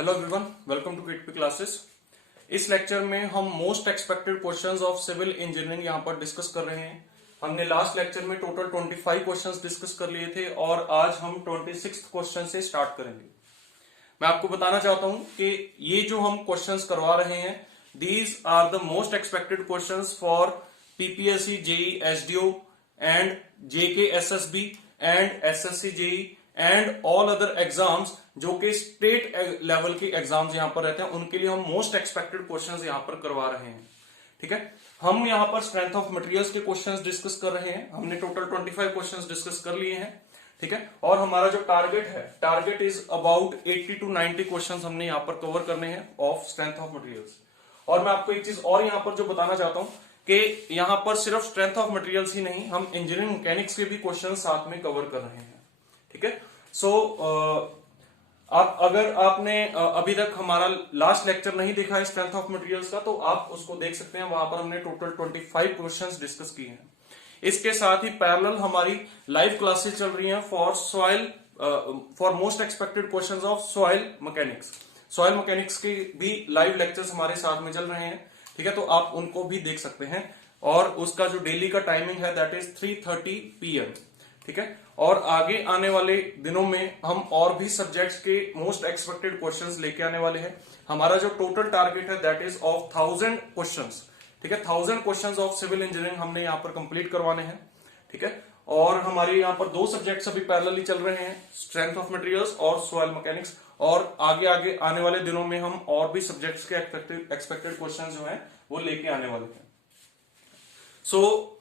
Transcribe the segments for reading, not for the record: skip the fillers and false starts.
Hello everyone, welcome to critical classes. इस lecture में हम most expected questions of civil engineering यहां पर डिस्कस कर रहे हैं। हमने लास्ट लेक्चर में टोटल 25 क्वेश्चंस डिस्कस कर लिए थे और आज हम 26th क्वेश्चन से स्टार्ट करेंगे। मैं आपको बताना चाहता हूं कि ये जो हम क्वेश्चंस करवा रहे हैं, these are the most expected questions for PPSC, JE, SDO and JK SSB and SSC JE and all other exams जो कि स्टेट लेवल के एग्जाम्स यहां पर रहते हैं, उनके लिए हम मोस्ट एक्सपेक्टेड क्वेश्चंस यहां पर करवा रहे हैं। ठीक है, हम यहां पर स्ट्रेंथ ऑफ मटेरियल्स के क्वेश्चंस डिस्कस कर रहे हैं। हमने टोटल 25 क्वेश्चंस डिस्कस कर लिए हैं। ठीक है, और हमारा जो target is about 80 to 90 questions हमने यहां पर कवर करने हैं ऑफ स्ट्रेंथ ऑफ मटेरियल्स। और मैं आपको एक चीज और यहां पर जो बताना चाहता हूं कि यहां पर सिर्फ स्ट्रेंथ ऑफ मटेरियल्स ही नहीं, हम इंजीनियरिंग मैकेनिक्स के भी क्वेश्चन साथ में कवर कर रहे हैं। ठीक है, सो आप अगर आपने अभी तक हमारा लास्ट लेक्चर नहीं देखा है स्ट्रेंथ ऑफ मटेरियल्स का, तो आप उसको देख सकते हैं। वहां पर हमने टोटल 25 क्वेश्चंस डिस्कस किए हैं। इसके साथ ही पैरेलल हमारी लाइव क्लासेस चल रही हैं for most expected questions of soil mechanics के भी लाइव लेक्चर्स हमारे साथ में चल रहे हैं। ठीक है, तो आप उनको भी देख सकते हैं और उसका जो डेली का टाइमिंग है दैट इज 3:30 PM। ठीक है, और आगे आने वाले दिनों में हम और भी सब्जेक्ट्स के मोस्ट एक्सपेक्टेड क्वेश्चंस लेके आने वाले हैं। हमारा जो टोटल टारगेट है दैट इज ऑफ 1000 क्वेश्चंस। ठीक है, 1000 क्वेश्चंस ऑफ सिविल इंजीनियरिंग हमने यहाँ पर कंप्लीट करवाने हैं। ठीक है, और हमारे यहाँ पर दो सब्जेक्ट्स अभी पैरेलली चल रहे हैं, स्ट्रेंथ ऑफ मटेरियल्स और सॉइल मैकेनिक्स। और आगे आगे आने वाले दिनों में हम और भी सब्जेक्ट्स के एक्सपेक्टेड क्वेश्चन जो है वो लेके आने वाले हैं। सो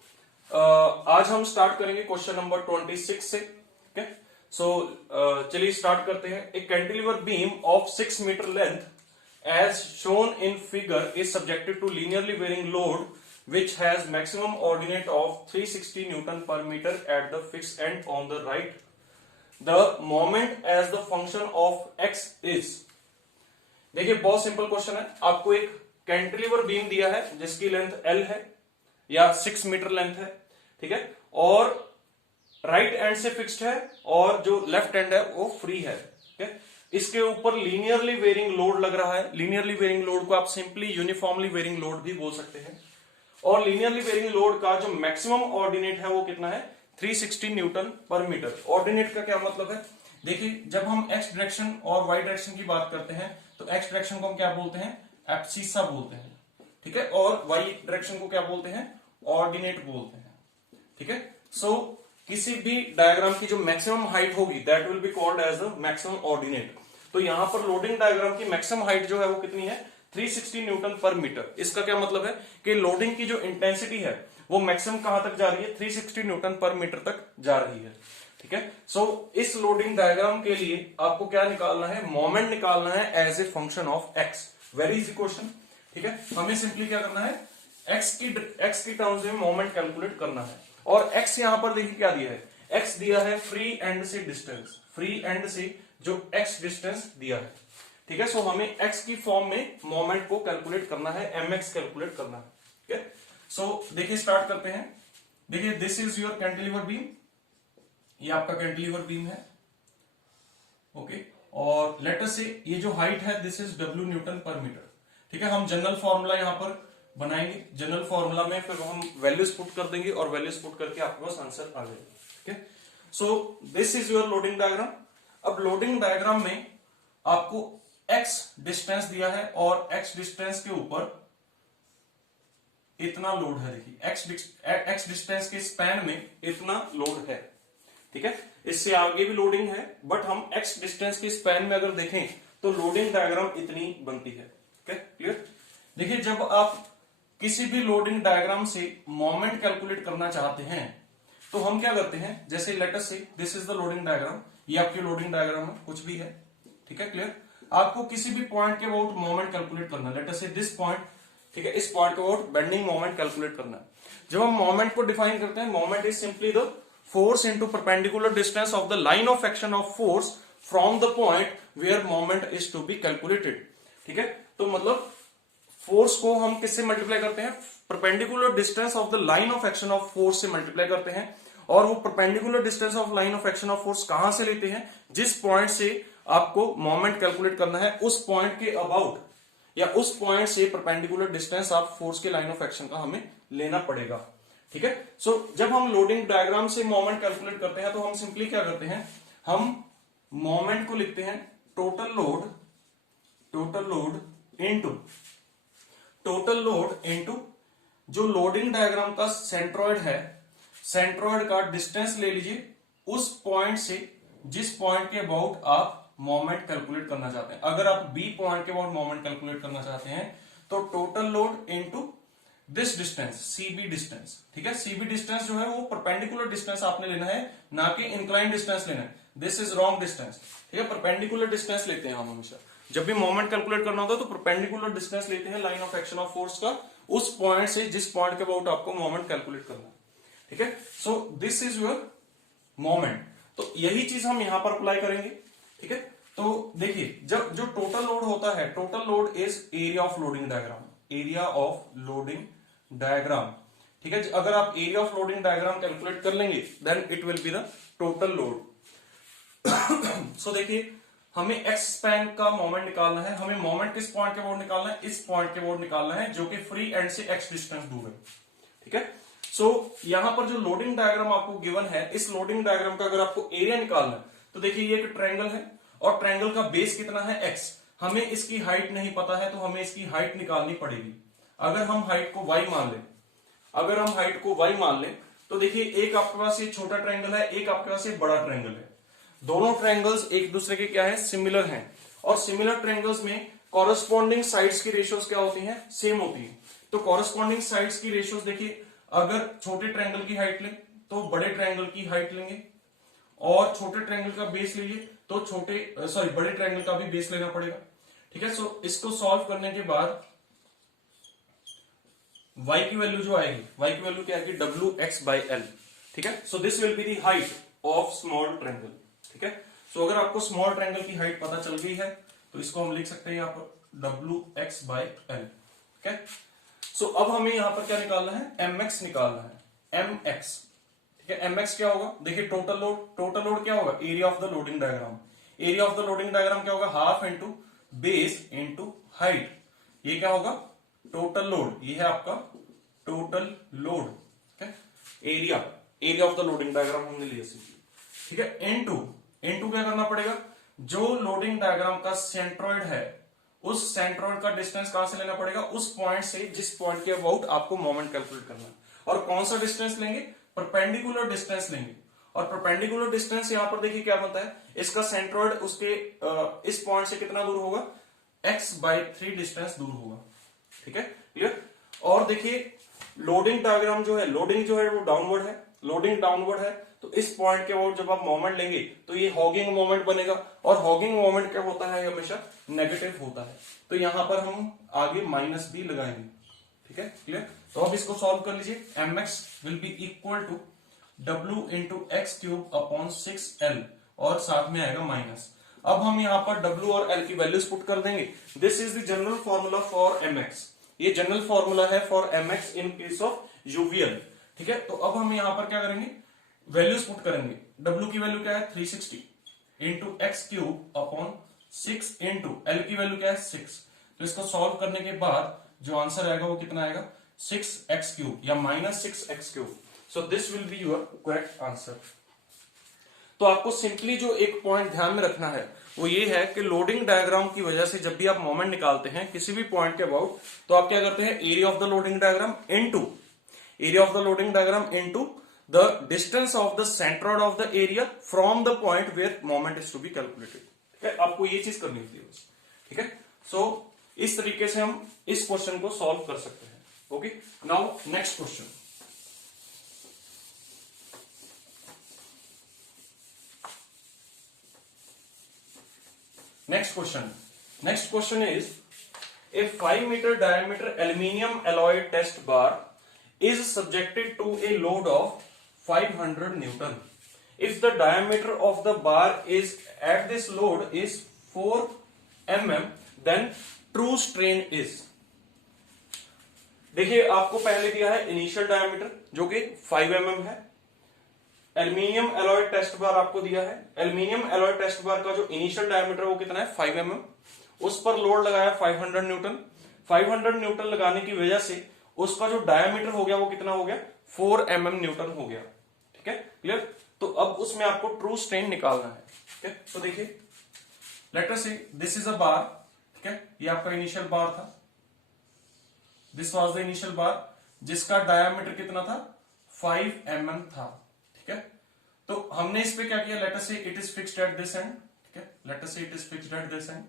आज हम स्टार्ट करेंगे क्वेश्चन नंबर 26 से। ठीक है, सो चलिए स्टार्ट करते हैं। A cantilever beam of 6 meter length as shown in figure is subjected to linearly varying load which has maximum ordinate of 360 Newton per meter at the fixed end on the right. The moment as the function of x is. देखिए बहुत simple question है। आपको एक cantilever beam दिया है जिसकी length L है या 6 मीटर लेंथ है। ठीक है, और राइट एंड से फिक्स्ड है और जो लेफ्ट एंड है वो फ्री है। ठीक है, इसके ऊपर लीनियरली वेरिंग लोड लग रहा है। लीनियरली वेरिंग लोड को आप सिंपली यूनिफॉर्मली वेरिंग लोड भी बोल सकते हैं। और लीनियरली वेरिंग लोड का जो मैक्सिमम ऑर्डिनेट है वो कितना है, 360 न्यूटन पर मीटर। ऑर्डिनेट का क्या मतलब है, देखिए जब हम एक्स डायरेक्शन और वाई डायरेक्शन की बात करते हैं तो एक्स डायरेक्शन को हम क्या बोलते हैं, एब्सिसा बोलते हैं। ठीक है, और वाई डायरेक्शन को क्या बोलते हैं, ऑर्डिनेट बोलते हैं। ठीक है, सो किसी भी डायग्राम की जो मैक्सिमम हाइट होगी that will be called as the maximum ordinate. तो यहां पर लोडिंग डायग्राम की मैक्सिमम हाइट जो है वो कितनी है, 360 न्यूटन पर मीटर। इसका क्या मतलब है कि लोडिंग की जो इंटेंसिटी है वो मैक्सिमम कहां तक जा रही है, 360 न्यूटन पर मीटर तक जा रही है। ठीक है, सो इस लोडिंग डायग्राम के लिए आपको क्या निकालना है, मोमेंट निकालना है as a function of X. Very easy question. ठीक है, हमें सिंपली क्या करना है, एक्स की टर्म्स में मोमेंट कैलकुलेट करना है। और एक्स यहां पर देखिए क्या दिया है, एक्स दिया है फ्री एंड से डिस्टेंस, फ्री एंड से जो एक्स डिस्टेंस दिया है। ठीक है, सो हमें x की फॉर्म में मोमेंट को कैलकुलेट करना है, mx कैलकुलेट करना है। ठीक है, सो देखिए स्टार्ट करते हैं। देखिए this is your cantilever beam, ये आपका कैंटिलीवर बीम है। ओके, और लेट अस से ये जो हाइट है दिस इज W न्यूटन पर मीटर। ठीक है, हम जनरल फॉर्मूला यहां पर बनाएंगे। जनरल फॉर्मूला में फिर हम वैल्यूज पुट कर देंगे और वैल्यूज पुट करके आपके पास आंसर आ जाएगा। ठीक है, so this is your loading diagram. अब लोडिंग डायग्राम में आपको x डिस्टेंस दिया है और x डिस्टेंस के ऊपर इतना लोड है। देखिए x डिस्टेंस के स्पैन में इतना लोड है। ठीक है, इससे आगे भी लोडिंग है, बट हम x डिस्टेंस के स्पैन में अगर देखें तो लोडिंग डायग्राम इतनी बनती है। ठीक है, क्लियर। देखिए जब आप किसी भी लोडिंग डायग्राम से मोमेंट कैलकुलेट करना चाहते हैं तो हम क्या करते हैं, जैसे late us say this is the loading diagram, ये आपकी लोडिंग डायग्राम है, कुछ भी है। ठीक है, क्लियर। आपको किसी भी पॉइंट के अबाउट मोमेंट कैलकुलेट करना है, late us say this point. ठीक है, इस पॉइंट के अबाउट बेंडिंग मोमेंट कैलकुलेट करना है। जब हम मोमेंट को डिफाइन करते हैं, moment is simply the force into perpendicular distance of the line of action of force from the point where moment is to be calculated. ठीक है, तो मतलब फोर्स को हम किससे मल्टीप्लाई करते हैं, perpendicular distance of the line of action of force से मल्टीप्लाई करते हैं। और वो perpendicular distance of line of action of force कहां से लेते हैं, जिस पॉइंट से आपको मोमेंट कैलकुलेट करना है उस पॉइंट के अबाउट या उस पॉइंट से परपेंडिकुलर डिस्टेंस आप फोर्स के लाइन ऑफ एक्शन का हमें लेना पड़ेगा। ठीक है, सो जब हम लोडिंग डायग्राम से मोमेंट कैलकुलेट करते हैं तो हम सिंपली क्या करते हैं, हम मोमेंट को लिखते हैं टोटल लोड इनटू जो लोडिंग डायग्राम का सेंट्रॉइड है, सेंट्रॉइड का डिस्टेंस ले लीजिए उस पॉइंट से जिस पॉइंट के अबाउट आप मोमेंट कैलकुलेट करना चाहते हैं। अगर आप बी पॉइंट के अबाउट मोमेंट कैलकुलेट करना चाहते हैं तो total load into this distance CB distance. ठीक है, सीबी डिस्टेंस जो है वो परपेंडिकुलर डिस्टेंस आपने लेना है, ना कि इंक्लाइन डिस्टेंस लेना है। This is wrong distance. ठीक है, परपेंडिकुलर डिस्टेंस लेते हैं हम हमेशा जब भी मोमेंट कैलकुलेट करना होता है, तो परपेंडिकुलर डिस्टेंस लेते हैं line of action of force का उस पॉइंट से जिस पॉइंट के अबाउट आपको मोमेंट कैलकुलेट करना है। ठीक है, so this is your moment. तो यही चीज हम यहां पर अप्लाई करेंगे। ठीक है, तो देखिए जब जो टोटल लोड होता है, total load is area of loading diagram, area of loading diagram. ठीक है, अगर आप area of loading diagram calculate कर लेंगे then it will be the total load. So देखिए हमें एक्स स्पैन का मोमेंट निकालना है, हमें मोमेंट किस पॉइंट के अबाउट निकालना है, इस पॉइंट के अबाउट निकालना है जो कि फ्री एंड से एक्स डिस्टेंस दूर है। ठीक है, सो यहां पर जो लोडिंग डायग्राम आपको गिवन है, इस लोडिंग डायग्राम का अगर आपको एरिया निकालना है तो देखिए ये एक ट्रायंगल है और ट्रायंगल का बेस कितना है एक्स। हमें इसकी हाइट नहीं पता है तो हमें इसकी हाइट निकालनी पड़ेगी। अगर हम हाइट को y मान लें, अगर हम हाइट को y मान लें तो देखिए एक आपके पास ये छोटा ट्रायंगल है, एक आपके पास ये बड़ा ट्रायंगल है। दोनों ट्रायंगल्स एक दूसरे के क्या है, सिमिलर हैं। और सिमिलर ट्रायंगल्स में कॉरेस्पॉन्डिंग साइड्स की रेशियोज क्या होती हैं, सेम होती है। तो कॉरेस्पॉन्डिंग साइड्स की रेशियोज देखिए, अगर छोटे ट्रायंगल की हाइट लें तो बड़े ट्रायंगल की हाइट लेंगे, और छोटे ट्रायंगल का बेस लीजिए तो बड़े ट्रायंगल का भी बेस लेना पड़ेगा। ठीक है, सो इसको सॉल्व करने के बाद y की वैल्यू जो आएगी, y की वैल्यू क्या आएगी, WX/L। ठीक है, so this will be the height of small triangle. ठीक है, सो अगर आपको स्मॉल ट्रायंगल की हाइट पता चल गई है तो इसको हम लिख सकते हैं यहाँ पर WX/L। ठीक है, सो अब हमें यहां पर क्या निकालना है, mx निकालना है, mx। ठीक है, mx क्या होगा, देखिए टोटल लोड क्या होगा, area of the loading diagram. Area of the loading diagram क्या होगा, half into base into height. ये क्या होगा, टोटल लोड, ये है आपका टोटल लोड। ठीक है, area of the loading diagram हमने लिया सिंपली। ठीक है, इनटू क्या करना पड़ेगा, जो लोडिंग डायग्राम का सेंट्रॉइड है उस सेंट्रॉइड का डिस्टेंस कहां से लेना पड़ेगा, उस पॉइंट से जिस पॉइंट के अबाउट आपको मोमेंट कैलकुलेट करना है। और कौन सा डिस्टेंस लेंगे, परपेंडिकुलर डिस्टेंस लेंगे। और परपेंडिकुलर डिस्टेंस यहां पर देखिए क्या बनता है, इसका सेंट्रॉइड उसके इस पॉइंट से कितना दूर होगा, x/3 डिस्टेंस दूर होगा। ठीक है, क्लियर। और देखिए लोडिंग डायग्राम जो है, लोडिंग जो है वो डाउनवर्ड है, लोडिंग डाउनवर्ड है, तो इस पॉइंट के अबाउट जब आप मोमेंट लेंगे तो ये हॉगिंग मोमेंट बनेगा, और हॉगिंग मोमेंट क्या होता है, हमेशा नेगेटिव होता है। तो यहां पर हम आगे माइनस भी लगाएंगे। ठीक है, क्लियर। तो अब इसको सॉल्व कर लीजिए, mx will be equal to w into X cube upon 6l, और साथ में आएगा माइनस। अब हम यहां पर w और l की वैल्यूज पुट कर देंगे। This is the general formula for mx, ये जनरल फॉर्मूला है for mx in case of UVL. ठीक है, तो अब हम यहां पर क्या करेंगे, वैल्यूज पुट करेंगे। w की वैल्यू क्या है, 360 into X cube upon 6 into L की वैल्यू क्या है, 6। तो इसको सॉल्व करने के बाद जो आंसर आएगा वो कितना आएगा, 6x क्यूब या -6x cube. So this will be your correct answer. तो आपको सिंपली जो एक पॉइंट ध्यान में रखना है वो ये है कि लोडिंग डायग्राम की वजह से जब भी आप मोमेंट निकालते हैं किसी भी पॉइंट के अबाउट, तो आप क्या करते हैं, area of the loading diagram into the distance of the centroid of the area from the point where moment is to be calculated। ठीक है, आपको ये चीज करनी होती है बस। ठीक है, सो इस तरीके से हम इस क्वेश्चन को सॉल्व कर सकते हैं। Okay, now next question. Next question is a 5 meter diameter aluminium alloy test bar is subjected to a load of 500 Newton. If the diameter of the bar is at this load is 4 mm, then true strain is। देखिए आपको पहले दिया है initial diameter जो कि 5 mm है, aluminium alloy test बार आपको दिया है। एल्यूमिनियम एलॉय टेस्ट बार का जो इनिशियल डायमीटर वो कितना है 5 mm, उस पर लोड लगाया 500 न्यूटन। 500 न्यूटन लगाने की वजह से उसका जो डायमीटर हो गया वो कितना हो गया 4 mm न्यूटन हो गया। ठीक है, क्लियर। तो अब उसमें आपको ट्रू स्ट्रेन निकालना है। ठीक है, तो देखिए late us say this is a बार। ठीक है, ये आपका इनिशियल बार था, दिस वाज द इनिशियल बार जिसका डायमीटर कितना था 5 mm था। ठीक है, तो हमने इस पे क्या किया, लेट अस से it is fixed at this and. ठीक है, लेट अस से it is fixed at this and,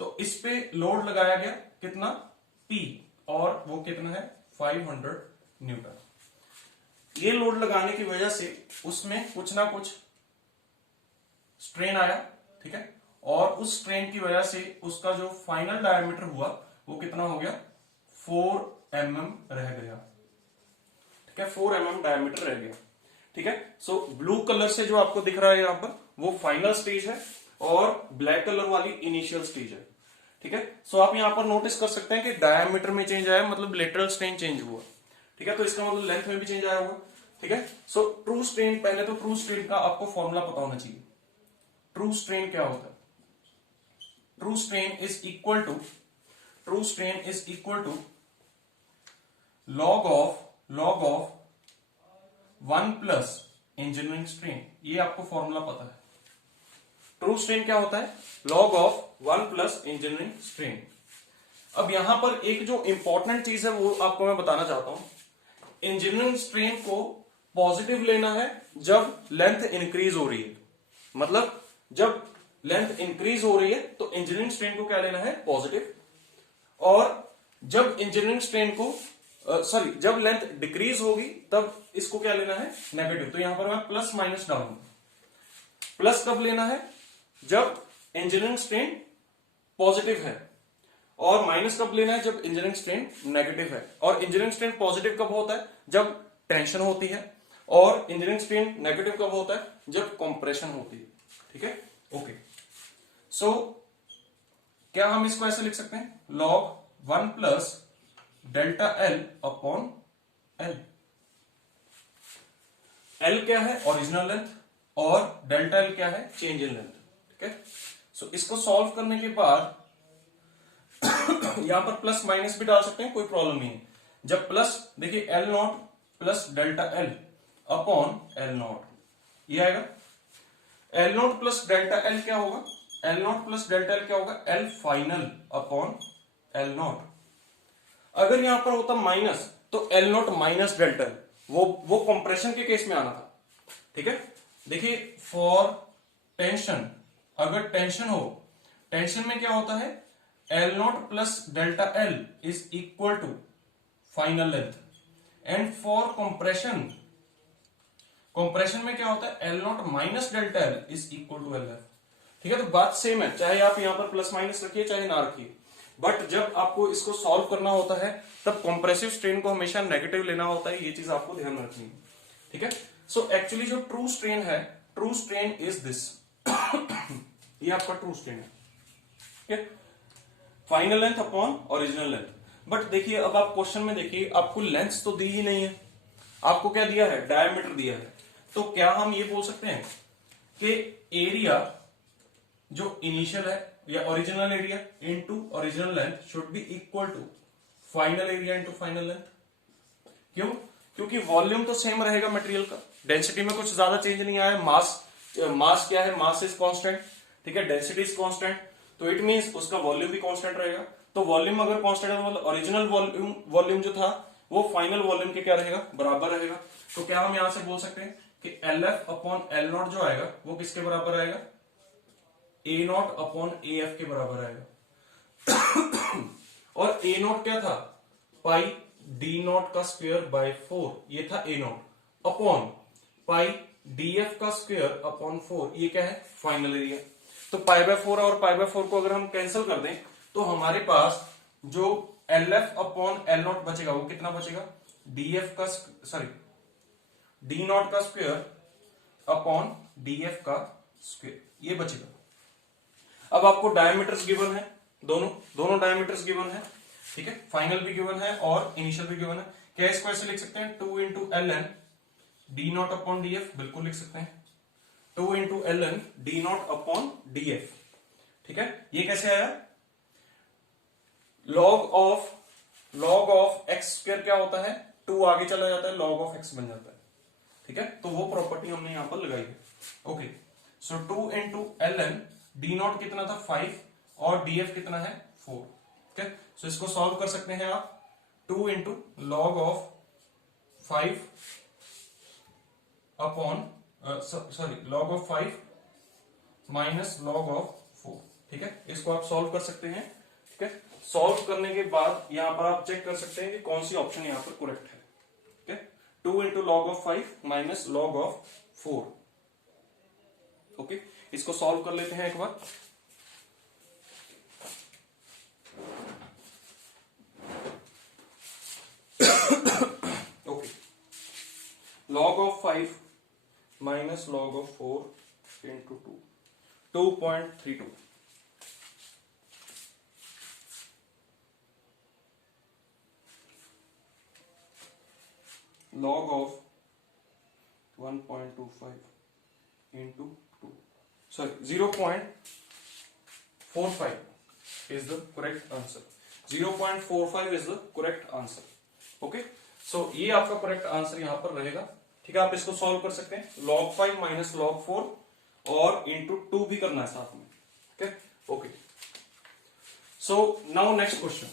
तो इस पे लोड लगाया गया कितना P, और वो कितना है 500 न्यूटन। ये लोड लगाने की वजह से उसमें कुछ ना कुछ स्ट्रेन आया। ठीक है, और उस स्ट्रेन की वजह से उसका जो फाइनल डायमीटर हुआ वो कितना हो गया 4 mm रह गया। ठीक है, 4 mm डायमीटर रह गया। ठीक है, सो ब्लू कलर से जो आपको दिख रहा है यहां पर वो फाइनल स्टेज है और ब्लैक कलर वाली इनिशियल स्टेज है। ठीक है, सो आप यहां पर नोटिस कर सकते हैं कि डायमीटर में चेंज आया, मतलब लेटरल स्ट्रेन चेंज हुआ। ठीक है, तो इसका मतलब लेंथ में भी चेंज आया हुआ। ठीक है, सो ट्रू स्ट्रेन, पहले तो ट्रू स्ट्रेन का आपको फॉर्मूला पता होना चाहिए। ट्रू स्ट्रेन क्या होता है? True strain is equal to log of 1 plus engineering strain. ये आपको फॉर्मूला पता है। ट्रू स्ट्रेन क्या होता है? log of 1 plus engineering strain. अब यहां पर एक जो इंपॉर्टेंट चीज है वो आपको मैं बताना चाहता हूं। इंजीनियरिंग स्ट्रेन को पॉजिटिव लेना है जब लेंथ इंक्रीज हो रही है, मतलब जब लेंथ इंक्रीज हो रही है तो इंजीनियरिंग स्ट्रेन को क्या लेना है पॉजिटिव, और जब इंजीनियरिंग स्ट्रेन को जब लेंथ डिक्रीज होगी तब इसको क्या लेना है नेगेटिव। तो यहां पर मैं प्लस माइनस डालूंगा। प्लस कब लेना है? जब इंजीनियरिंग स्ट्रेन पॉजिटिव है, और माइनस कब लेना है? जब इंजीनियरिंग स्ट्रेन नेगेटिव है। और इंजीनियरिंग स्ट्रेन पॉजिटिव कब होता है? जब टेंशन होती है, और इंजीनियरिंग स्ट्रेन नेगेटिव कब होता है? जब कंप्रेशन होती है। ठीक है, ओके। सो क्या हम इसको ऐसे लिख सकते हैं? log 1 plus delta L upon L. L क्या है? ओरिजिनल लेंथ, और डेल्टा एल क्या है? Change in length. ठीक है, सो इसको सॉल्व करने के बाद यहां पर प्लस माइनस भी डाल सकते हैं, कोई प्रॉब्लम नहीं है। जब प्लस, देखिए L not plus delta L upon L not, ये आएगा। L not plus delta L क्या होगा? L not plus delta L क्या होगा? L final upon L not. अगर यहां पर होता माइनस तो L naught minus delta L, वो कंप्रेशन के केस में आना था। ठीक है, देखिए फॉर टेंशन, अगर टेंशन हो, टेंशन में क्या होता है? L not plus delta L is equal to final length, and for compression, compression में क्या होता है? L naught minus delta L is equal to L F. ठीक है, तो बात सेम है, चाहे आप यहां पर प्लस माइनस रखिए चाहे ना रखिए, बट जब आपको इसको सॉल्व करना होता है तब कंप्रेसिव स्ट्रेन को हमेशा नेगेटिव लेना होता है। ये चीज आपको ध्यान में रखनी है। ठीक है, सो एक्चुअली जो ट्रू स्ट्रेन है, ट्रू स्ट्रेन इज दिस ये आपका ट्रू स्ट्रेन है। ठीक है, final length upon original length. But देखिए अब आप क्वेश्चन में देखिए, आपको लेंथ तो दी ही नहीं है, आपको क्या दिया है? डायमीटर दिया है। तो क्या हम ये बोल सकते हैं कि एरिया जो इनिशियल है या original area into original length should be equal to final area into final length? क्यों? क्योंकि वॉल्यूम तो सेम रहेगा मटेरियल का, डेंसिटी में कुछ ज्यादा चेंज नहीं आया। मास क्या है? Mass is constant. ठीक है, डेंसिटी इज कांस्टेंट, तो इट मींस उसका वॉल्यूम भी कांस्टेंट रहेगा। तो वॉल्यूम अगर कांस्टेंट है मतलब ओरिजिनल वॉल्यूम जो था वो फाइनल वॉल्यूम के क्या रहेगा? बराबर रहेगा। तो क्या हम यहां से बोल सकते हैं कि L F upon L not जो आएगा वो किसके बराबर आएगा? A not upon A F के बराबर आएगा। और ए नॉट क्या था? पाई डी नॉट का स्क्वायर बाय 4, ये था A not, upon pi D F का स्क्वायर अपॉन 4, ये क्या है? Final area. तो पाई बाय 4 और पाई बाय 4 को अगर हम कैंसिल कर दें तो हमारे पास जो L F upon L not बचेगा वो कितना बचेगा? डी एफ का डी नॉट का स्क्वायर अपॉन डी एफ का स्क्वायर, ये बचेगा। अब आपको डायमीटर्स गिवन है, दोनों डायमीटर्स गिवन है। ठीक है, फाइनल भी गिवन है और इनिशियल भी गिवन है। क्या इसको ऐसे लिख सकते हैं? 2 into L N D naught upon D F, बिल्कुल लिख सकते हैं 2 into L N D naught upon D F. ठीक है, ये कैसे आया? लॉग ऑफ एक्स स्क्वायर क्या होता है, 2 आगे चला जाता है, लॉग ऑफ एक्स बन जाता है। ठीक है, तो वो प्रॉपर्टी हमने यहां पर लगाई है। Okay, so 2 into L N D naught कितना था 5 और डी एफ कितना है 4। ठीक है, सो इसको सॉल्व कर सकते हैं आप। 2 into log of 5 upon log of 5 minus log of 4। ठीक है, इसको आप सॉल्व कर सकते हैं। ठीक है, सॉल्व करने के बाद यहां पर आप चेक कर सकते हैं कि कौन सी ऑप्शन यहां पर करेक्ट है। ठीक है, 2 into log of 5 minus log of 4। Okay, इसको सॉल्व कर लेते हैं एक बार। Okay, log of 5 minus log of 4 into 2.32। log of 1.25 into 2, sorry 0.45 is the correct answer. 0.45 is the correct answer. Okay, so ये आपका correct answer यहां पर रहेगा। ठीक है, आप इसको सॉल्व कर सकते हैं। log 5 माइनस log 4 और इंटू 2 भी करना है साथ में। ठीक है, okay, so now next question.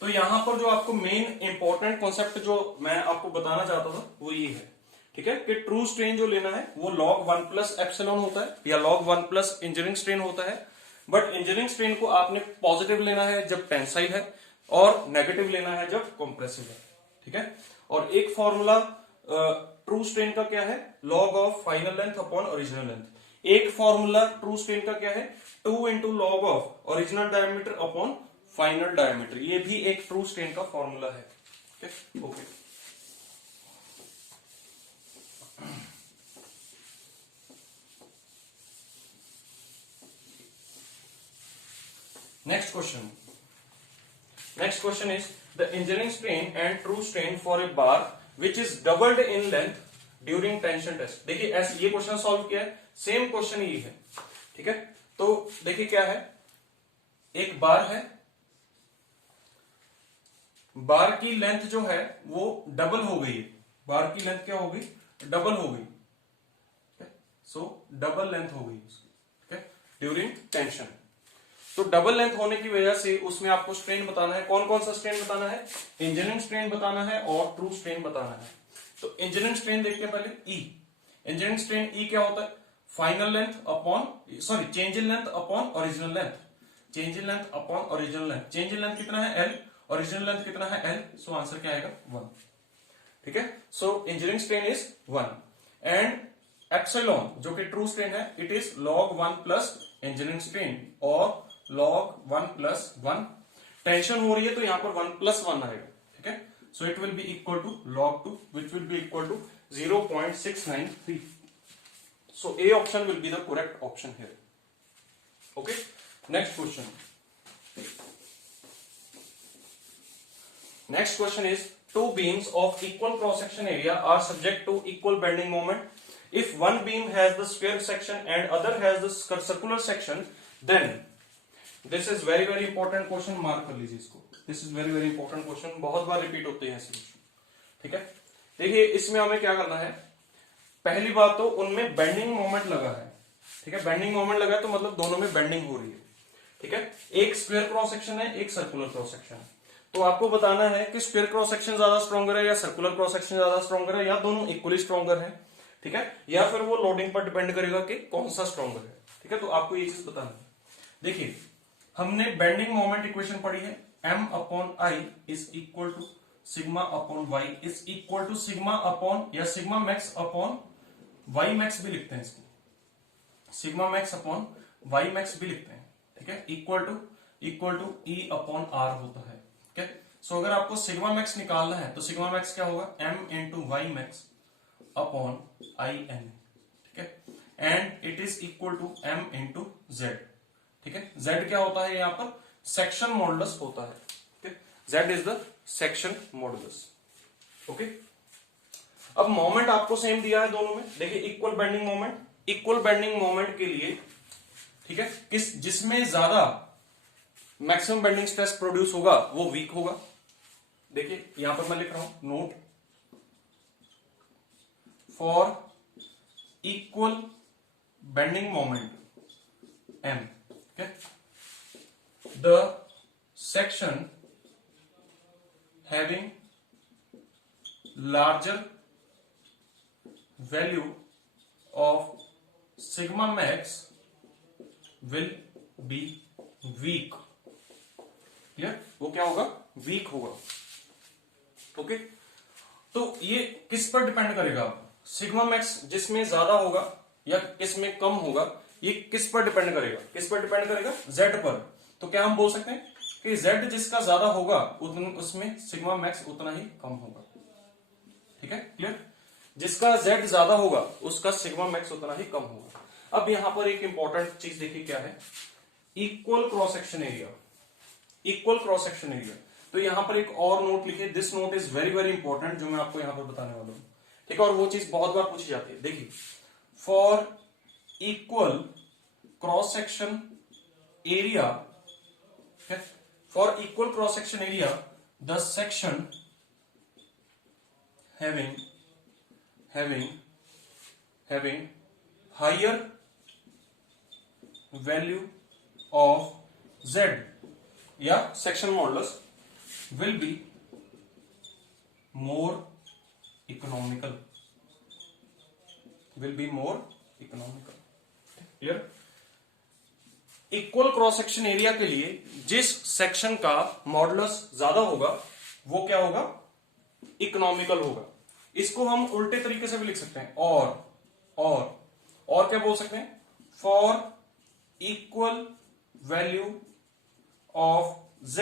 तो यहां पर जो आपको मेन इंपॉर्टेंट कॉन्सेप्ट जो मैं आपको बताना चाहता था वो ये है। ठीक है, कि ट्रू स्ट्रेन जो लेना है वो log 1 प्लस एप्सिलॉन होता है या log 1 प्लस इंजीनियरिंग स्ट्रेन होता है। बट इंजीनियरिंग स्ट्रेन को आपने पॉजिटिव लेना है जब टेंसाइल है और नेगेटिव लेना है जब कंप्रेसिव है। ठीक है, और एक फॉर्मूला ट्रू स्ट्रेन का क्या है, log of final length upon original length. एक फॉर्मूला ट्रू स्ट्रेन का क्या है, 2 into log of original diameter upon final diameter. ये भी एक ट्रू स्ट्रेन का फॉर्मूला है। Okay, next question is the engineering strain and true strain for a bar which is doubled in length during tension test. देखिए ऐसे ये question solve किया है, सेम क्वेश्चन ये है। ठीक है, तो देखिए क्या है, एक बार है, बार की लेंथ जो है वो डबल हो गई है। बार की लेंथ क्या हो गई, डबल हो गई। सो डबल लेंथ हो गई उसकी। ठीक है, ड्यूरिंग टेंशन। तो डबल लेंथ होने की वजह से उसमें आपको स्ट्रेन बताना है। कौन कौन सा स्ट्रेन बताना है, इंजीनियरिंग स्ट्रेन बताना है और ट्रू स्ट्रेन बताना है। तो इंजीनियरिंग स्ट्रेन देखते हैं पहले, ई। इंजीनियरिंग स्ट्रेन ई क्या होता है, final length upon change in length upon original length. Change in length upon original length. Change in length कितना है एल, ओरिजिनल लेंथ कितना है एल, सो आंसर क्या आएगा 1। ठीक है, so engineering strain is 1 and epsilon जो कि ट्रू स्ट्रेन है it is log 1 plus engineering strain और log 1 प्लस 1। टेंशन हो रही है तो यहां पर 1 प्लस 1 आएगा। ठीक है, so it will be equal to log 2 which will be equal to 0.693। So A option will be the correct option here. Okay, next question. Next question is, two beams of equal cross-section area are subject to equal bending moment. If one beam has the square section and other has the circular section, then this is very very important question, mark कर लीजिए इसको। This is very very important question, बहुत बार repeat होते हैं ऐसे question. ठीक है, देखिए इसमें हमें क्या करना है, पहली बात तो उनमें बेंडिंग मोमेंट लगा है। ठीक है, बेंडिंग मोमेंट लगा है तो मतलब दोनों में बेंडिंग हो रही है। ठीक है, एक स्क्वायर क्रॉस सेक्शन है, एक सर्कुलर क्रॉस सेक्शन है। तो आपको बताना है कि स्क्वायर क्रॉस सेक्शन ज्यादा स्ट्रॉन्गर है या सर्कुलर क्रॉस सेक्शन ज्यादा स्ट्रॉन्गर है, या दोनों इक्वली स्ट्रॉन्गर है। ठीक है, या फिर वो लोडिंग पर डिपेंड करेगा कि कौन सा स्ट्रॉन्गर है। ठीक है, तो आपको ये चीज बताना है। देखिए हमने बेंडिंग मोमेंट इक्वेशन पढ़ी है, m upon I is equal to sigma upon Y is equal to sigma upon या sigma max upon Y max भी लिखते हैं इसको, sigma max upon Y max भी लिखते हैं। ठीक है, equal to E upon R होता है। ठीक है, सो अगर आपको सिग्मा मैक्स निकालना है तो सिग्मा मैक्स क्या होगा, m into Y max upon I N. ठीक है, and it is equal to m into Z. ठीक है, z क्या होता है, यहां पर सेक्शन मॉडुलस होता है। ठीक है, z is the section modulus. Okay, अब मोमेंट आपको सेम दिया है दोनों में, देखिए equal bending moment, equal bending moment के लिए, ठीक है, किस जिसमें ज्यादा मैक्सिमम बेंडिंग स्ट्रेस प्रोड्यूस होगा वो वीक होगा। देखिए यहां पर मैं लिख रहा हूं note for equal bending moment M, okay, the section having larger value of sigma max will be weak, clear, वो क्या होगा, वीक होगा। ओके, तो ये किस पर डिपेंड करेगा, सिग्मा मैक्स जिसमें ज्यादा होगा या किसमें कम होगा, ये किस पर डिपेंड करेगा, किस पर डिपेंड करेगा, जेड पर। तो क्या हम बोल सकते हैं कि जेड जिसका ज्यादा होगा उसमें सिग्मा मैक्स उतना ही कम होगा, ठीक है, क्लियर, जिसका जेड ज्यादा होगा उसका सिग्मा मैक्स उतना ही कम होगा। अब यहां पर एक इंपॉर्टेंट चीज देखिए क्या है, equal cross section area, equal cross section area. तो यहां पर एक और नोट लिखिए, this note is very very important, जो मैं आपको यहां पर बताने वाला हूं, ठीक है, और वो चीज बहुत बार पूछी जाती है। देखिए for equal cross section area, for equal cross section area the section having higher value of z या section modulus will be more economical, will be more economical, clear. Equal cross section area के लिए जिस section का modulus ज्यादा होगा वो क्या होगा, इकोनॉमिकल होगा। इसको हम उल्टे तरीके से भी लिख सकते हैं, और क्या बोल सकते हैं, for equal value of z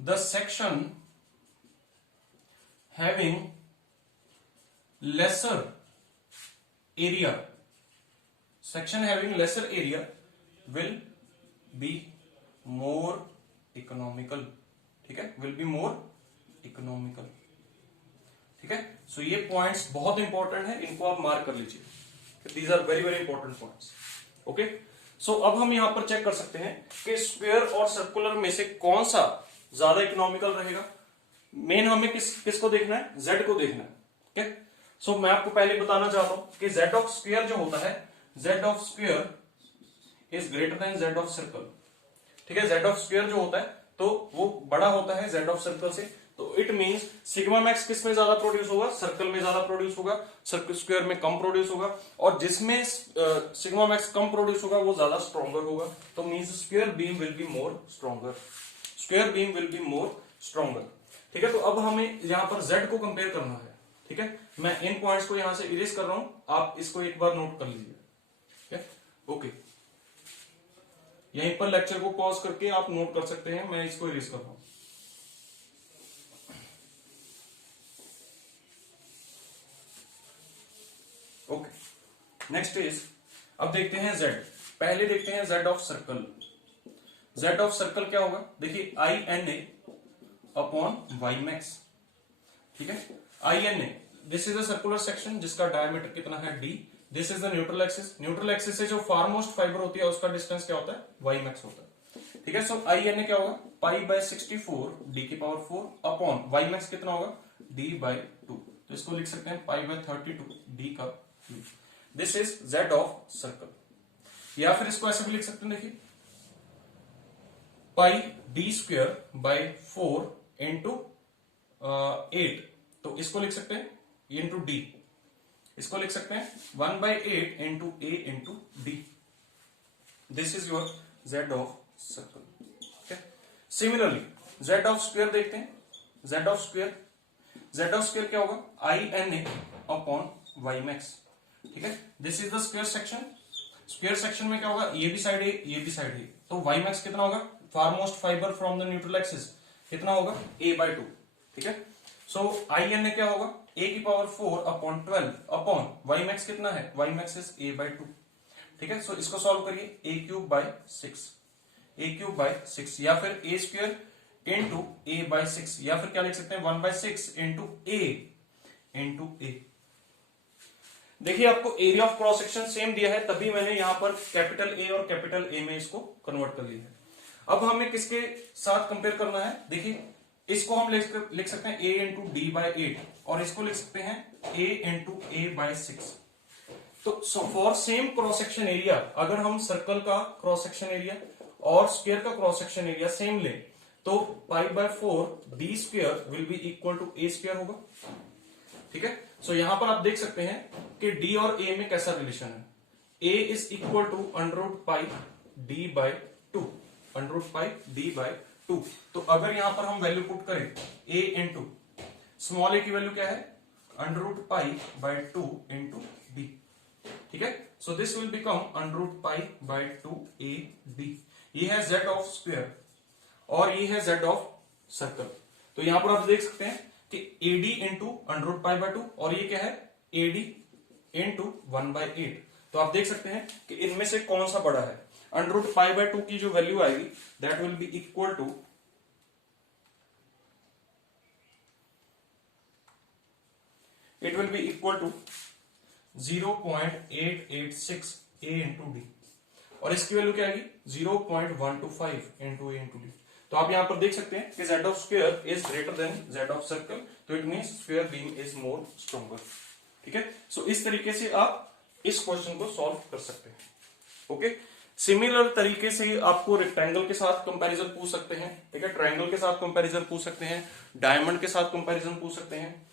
the section having laser area, section having laser area will be more economical, ठीक है, विल बी मोर इकोनॉमिकल, ठीक है। सो ये पॉइंट्स बहुत इंपॉर्टेंट है, इनको आप मार्क कर लीजिए, these are very very important points. Okay, so अब हम यहां पर चेक कर सकते हैं कि स्क्वायर और सर्कुलर में से कौन सा ज्यादा इकोनॉमिकल रहेगा। मेन हमें किसको देखना है, जेड को देखना है, ठीक है। सो मैं आपको पहले बताना चाहता हूं कि जेड ऑफ स्क्वायर जो होता है, Z of square is greater then Z of circle, ठीक है। जेड ऑफ स्क्वायर जो होता है तो वो बड़ा होता है जेड ऑफ सर्कल से, तो इट मींस सिग्मा मैक्स किस में ज्यादा प्रोड्यूस होगा, सर्कल में ज्यादा प्रोड्यूस होगा, सर्कल स्क्वायर में कम प्रोड्यूस होगा, और जिसमें सिग्मा मैक्स कम प्रोड्यूस होगा वो ज्यादा स्ट्रॉन्गर होगा। तो means square beam will be more stronger, square beam will be more stronger, ठीक है। तो अब हमें यहां पर जेड को कंपेयर करना है, ठीक है। मैं इन पॉइंट्स को यहां से इरेज कर रहा हूं, आप इसको एक बार नोट कर लीजिए, ठीक है। ओके, यहीं पर लेक्चर को पॉज करके आप नोट कर सकते हैं, मैं इसको इरेज कर रहा हूं। ओके, नेक्स्ट इज, अब देखते हैं z, पहले देखते हैं z of circle. z of circle क्या होगा, देखिए I N A upon Y max, ठीक है। I N A, this is the circular section जिसका डायमीटर कितना है d, this is the neutral axis, neutral axis से जो फार मोस्ट फाइबर होती है उसका डिस्टेंस क्या होता है, वाई मैक्स होता है, ठीक है। सो आई एन ए क्या होगा, पाई बाय 64 डी की पावर 4 अपॉन वाई मैक्स कितना होगा, d बाय 2, तो इसको लिख सकते हैं पाई बाय 32 डी का, this is z of circle. या फिर इसको ऐसे भी लिख सकते हैं, देखिए पाई डी स्क्वायर बाय 4 इंटू 8, तो इसको लिख सकते हैं इंटू डी, इसको लिख सकते हैं 1/8 into A into D, this is your z of circle, ठीक है। सिमिलरली z ऑफ स्क्वायर देखते हैं, z ऑफ स्क्वायर क्या होगा, I N A upon Y max, ठीक है। This is the square section, square section में क्या होगा, ये भी साइड है ये भी साइड है, तो वाई मैक्स कितना होगा, far most fibre from the neutral axis कितना होगा, a/2, ठीक है। सो आई एन ए क्या होगा, a की power 4 upon 12 upon Y max कितना है, वाई मैक्स इज a/2, ठीक है। सो इसको सॉल्व करिए, a³ by 6 या फिर a² इंटू a/6, या फिर क्या लिख सकते हैं 1/6 इंटू a इंटू ए। देखिए आपको area of cross section same दिया है, तभी मैंने यहां पर कैपिटल ए और कैपिटल ए में इसको कन्वर्ट कर लिया है। अब हमें किसके साथ कंपेयर करना है, देखिए इसको हम लिख सकते हैं a इंटू डी बाई 8 और इसको लिख सकते हैं a इंटू ए बाई 6। तो for same cross section area, अगर हम सर्कल का क्रॉस सेक्शन एरिया और स्क्वायर का क्रॉस सेक्शन एरिया सेम ले तो pi by 4 D square will be equal to A square होगा। ठीक है, सो यहां पर आप देख सकते हैं कि डी और ए में कैसा रिलेशन है। A is equal to underroot pi D by 2, underroot pi D by 2। तो अगर यहां पर हम वैल्यू पुट करें a इंटू स्मॉल ए की वैल्यू क्या है, underroot pi by 2 into D. ठीक है, so this will become underroot pi by 2 A D. ये है z ऑफ स्क्वायर और ये है z ऑफ सर्कल। तो यहां पर आप देख सकते हैं कि AD into under root pi by 2 और ये क्या है AD इंटू 1/8। तो आप देख सकते हैं कि इनमें से कौन सा बड़ा है। अंडररूट पाई बाई 2 की जो वैल्यू आएगी that will be equal to it will be equal to 0.886 a into D और इसकी वैल्यू क्या आएगी 0.125 इंटू ए इंटू डी। तो आप यहां पर देख सकते हैं कि z of square is greater than z of circle, तो it means square beam is more stronger. ठीक है, सो इस तरीके से आप इस क्वेश्चन को सॉल्व कर सकते हैं। ओके, सिमिलर तरीके से आपको रेक्टेंगल के साथ कंपैरिजन पूछ सकते हैं। ठीक है, ट्रायंगल के साथ कंपैरिजन पूछ सकते हैं, डायमंड के साथ कंपैरिजन पूछ सकते हैं,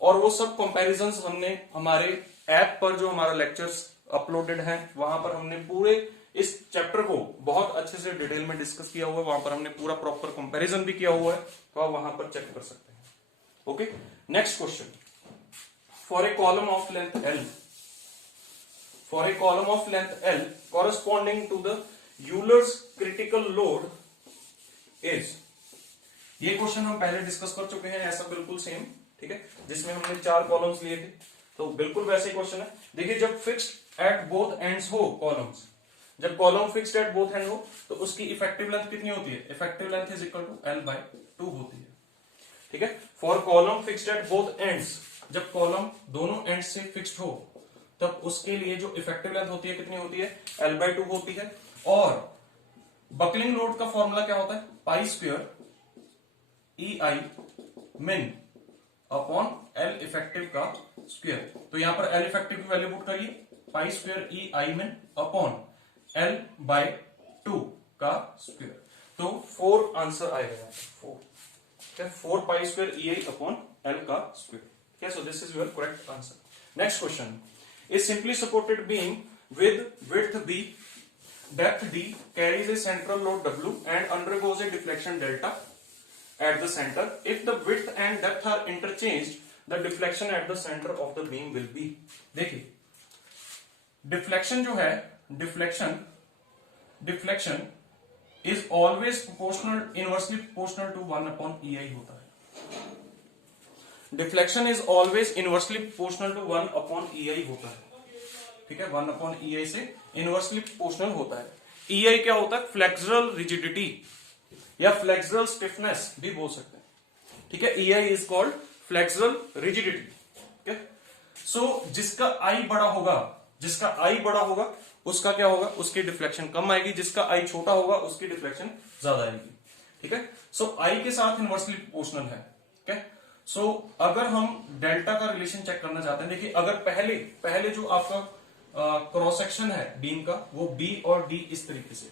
और वो सब कंपैरिजंस हमने हमारे ऐप पर जो हमारा लेक्चर्स अपलोडेड है वहां पर हमने पूरे इस चैप्टर को बहुत अच्छे से डिटेल में डिस्कस किया हुआ है। वहां पर हमने पूरा प्रॉपर कंपैरिजन भी किया हुआ है, तो आप वहां पर चेक कर सकते हैं। Okay, next question, for a column of length L, for a column of length L corresponding to the Euler's critical load is, ये क्वेश्चन हम पहले डिस्कस कर चुके हैं, ऐसा बिल्कुल सेम। ठीक है, जिसमें हमने 4 कॉलम्स लिए थे, तो बिल्कुल वैसे ही क्वेश्चन है। देखिए जब फिक्स्ड एट बोथ एंड्स हो कॉलम्स, जब column fixed at both end हो तो उसकी इफेक्टिव लेंथ कितनी होती है, effective length is equal to L/2 होती है। ठीक है, for column fixed at both ends, जब कॉलम दोनों एंड से फिक्स्ड हो तब उसके लिए जो इफेक्टिव लेंथ होती है कितनी होती है, L/2 होती है। और बकलिंग लोड का फॉर्मूला क्या होता है, pi square EI min upon L effective का स्क्वायर। तो यहां पर L इफेक्टिव की वैल्यू पुट करिए, pi square EI min upon L/2 का स्क्वायर। तो 4 आंसर आएगा, 4 4 pi square EI upon L का स्क्वायर। ठीक है, so this is your correct answer. Next question, A simply supported beam with width B, depth D carries a central load W and undergoes a deflection delta at the center. If the width and depth are interchanged, the deflection at the center of the beam will be। देखिए deflection जो है, deflection is always proportional, inversely proportional to 1/EI होता है। Deflection is always inversely proportional to 1/EI होता है। ठीक है, 1/EI से इनवर्सली प्रोपोर्शनल होता है। EI क्या होता है, फ्लेक्सुरल रिजिडिटी या फ्लेक्सुरल स्टिफनेस भी बोल सकते हैं। ठीक है, EI is called flexural rigidity. ठीक है, सो जिसका I बड़ा होगा, जिसका I बड़ा होगा उसका क्या होगा, उसकी डिफ्लेक्शन कम आएगी, जिसका I छोटा होगा उसकी डिफ्लेक्शन ज्यादा आएगी। ठीक है, सो I के साथ इनवर्सली प्रोपोर्शनल है। ठीक है, सो अगर हम डेल्टा का रिलेशन चेक करना चाहते हैं, देखिए अगर पहले जो आपका क्रॉस सेक्शन है बीम का वो B और D इस तरीके से,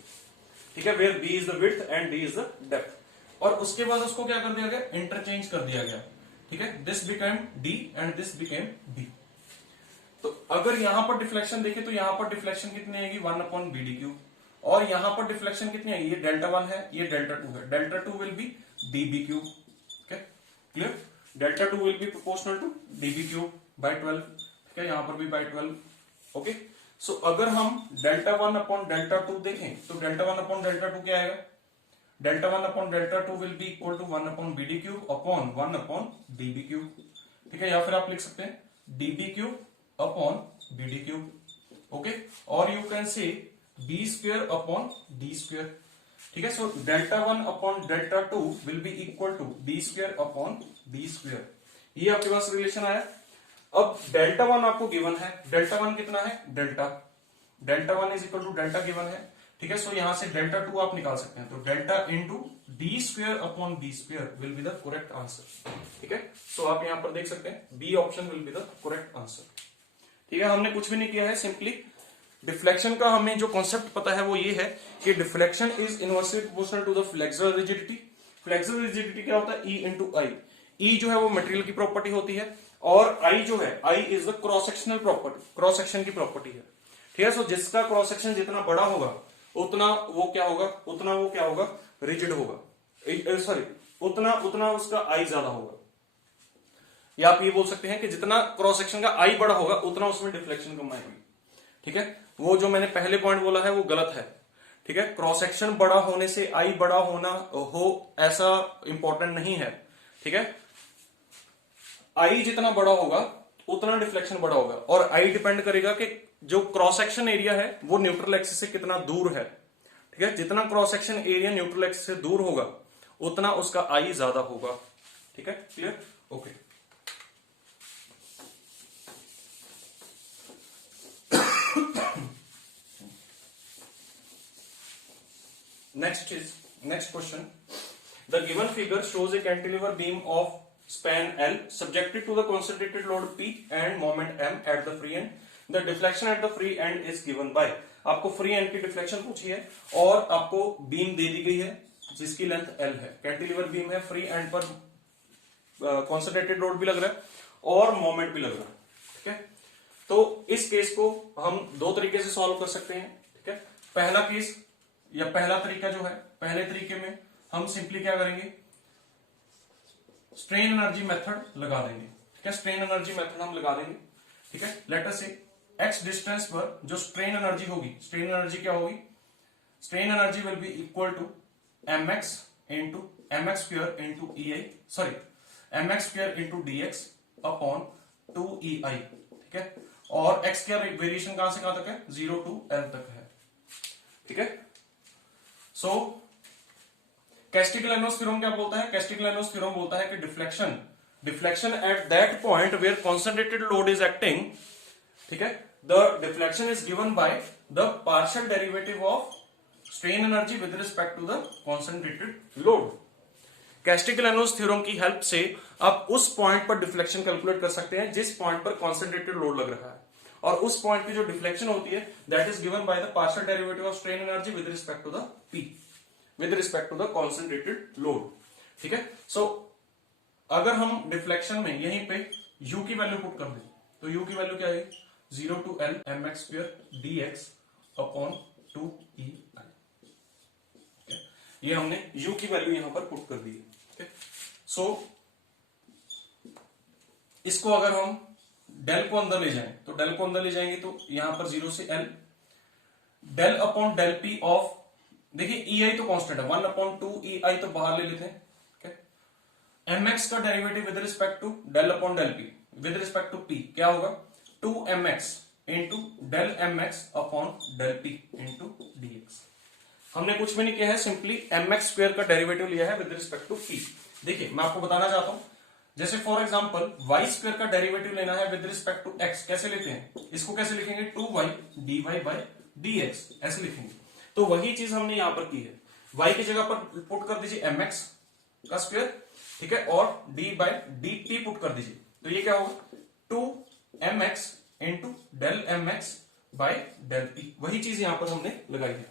ठीक है, where B is the width and D is the depth, और उसके बाद उसको क्या कर दिया गया, इंटरचेंज कर दिया गया। ठीक है, this became D and this became B। तो अगर यहां पर डिफ्लेक्शन देखें तो यहां पर डिफ्लेक्शन कितनी आएगी, 1/BD3, और यहां पर डिफ्लेक्शन कितनी आएगी, ये Δ1 है, ये Δ2 है, Δ2 will be dB3। Okay, clear, Δ2 will be proportional to dB3/12। ठीक है, यहां पर भी by 12। ओके, सो अगर हम Δ1/Δ2 देखें तो Δ1/Δ2 क्या आएगा, Δ1/Δ2 will be equal to 1/BD3 upon 1/dB3। ठीक है, या फिर आप लिख सकते हैं dB3 अपॉन BD3। ओके, और you can say B² upon D²। ठीक है, so Δ1/Δ2 will be equal to B² upon D²। ये आपके पास रिलेशन आया। अब डेल्टा वन आपको गिवन है, डेल्टा वन कितना है, delta one is equal to delta given है, ठीक है। सो यहां से डेल्टा टू आप निकाल सकते हैं, तो delta into D square upon B square will be the correct answer, ठीक है। सो आप यहां पर देख सकते हैं B option will be the correct answer, ठीक है। हमने कुछ भी नहीं किया है, सिंपली डिफ्लेक्शन का हमें जो कॉन्सेप्ट पता है वो ये है कि deflection is inversely proportional to the flexural rigidity. Flexural rigidity क्या होता है, ई इंटू आई। ई जो है वो मटेरियल की प्रॉपर्टी होती है, और आई जो है, I is the cross sectional property, cross section की प्रॉपर्टी है, ठीक है। सो जिसका क्रॉस सेक्शन जितना बड़ा होगा उतना वो क्या होगा, रिजिड होगा, सॉरी उतना उसका आई ज्यादा होगा, या आप ये बोल सकते हैं कि जितना क्रॉस सेक्शन का आई बड़ा होगा उतना उसमें डिफ्लेक्शन कम आएगी, ठीक है। वो जो मैंने पहले पॉइंट बोला है वो गलत है, ठीक है। क्रॉस सेक्शन बड़ा होने से आई बड़ा होना हो ऐसा इंपॉर्टेंट नहीं है, ठीक है। आई जितना बड़ा होगा उतना डिफ्लेक्शन बड़ा होगा, और आई डिपेंड करेगा कि जो क्रॉस सेक्शन एरिया है वो न्यूट्रल एक्सिस से कितना दूर है, ठीक है। जितना cross section area neutral axis से दूर होगा उतना उसका आई ज्यादा होगा, ठीक है। Clear, okay. Next question. The given figure shows a cantilever beam of span L subjected to the concentrated load P and moment M at the free end. The deflection at the free end is given by, आपको free and की deflection पूछी है और आपको beam दे दी गई है जिसकी length L है, कैंटिलीवर बीम है, फ्री एंड पर कॉन्सेंट्रेटेड लोड भी लग रहा है और मोमेंट भी लग रहा है, ठीक है। तो इस केस को हम दो तरीके से सॉल्व कर सकते हैं, ठीक है। पहला केस या पहला तरीका जो है, पहले तरीके में हम सिंपली क्या करेंगे, स्ट्रेन एनर्जी मेथड लगा देंगे, ठीक है। स्ट्रेन एनर्जी मेथड हम लगा देंगे, ठीक है। लेट अस से एक्स डिस्टेंस पर जो स्ट्रेन एनर्जी होगी, स्ट्रेन एनर्जी क्या होगी, strain energy will be equal to M X square into E I, sorry M X square into D X upon 2EI, ठीक है। और एक्स का वेरिएशन कहां से कहां तक है, 0 to L तक है, ठीक है। सो कैस्टिग्लियानोस थ्योरम क्या बोलता है, कैस्टिग्लियानोस थ्योरम बोलता है कि deflection at that point where concentrated load is acting, ठीक है, the deflection is given by the partial derivative of strain energy with respect to the concentrated load. Castigliano's theorem की हेल्प से आप उस पॉइंट पर डिफ्लेक्शन कैलकुलेट कर सकते हैं जिस पॉइंट पर कॉन्सेंट्रेटेड लोड लग रहा है, और उस पॉइंट की जो डिफ्लेक्शन होती है that is given by the partial derivative of strain energy with respect to the P, with respect to the concentrated load, ठीक है। सो अगर हम डिफ्लेक्शन में यहीं पे u की वैल्यू पुट कर दें तो u की वैल्यू क्या है, 0 to L mx square dx upon 2EI, ये हमने u की वैल्यू यहां पर पुट कर दी है, ठीक है। सो इसको अगर हम डेल को अंदर ले जाएं तो डेल को अंदर ले जाएंगे तो यहां पर 0 से L del upon del P of, देखिए EI तो कांस्टेंट है, 1/2EI तो बाहर ले लेते हैं, ठीक है। mx का derivative with respect to del upon del P with respect to p क्या होगा, 2mx into del mx upon del p into dx। हमने कुछ भी नहीं किया है, सिंपली mx स्क्वायर का डेरिवेटिव लिया है विद रिस्पेक्ट टू p। देखिए मैं आपको बताना चाहता हूं, जैसे फॉर एग्जांपल y स्क्वायर का डेरिवेटिव लेना है विद रिस्पेक्ट टू x, कैसे लेते हैं, इसको कैसे लिखेंगे, 2y dy बाय dx ऐसे लिखेंगे। तो वही चीज हमने यहां पर की है, y की जगह पर पुट कर दीजिए mx का स्क्वायर, ठीक है, और d बाय dt पुट कर दीजिए, तो ये क्या होगा 2mx into del mx by del p, वही चीज यहां पर हमने लगाई है,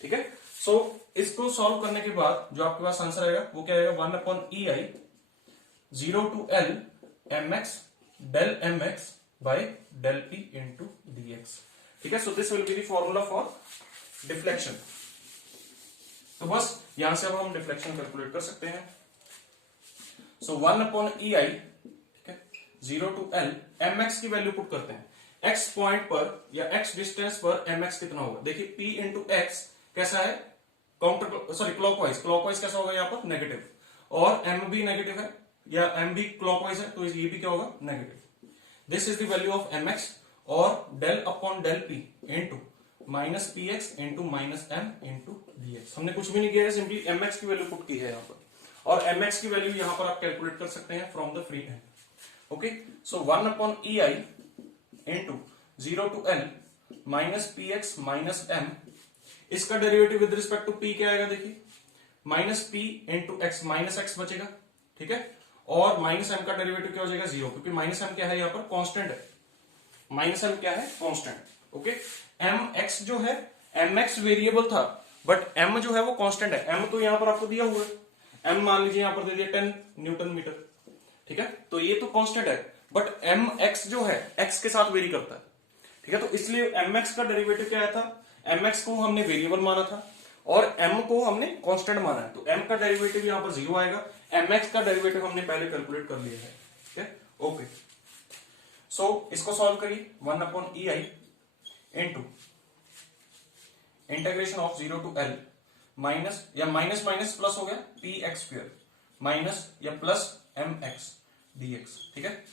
ठीक है। सो इसको सॉल्व करने के बाद जो आपके पास आंसर आएगा वो क्या आएगा, 1/EI 0 to L mx del mx by del p into dx, ठीक है। So this will be the formula for deflection. तो बस यहां से अब हम डिफ्लेक्शन कैलकुलेट कर सकते हैं। सो 1/EI, ठीक है, 0 to L mx की वैल्यू पुट करते हैं, x पॉइंट पर या x डिस्टेंस पर mx कितना होगा, देखिए p इंटू एक्स कैसा है, काउंटर सॉरी क्लॉकवाइज कैसा होगा यहाँ पर नेगेटिव, और m भी नेगेटिव है या m भी क्लॉकवाइज है तो ये भी क्या होगा, negative. This is the value of mx, और del upon del p into minus px into minus m into dx। हमने कुछ भी नहीं किया है, सिंपली mx की वैल्यू पुट की है यहाँ पर, और mx की वैल्यू यहाँ पर आप कैलकुलेट कर सकते हैं from the free end. Okay, so 1 upon E I into 0 to L minus P X minus M, इसका derivative with respect to P क्या आएगा, देखिए minus P into X, minus X बचेगा, ठीक है, और माइनस एम का डेरिवेटिव क्या हो जाएगा 0, क्योंकि माइनस एम क्या है यहाँ पर कांस्टेंट है, माइनस एम क्या है कांस्टेंट, ओके। एम एक्स जो है, एम एक्स वेरिएबल था बट एम जो है वो कांस्टेंट है, एम तो यहाँ पर आपको दिया हुआ है, एम मान लीजिए यहाँ पर दे दिया 10 न्यूटन मीटर, ठीक है, तो ये तो कांस्टेंट है बट एम एक्स जो है एक्स के साथ वेरी करता है, ठीक है, तो इसलिए एम एक्स का डेरिवेटिव क्या आया था, एम एक्स को हमने वेरिएबल माना था और एम को हमने कांस्टेंट माना है, तो एम का डेरिवेटिव यहां पर 0 आएगा, एम एक्स का डेरिवेटिव हमने पहले कैलकुलेट कर लिया है, ठीक है, ओके। सो इसको सॉल्व करिए, 1 upon E I into integration of 0 to L minus या माइनस माइनस प्लस हो गया पी एक्स स्क्वायर माइनस या plus M X D X, ठीक है।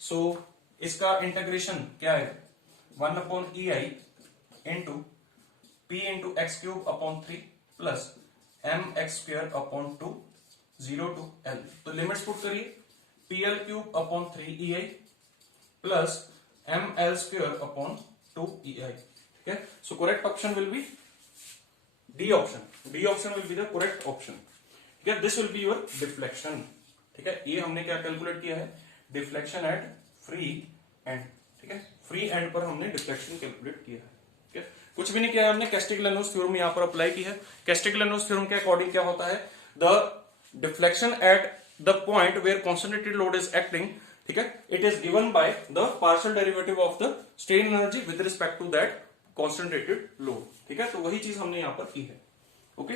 सो इसका इंटीग्रेशन क्या है, 1 upon E I into p into X cube upon 3 plus M X square upon 2 0 to L, तो लिमिट्स पुट करिए, P L cube upon 3 E I plus M L square upon 2 ई आई, ठीक है। So correct option will B D option, D option will be the correct option, ठीक है, this will be your deflection, ठीक है, ये हमने क्या कैलकुलेट किया है, डिफ्लेक्शन एट फ्री एंड, ठीक है, फ्री एंड पर हमने डिफ्लेक्शन कैलकुलेट किया है, ठीक है, कुछ भी नहीं किया है हमने, कैस्टिग्लियानोस थ्योरम यहां पर अप्लाई की है। कैस्टिग्लियानोस थ्योरम के अकॉर्डिंग क्या होता है, the deflection at the point where concentrated load is acting, ठीक है, it is given by the partial derivative of the strain energy with respect to that concentrated load, ठीक है, तो वही चीज हमने यहां पर की है, ओके।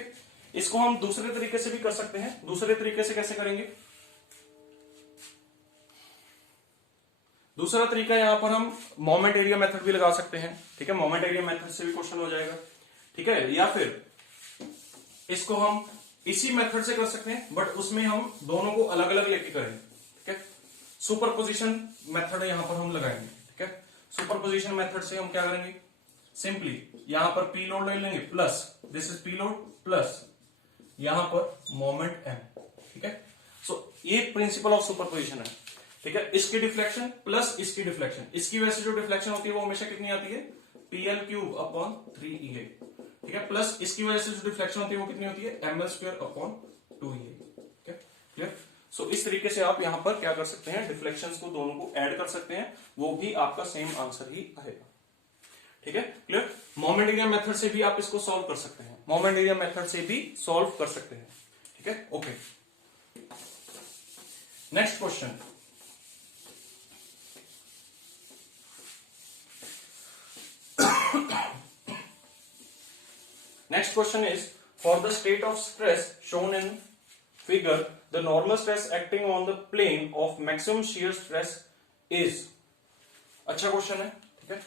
इसको हम दूसरे तरीके से भी कर सकते हैं, दूसरे तरीके से कैसे करेंगे, दूसरा तरीका यहां पर हम मोमेंट एरिया मेथड भी लगा सकते हैं, ठीक है, मोमेंट एरिया मेथड से भी क्वेश्चन हो जाएगा, ठीक है, या फिर इसको हम इसी मेथड से कर सकते हैं बट उसमें हम दोनों को अलग अलग लेके करेंगे, ठीक है, सुपरपोजिशन मेथड यहां पर हम लगाएंगे, ठीक है, सुपरपोजिशन मेथड से हम क्या करेंगे, सिंपली यहां पर पी लोड ले लेंगे plus this is P load plus यहां पर मोमेंट एम, ठीक है, सो ये प्रिंसिपल ऑफ सुपरपोजिशन है, ठीक है, इसकी डिफ्लेक्शन प्लस इसकी डिफ्लेक्शन, इसकी वजह से जो डिफ्लेक्शन होती है वो हमेशा कितनी आती है, पी एल क्यूब अपॉन 3 ई ए, ठीक है, प्लस इसकी वजह से जो डिफ्लेक्शन होती है वो कितनी होती है, एम एल स्क्वायर अपॉन 2 ई ए, ठीक है, क्लियर। सो इस तरीके से आप यहां पर क्या कर सकते हैं, डिफ्लेक्शंस को दोनों को ऐड कर सकते हैं, वो भी आपका सेम आंसर ही आएगा, ठीक है, क्लियर। मोमेंट एरिया मेथड से भी आप इसको सॉल्व कर सकते हैं, मोमेंट एरिया मेथड से भी सॉल्व कर सकते हैं, ठीक है, okay. Next question, next question is, for the state of stress shown in figure, the normal stress acting on the plane of maximum shear stress is, अच्छा क्वेश्चन है, ठीक है,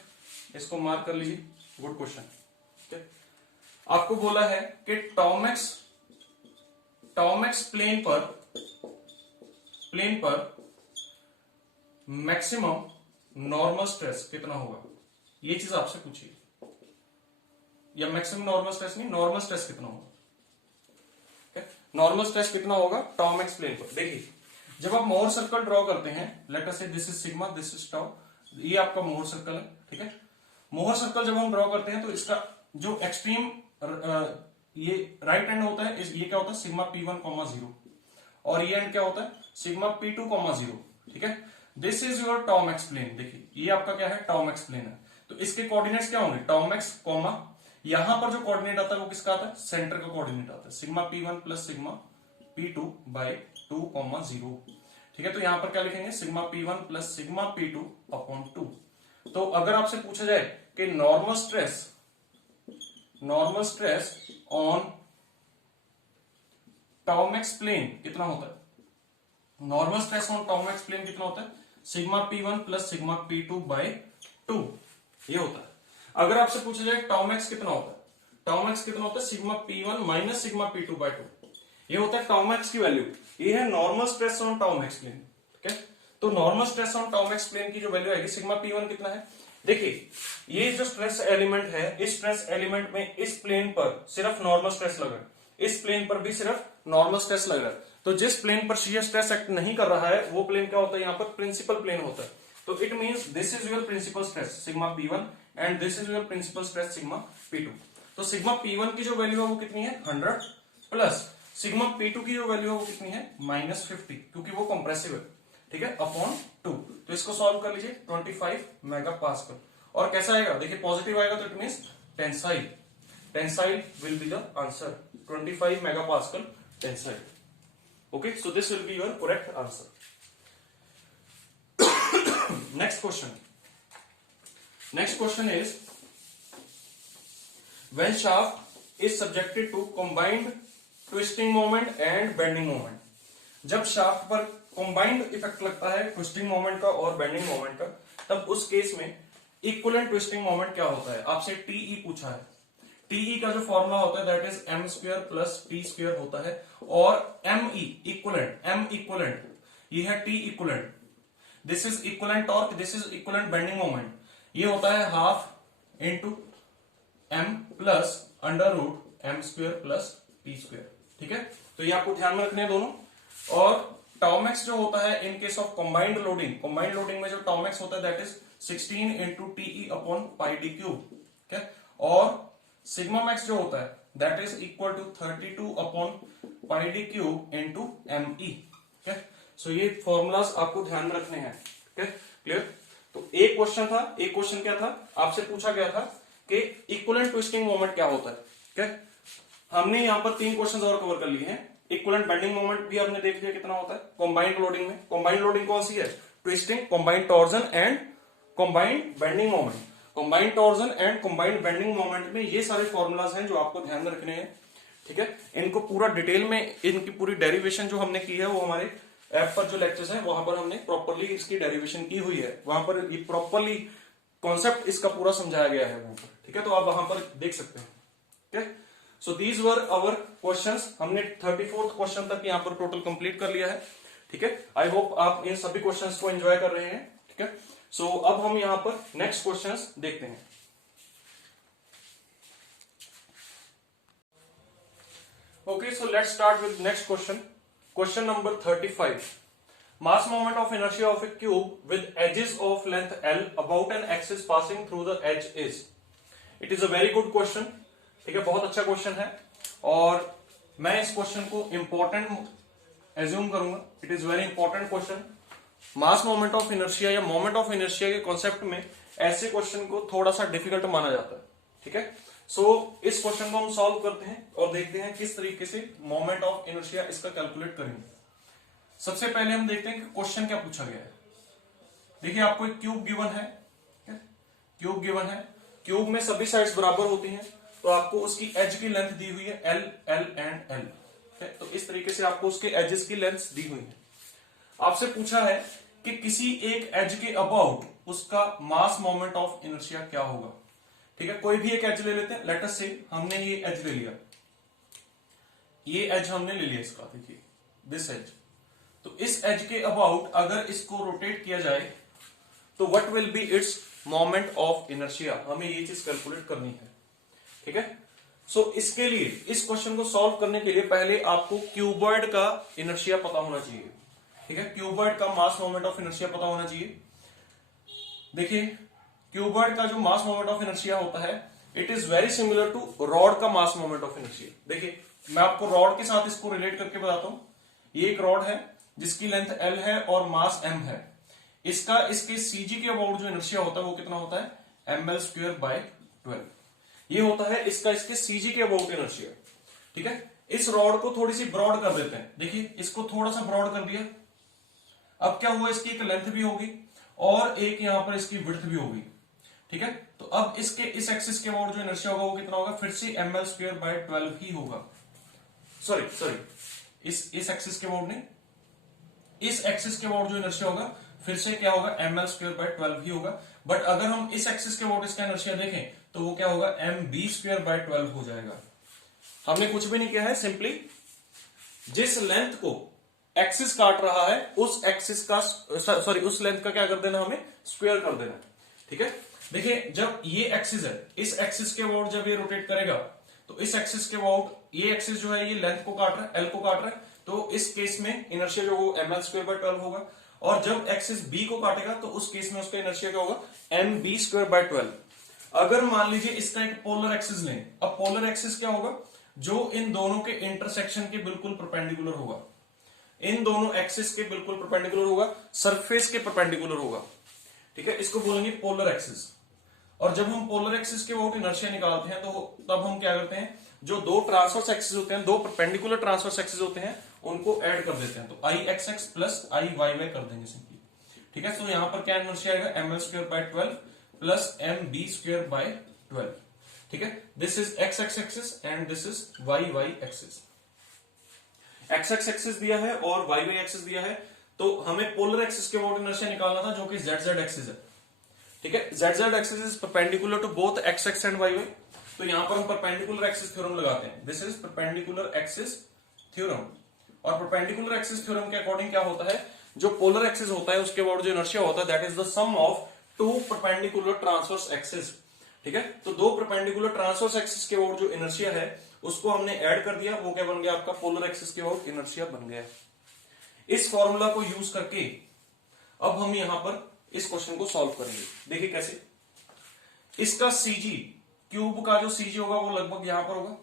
इसको मार्क कर लीजिए, गुड क्वेश्चन, ठीक है। आपको बोला है कि टॉमेक्स प्लेन पर मैक्सिमम नॉर्मल स्ट्रेस कितना होगा, ये चीज आपसे पूछिए, या मैक्सिमम नॉर्मल स्ट्रेस नहीं, नॉर्मल स्ट्रेस कितना होगा, नॉर्मल स्ट्रेस कितना होगा टॉमेक्स प्लेन पर। देखिए जब आप मोहर सर्कल ड्रॉ करते हैं, late us say this is sigma, this is tau, ये आपका मोहर सर्कल है, ठीक है, मोहर सर्कल जब हम ड्रॉ करते हैं तो इसका जो एक्सट्रीम ये राइट एंड होता है, ये क्या होता है, सिग्मा P1, 0, और ये एंड क्या होता है, सिग्मा P2, 0, ठीक है, दिस इज योर टॉमेक्स प्लेन। देखिए ये आपका क्या है, टॉमेक्स प्लेन है, तो इसके कोऑर्डिनेट्स क्या होंगे, टॉमेक्स कॉमा, यहां पर जो कोऑर्डिनेट आता है वो किसका आता है, सेंटर का कोऑर्डिनेट आता है, sigma P1 plus sigma P2 by 2, 0, ठीक है, तो यहां पर क्या लिखेंगे, sigma P1 plus sigma P2 upon 2। तो अगर आपसे पूछा जाए कि नॉर्मल स्ट्रेस ऑन टॉमेक्स प्लेन कितना होता है, नॉर्मल स्ट्रेस ऑन टॉमेक्स प्लेन कितना होता है, sigma P1 plus sigma P2 by 2, ये होता है। अगर आपसे पूछा जाए टॉमेक्स कितना होता है, टॉमेक्स कितना होता है, sigma P1 minus sigma P2 by 2, ये होता है टॉमेक्स की वैल्यू, ये है नॉर्मल स्ट्रेस ऑन टॉमेक्स प्लेन, ठीक है, तो नॉर्मल स्ट्रेस ऑन टॉमेक्स प्लेन की जो वैल्यू आएगी, सिग्मा P1 कितना है, देखिए ये जो स्ट्रेस एलिमेंट है, इस स्ट्रेस एलिमेंट में इस प्लेन पर सिर्फ नॉर्मल स्ट्रेस लगा है, इस प्लेन पर भी सिर्फ नॉर्मल स्ट्रेस लग रहा है। तो जिस प्लेन पर शियर स्ट्रेस एक्ट नहीं कर रहा है वो प्लेन क्या होता है, यहाँ पर प्रिंसिपल प्लेन होता है। तो it means this is your principal stress sigma P1 and this is your principal stress sigma P2। तो सिग्मा P1 की जो वैल्यू है वो कितनी है 100 प्लस सिग्मा P2 की जो वैल्यू है वो कितनी है -50, क्योंकि वो कंप्रेसिव है, ठीक है, अपॉन 2। तो इसको सॉल्व कर लीजिए 25 मेगापास्कल। और कैसा आएगा देखिए, पॉजिटिव आएगा तो it means tensile, tensile will be the answer, 25 megapascal tensile. Okay, so this will be your correct answer. Next question is when shaft is subjected to combined twisting moment and bending moment। जब shaft पर combined effect लगता है twisting moment का और bending moment का, तब उस case में इक्विवेलेंट ट्विस्टिंग मोमेंट क्या होता है, आपसे टीई पूछा है। टीई का जो फॉर्मूला होता है that is m square plus T square होता है, और ME इक्विवेलेंट, M इक्विवेलेंट ये है T equivalent, this is equivalent torque, this is equivalent bending moment, ये होता है half into m plus under root m square plus T square, ठीक है। तो ये आपको ध्यान में रखने हैं दोनों। और टॉमेक्स जो होता है in case of combined loading, combined loading में जो टॉमेक्स होता है that is 16 into T E upon pi D cube, ठीक है। और सिग्मा मैक्स जो होता है that is equal to 32 upon pi D cube into ME, ठीक है। सो ये फॉर्मूलाज आपको ध्यान में रखने हैं, ठीक है, क्लियर। तो एक क्वेश्चन था, एक क्वेश्चन क्या था, आपसे पूछा गया था कि इक्विवेलेंट ट्विस्टिंग मोमेंट क्या होता है, ठीक है। हमने यहाँ पर 3 क्वेश्चंस और कवर कर लिए हैं। इक्विवेलेंट बेंडिंग मोमेंट भी आपने देख लिया कितना होता है कंबाइंड लोडिंग में। कंबाइंड लोडिंग कौन सी है, twisting, combined torsion and combined bending moment. Combined torsion and combined bending moment में ये सारे फॉर्मूलाज हैं जो आपको ध्यान में रखने हैं, ठीक है। इनको पूरा डिटेल में, इनकी पूरी डेरिवेशन जो हमने की है वो हमारे ऐप पर जो लेक्चर्स हैं वहां पर हमने प्रॉपर्ली इसकी डेरिवेशन की हुई है, वहां पर ये प्रॉपर्ली कॉन्सेप्ट इसका पूरा समझाया गया है वहां पर, ठीक है। तो आप वहां पर देख सकते हैं, ठीक है। So these were our questions, हमने 34th क्वेश्चन तक यहाँ पर टोटल कंप्लीट कर लिया है, ठीक है। आई होप आप इन सभी क्वेश्चंस को एंजॉय कर रहे हैं, ठीक है। सो अब हम यहाँ पर नेक्स्ट क्वेश्चंस देखते हैं। Okay, so let's start with next question. Question number 35। Mass moment of inertia of a cube with edges of length L about an axis passing through the edge is। It is a very good question, ठीक है, बहुत अच्छा question है और मैं इस question को important assume करूंगा। It is very important question. Mass moment of inertia या मोमेंट ऑफ इनर्शिया के कॉन्सेप्ट में ऐसे क्वेश्चन को थोड़ा सा डिफिकल्ट माना जाता है, ठीक है। सो इस क्वेश्चन को हम सॉल्व करते हैं और देखते हैं किस तरीके से मोमेंट ऑफ इनर्शिया इसका कैलकुलेट करेंगे। सबसे पहले हम देखते हैं कि क्वेश्चन क्या पूछा गया है। देखिए आपको एक क्यूब गिवन है, क्यूब गिवन है, क्यूब में सभी साइड्स बराबर होती हैं, तो आपको उसकी एज की लेंथ दी हुई है L, L एंड L, तो इस तरीके से आपको उसके एजेस की लेंथ दी हुई है। आपसे पूछा है कि किसी एक एज के अबाउट उसका मास मोमेंट ऑफ इनर्शिया क्या होगा, ठीक है। कोई भी एक एज ले लेते हैं, लेट अस से हमने ये एज ले लिया, ये एज हमने ले लिया इसका, देखिए दिस एज। तो इस एज के अबाउट अगर इसको रोटेट किया जाए तो what will be its moment of inertia, हमें ये चीज कैलकुलेट करनी है, ठीक है। सो इसके लिए, इस क्वेश्चन को सॉल्व करने के लिए पहले आपको क्यूबॉइड का इनर्शिया पता होना चाहिए, ठीक है। क्यूबॉइड का मास मोमेंट ऑफ इनर्शिया पता होना चाहिए। देखिए क्यूबॉइड का जो मास मोमेंट ऑफ इनर्शिया होता है it is very similar to rod का मास मोमेंट ऑफ इनर्शिया। देखिए मैं आपको रॉड के साथ इसको रिलेट करके बताता हूं। ये एक रॉड है जिसकी लेंथ L है और मास M है। इसका इसके CG के अबाउट जो इनर्शिया होता है वो कितना होता है mL²/12। ये होता है इसका इसके CG के अबाउट इनर्शिया, ठीक है। इस रॉड को थोड़ी सी ब्रॉड कर देते हैं, देखिए इसको थोड़ा सा ब्रॉड कर दिया। अब क्या हुआ, इसकी एक लेंथ भी होगी और एक यहां पर इसकी विड्थ भी होगी, ठीक है। तो अब इसके इस एक्सिस के अबाउट जो इनर्शिया होगा वो कितना होगा, फिर से mL²/12 ही होगा। सॉरी इस एक्सिस के अबाउट नहीं, इस एक्सिस के अबाउट जो इनर्शिया होगा फिर से क्या होगा mL²/12 ही होगा। बट अगर हम इस एक्सिस के अबाउट इसका इनर्शिया देखें तो वो क्या होगा mB²/12 हो जाएगा। हमने कुछ भी नहीं किया है, सिंपली जिस लेंथ को एक्सिस काट रहा है उस एक्सिस का उस लेंथ का क्या कर देना, हमें स्क्वायर कर देना, ठीक है। देखिए जब ये एक्सिस है, इस एक्सिस के अबाउट जब ये रोटेट करेगा तो इस एक्सिस के अबाउट ये एक्सिस जो है ये लेंथ को काट रहा है, एल को काट रहा है, तो इस केस में इनर्शिया जो वो ml²/12 होगा। और जब एक्सिस बी को काटेगा तो उस केस में उसका इनर्शिया क्या होगा, mb²/12। अगर मान लीजिए इसका एक पोलर एक्सिस लें, अब पोलर एक्सिस क्या होगा, जो इन दोनों के इंटरसेक्शन के बिल्कुल परपेंडिकुलर होगा, इन दोनों एक्सिस के बिल्कुल परपेंडिकुलर होगा, सरफेस के परपेंडिकुलर होगा, ठीक है, इसको बोलेंगे पोलर एक्सिस। और जब हम पोलर एक्सिस के अबाउट इनर्शिया निकालते हैं तो तब हम क्या करते हैं, जो दो ट्रांसवर्स एक्सिस होते हैं, दो परपेंडिकुलर ट्रांसवर्स एक्सिस होते हैं, उनको ऐड कर देते हैं, तो आई एक्स एक्स प्लस आई वाई वाई कर देंगे सिंपली, ठीक है। तो यहां पर क्या इनर्शिया आएगा, ml²/12 प्लस mb²/12, ठीक है। This is X X axis and this is Y Y axis. X X axis दिया है और वाई वाई एक्सिस दिया है, तो हमें पोलर एक्सिस के अबाउट इनर्शिया निकालना था, जो कि जेड जेड एक्सिस है, ठीक है। Z Z axis is perpendicular to both X X and Y Y, तो यहां पर हम परपेंडिकुलर एक्सिस थ्योरम लगाते हैं। This is perpendicular axis theorem. और परपेंडिकुलर एक्सिस थ्योरम के अकॉर्डिंग क्या होता है, जो पोलर एक्सिस होता है उसके अबाउट जो इनर्शिया होता है, that is the sum of two perpendicular transverse axis, ठीक है। तो दो परपेंडिकुलर ट्रांसवर्स एक्सिस के अबाउट जो इनर्शिया है उसको हमने ऐड कर दिया, वो क्या बन गया, आपका पोलर एक्सिस के अबाउट इनर्शिया बन गया। इस फॉर्मूला को यूज करके अब हम यहां पर इस क्वेश्चन को सॉल्व करेंगे। देखिए कैसे, इसका सीजी, क्यूब का जो सीजी होगा वो लगभग यहां पर होगा।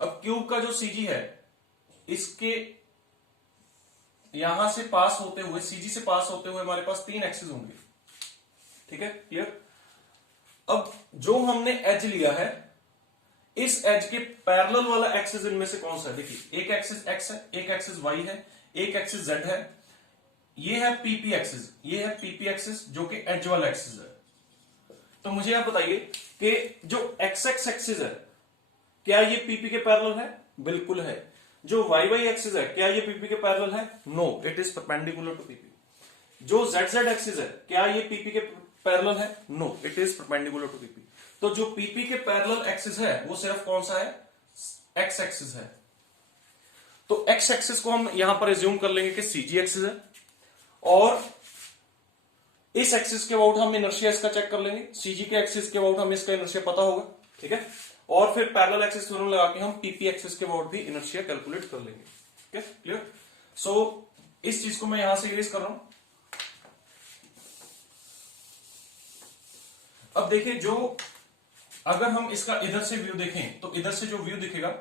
अब क्यूब का जो सीजी है, इसके यहां से पास होते हुए, सीजी से पास होते हुए हमारे पास तीन एक्सिस होंगे, ठीक है, क्लियर। अब जो हमने एज लिया है, इस एज के पैरेलल वाला एक्सिस इनमें से कौन सा है, देखिए एक एक्सिस एक्स है, एक एक्सिस वाई है, एक एक्सिस जेड है, ये है पीपी एक्सिस, ये है पीपी एक्सिस जो कि एज वाला एक्सिस है। तो मुझे आप बताइए कि जो एक्स एक्स एक्सिस है क्या ये पीपी के पैरेलल है, बिल्कुल है। जो वाई वाई एक्सिस है क्या ये पीपी के पैरेलल है, no, it is perpendicular to PP. जो जेड जेड एक्सिस है क्या ये पीपी के पैरेलल है, no, it is perpendicular to PP. तो जो पीपी के पैरेलल एक्सिस है वो सिर्फ कौन सा है, एक्स एक्सिस है। तो एक्स एक्सिस को हम यहां पर एज्यूम कर लेंगे कि सीजी एक्सिस है, और इस एक्सिस के अबाउट हम इनर्शिया इसका चेक कर लेंगे, सीजी के एक्सिस के अबाउट हमें इसका इनर्शिया पता होगा, ठीक है। और फिर पैरेलल एक्सिस थ्योरम लगा के हम पीपी एक्सिस के अबाउट भी इनर्शिया कैलकुलेट कर लेंगे, ठीक है, क्लियर। सो इस चीज को मैं यहां से इरेज कर रहा हूं। अब देखिए, जो अगर हम इसका इधर से व्यू देखें तो इधर से जो व्यू दिखेगा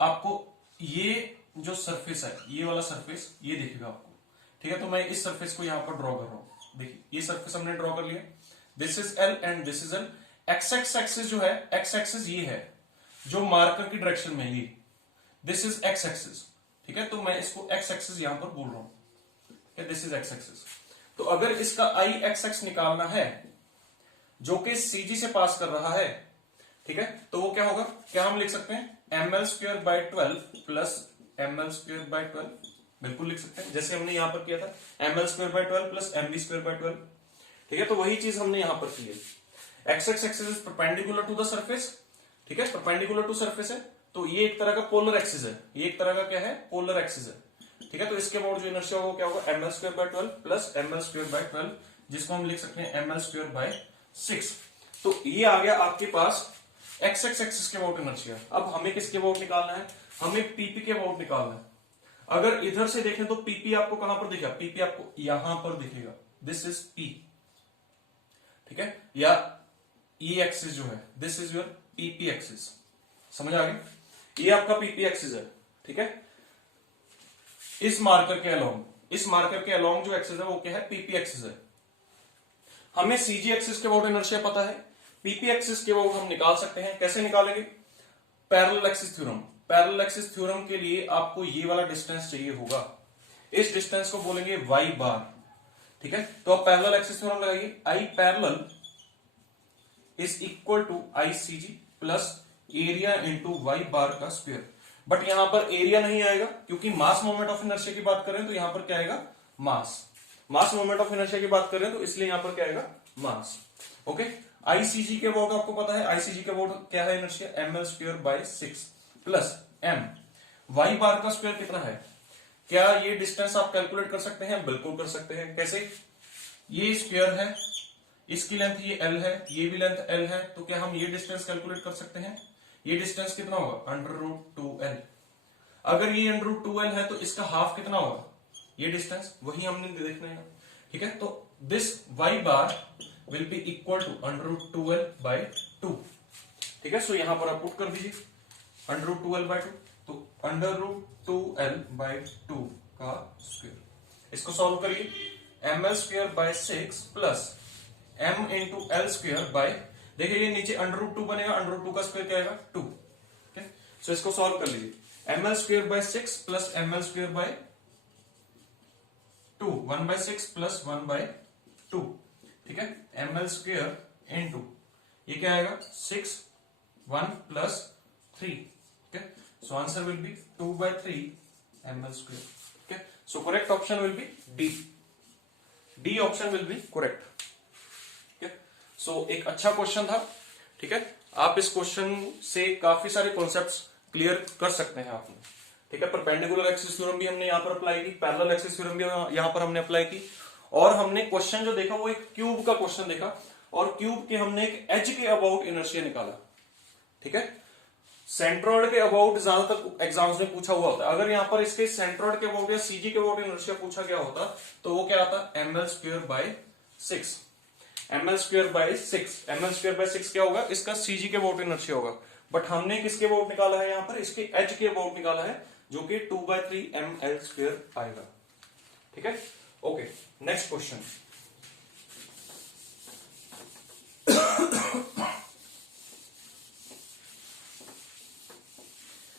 आपको, ये जो सरफेस है, ये वाला सरफेस ये दिखेगा आपको, ठीक है। तो मैं इस सरफेस को यहां पर ड्रॉ कर रहा हूं, देखिए ये सरफेस हमने ड्रॉ कर लिया, this is L and this is L. X X axis जो है, एक्स एक्सिस ये है जो मार्कर की डायरेक्शन में, ये दिस इज एक्स एक्सिस, ठीक है। तो मैं इसको एक्स एक्सिस यहां पर बोल रहा हूं, दिस इज एक्स एक्सिस। तो अगर इसका आई एक्स एक्स निकालना है जो कि सीजी से पास कर रहा है, ठीक है, तो वो क्या होगा, क्या हम लिख सकते हैं, ml²/12 प्लस ml²/12, बिल्कुल लिख सकते हैं जैसे हमने यहां पर किया था, ml²/12 प्लस mb²/12, ठीक है। तो वही चीज हमने यहां पर की है। X X axis is perpendicular to the surface, ठीक है, परपेंडिकुलर टू सरफेस है, तो ये एक तरह का पोलर एक्सिस है, ये एक तरह का क्या है, पोलर एक्सिस है, ठीक है। तो इसके अबाउट जो इनर्शिया होगा क्या होगा, ml²/12 प्लस ml²/12, जिसको हम लिख सकते हैं ml²/6। तो ये आ गया आपके पास एक्स एक्स एक्सिस के अबाउट इनर्शिया। अब हमें किसके अबाउट निकालना है, हमें पीपी के अबाउट निकालना है। अगर इधर से देखें तो पीपी आपको कहां पर दिखेगा, पीपी आपको यहां पर दिखेगा, दिस इज पी, ठीक है, या ई एक्सिस जो है, this is your PP axis, समझ आ गया, ये आपका पीपी एक्सिस है, ठीक है। इस मार्कर के अलोंग, इस मार्कर के अलोंग जो एक्सिस है वो क्या है, पीपी एक्सिस है। हमें सीजी एक्सिस के अबाउट इनर्शिया पता है, पीपी एक्सिस के अबाउट हम निकाल सकते हैं, कैसे निकालेंगे, parallel axis theorem. Parallel axis theorem के लिए आपको ये वाला डिस्टेंस चाहिए होगा, इस डिस्टेंस को बोलेंगे वाई बार, ठीक है। तो आप पैरेलल एक्सिस थ्योरम लगाइए, I parallel is equal to I CG plus area into Y bar का स्क्वायर। बट यहां पर एरिया नहीं आएगा क्योंकि मास मोमेंट ऑफ इनर्शिया की बात करें तो यहां पर क्या आएगा, मास मोमेंट ऑफ इनर्शिया की बात करें तो इसलिए यहां पर क्या आएगा, मास, ओके। आईसीजी के अबाउट आपको पता है, आईसीजी के अबाउट क्या है inertia, ml²/6 plus m, Y bar का स्क्वायर कितना है, क्या ये डिस्टेंस आप कैलकुलेट कर सकते हैं, बिल्कुल कर सकते हैं, कैसे, ये स्क्वायर है, इसकी लेंथ ये l है, ये भी लेंथ l है, तो क्या हम ये डिस्टेंस कैलकुलेट कर सकते हैं, ये डिस्टेंस कितना होगा √2l। अगर ये √2l है तो इसका हाफ कितना होगा, ये डिस्टेंस, वही हमने देखना है। ठीक है, तो this y bar will be equal to √2l/2। ठीक है, सो यहां पर आप पुट कर दीजिए √2l/2, तो √2l/2 का स्क्वायर, इसको सॉल्व करिए, ml²/6 plus m into L square by, देखिए ये नीचे √2 बनेगा, √2 का स्क्वायर क्या आएगा 2। ठीक है, सो इसको सॉल्व कर लीजिए, ml²/6 प्लस ml²/2, 1/6 प्लस 1/2। ठीक है, ml² इंटू ये क्या आएगा 6, 1 प्लस 3। ठीक है, so answer will B 2/3 ml²। ठीक है, so correct option will B D option will B correct. ठीक है, सो एक अच्छा क्वेश्चन था। ठीक है, आप इस क्वेश्चन से काफी सारे कॉन्सेप्ट्स क्लियर कर सकते हैं आपने। ठीक है, परपेंडिकुलर एक्सिस थ्योरम भी हमने यहाँ पर अप्लाई की, पैरेलल एक्सिस थ्योरम भी यहाँ पर हमने अप्लाई की, और हमने क्वेश्चन जो देखा वो एक क्यूब का क्वेश्चन देखा, और क्यूब के हमने एक एज के अबाउट इनर्शिया निकाला। ठीक है, सेंट्रॉइड के अबाउट ज्यादातर एग्जाम्स में पूछा हुआ होता है, अगर यहाँ पर इसके सेंट्रॉइड के अबाउट या सीजी के अबाउट इनर्शिया पूछा गया होता तो वो क्या आता, ml²/6। ml²/6 क्या होगा, इसका सीजी के अबाउट इनर्शिया होगा, बट हमने किसके अबाउट निकाला है, यहाँ पर इसके एच के अबाउट निकाला है, जो कि 2/3 ml² आएगा। ठीक है, okay, next question.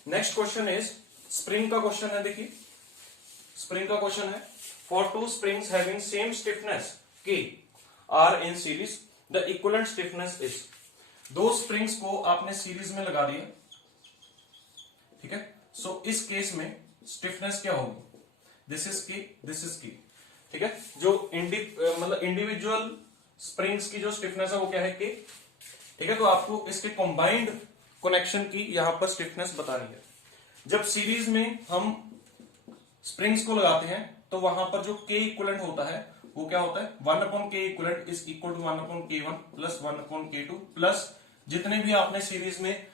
Next question is spring का क्वेश्चन है। देखिए स्प्रिंग का क्वेश्चन है, for two springs having same stiffness K are in series the equivalent stiffness is. दो स्प्रिंग्स को आपने सीरीज में लगा दिया। ठीक है, सो इस केस में स्टिफनेस क्या होगी, this is K, this is K। ठीक है, जो मतलब इंडिविजुअल स्प्रिंग्स की जो स्टिफनेस है वो क्या है, K। ठीक है, तो आपको इसके कंबाइंड कनेक्शन की यहां पर स्टिफनेस बतानी है। जब सीरीज में हम स्प्रिंग्स को लगाते हैं तो वहां पर जो K इक्विवेलेंट होता है वो क्या होता है, 1/K equivalent is equal to 1/K1 plus 1/K2 plus जितने भी आपने सीरीज में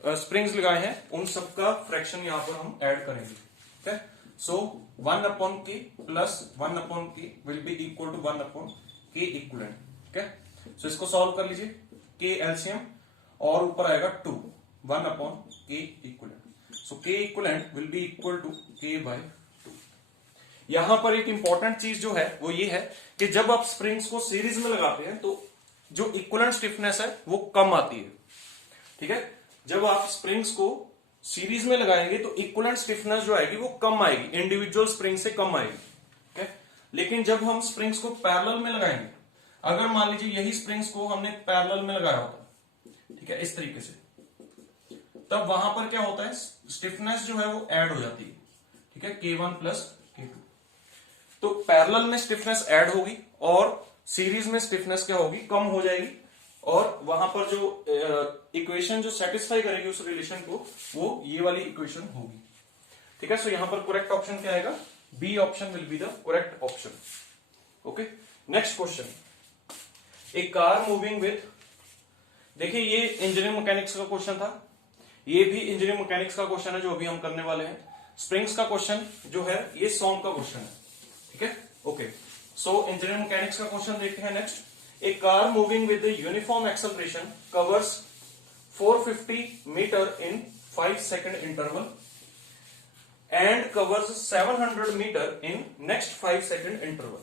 स्प्रिंग्स लगाए हैं उन सबका फ्रैक्शन यहां पर हम ऐड करेंगे। ठीक है, so 1/K plus 1/K will be equal to 1/K equivalent. ठीक है, सो इसको सॉल्व कर लीजिए, K एलसीएम और ऊपर आएगा 2, 1/K equivalent, so K equivalent will be equal to K/2। यहां पर एक इंपॉर्टेंट चीज जो है वो ये है कि जब आप स्प्रिंग्स को सीरीज में लगाते हैं तो जो इक्विवेलेंट स्टिफनेस है वो कम आती है। ठीक है, जब आप स्प्रिंग्स को सीरीज में लगाएंगे तो इक्विवेलेंट स्टिफनेस जो आएगी वो कम आएगी, इंडिविजुअल स्प्रिंग से कम आएगी। ठीक है, लेकिन जब हम स्प्रिंग्स को पैरेलल में लगाएंगे, अगर मान लीजिए यही स्प्रिंग्स को हमने पैरेलल में लगाया होता, ठीक है, इस तरीके से, तब वहां पर क्या होता है, स्टिफनेस जो है वो ऐड हो जाती है। ठीक है, K1 प्लस K2, तो पैरेलल में स्टिफनेस ऐड होगी और सीरीज में स्टिफनेस क्या होगी, कम हो जाएगी, और वहां पर जो इक्वेशन जो सेटिस्फाई करेगी उस रिलेशन को वो ये वाली इक्वेशन होगी। ठीक है, सो यहां पर करेक्ट ऑप्शन क्या आएगा, B option will be the correct option. Okay, next question, a car moving with, देखिए ये इंजीनियरिंग मैकेनिक्स का क्वेश्चन था, ये भी इंजीनियरिंग मैकेनिक्स का क्वेश्चन है जो अभी हम करने वाले हैं। स्प्रिंग्स का क्वेश्चन जो है ये सॉन्ग का क्वेश्चन है। ठीक है, ओके, सो इंजीनियरिंग मैकेनिक्स का क्वेश्चन देखते हैं next. A car moving with uniform acceleration covers 450 meter in 5 second interval and covers 700 meter in next 5 second interval.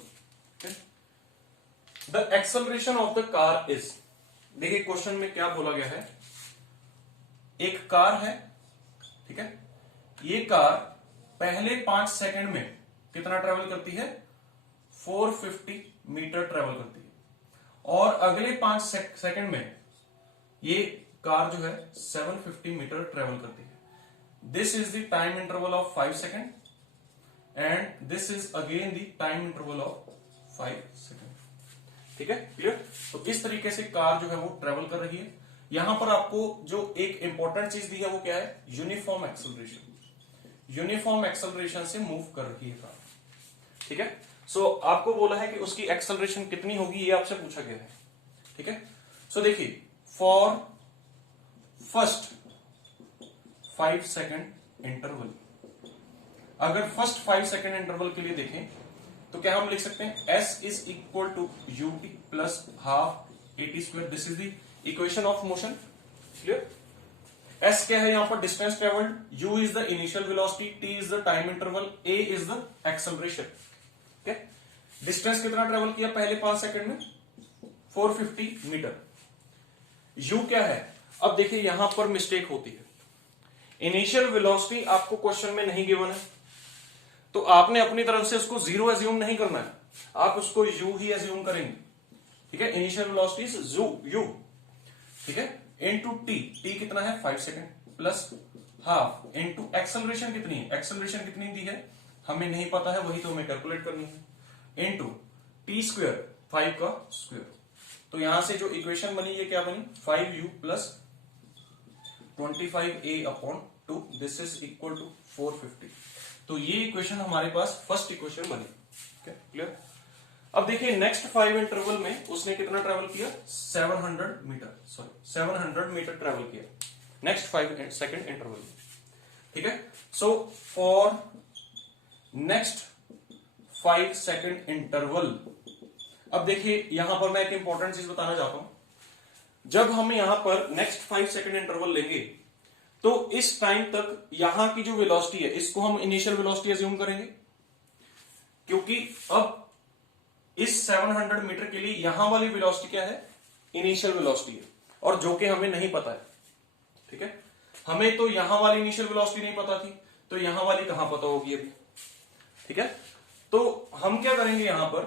The acceleration of the car is, देखिए question में क्या बोला गया है, एक कार है, ठीक है, ये कार पहले 5 सेकंड में कितना ट्रेवल करती है, 450 मीटर ट्रेवल करती है, और अगले 5 सेकंड में ये कार जो है 750 मीटर ट्रेवल करती है। This is the time interval of 5 second and this is again the time interval of 5 second. ठीक है, क्लियर। तो इस तरीके से कार जो है वो ट्रेवल कर रही है। यहां पर आपको जो एक इंपॉर्टेंट चीज दी है वो क्या है, यूनिफॉर्म एक्सेलरेशन, यूनिफॉर्म एक्सेलरेशन से मूव कर रही है कार। ठीक है, सो आपको बोला है कि उसकी एक्सेलरेशन कितनी होगी, ये आपसे पूछा गया है। ठीक है, सो देखिए, फॉर फर्स्ट 5 सेकेंड इंटरवल। अगर फर्स्ट 5 सेकेंड इंटरवल के लिए देखें तो क्या हम लिख सकते हैं, s is equal to ut plus half at square. This is the equation of motion. Clear? s क्या है यहां पर, distance travelled, u is the initial velocity, t is the time interval, a is the acceleration. Okay, distance कितना travel किया पहले 5 second में, 450 metre. u क्या है, अब देखिए यहां पर मिस्टेक होती है। इनिशियल वेलोसिटी आपको क्वेश्चन में नहीं गिवन है, तो आपने अपनी तरफ से उसको जीरो एज्यूम नहीं करना है, आप उसको u ही एज्यूम करेंगे। ठीक है, इनिशियल वेलोसिटी इज u, ठीक है, इनटू t कितना है 5 second plus half into acceleration कितनी है, एक्सेलरेशन कितनी दी है हमें नहीं पता है, वही तो हमें कैलकुलेट करनी है, इनटू टी स्क्वायर 5 का स्क्वायर। तो यहां से जो इक्वेशन बनी ये क्या बनी, 5u plus 25a upon 2, this is equal to 450। तो ये इक्वेशन हमारे पास फर्स्ट इक्वेशन बनी। क्लियर? अब देखिए नेक्स्ट 5 इंटरवल में उसने कितना ट्रेवल किया, 700 मीटर ट्रेवल किया नेक्स्ट 5 सेकेंड इंटरवल में। ठीक है, so for next 5 second interval, अब देखिए यहां पर मैं एक इंपॉर्टेंट चीज बताना चाहता हूं। जब हम यहां पर नेक्स्ट 5 सेकेंड इंटरवल लेंगे तो इस टाइम तक यहां की जो वेलोसिटी है इसको हम इनिशियल वेलोसिटी अज्यूम करेंगे, क्योंकि अब इस 700 मीटर के लिए यहां वाली वेलोसिटी क्या है, इनिशियल वेलोसिटी है, और जो कि हमें नहीं पता है। ठीक है, हमें तो यहां वाली इनिशियल वेलोसिटी नहीं पता थी, तो यहां वाली कहां पता होगी अभी। ठीक है, तो हम क्या करेंगे, यहां पर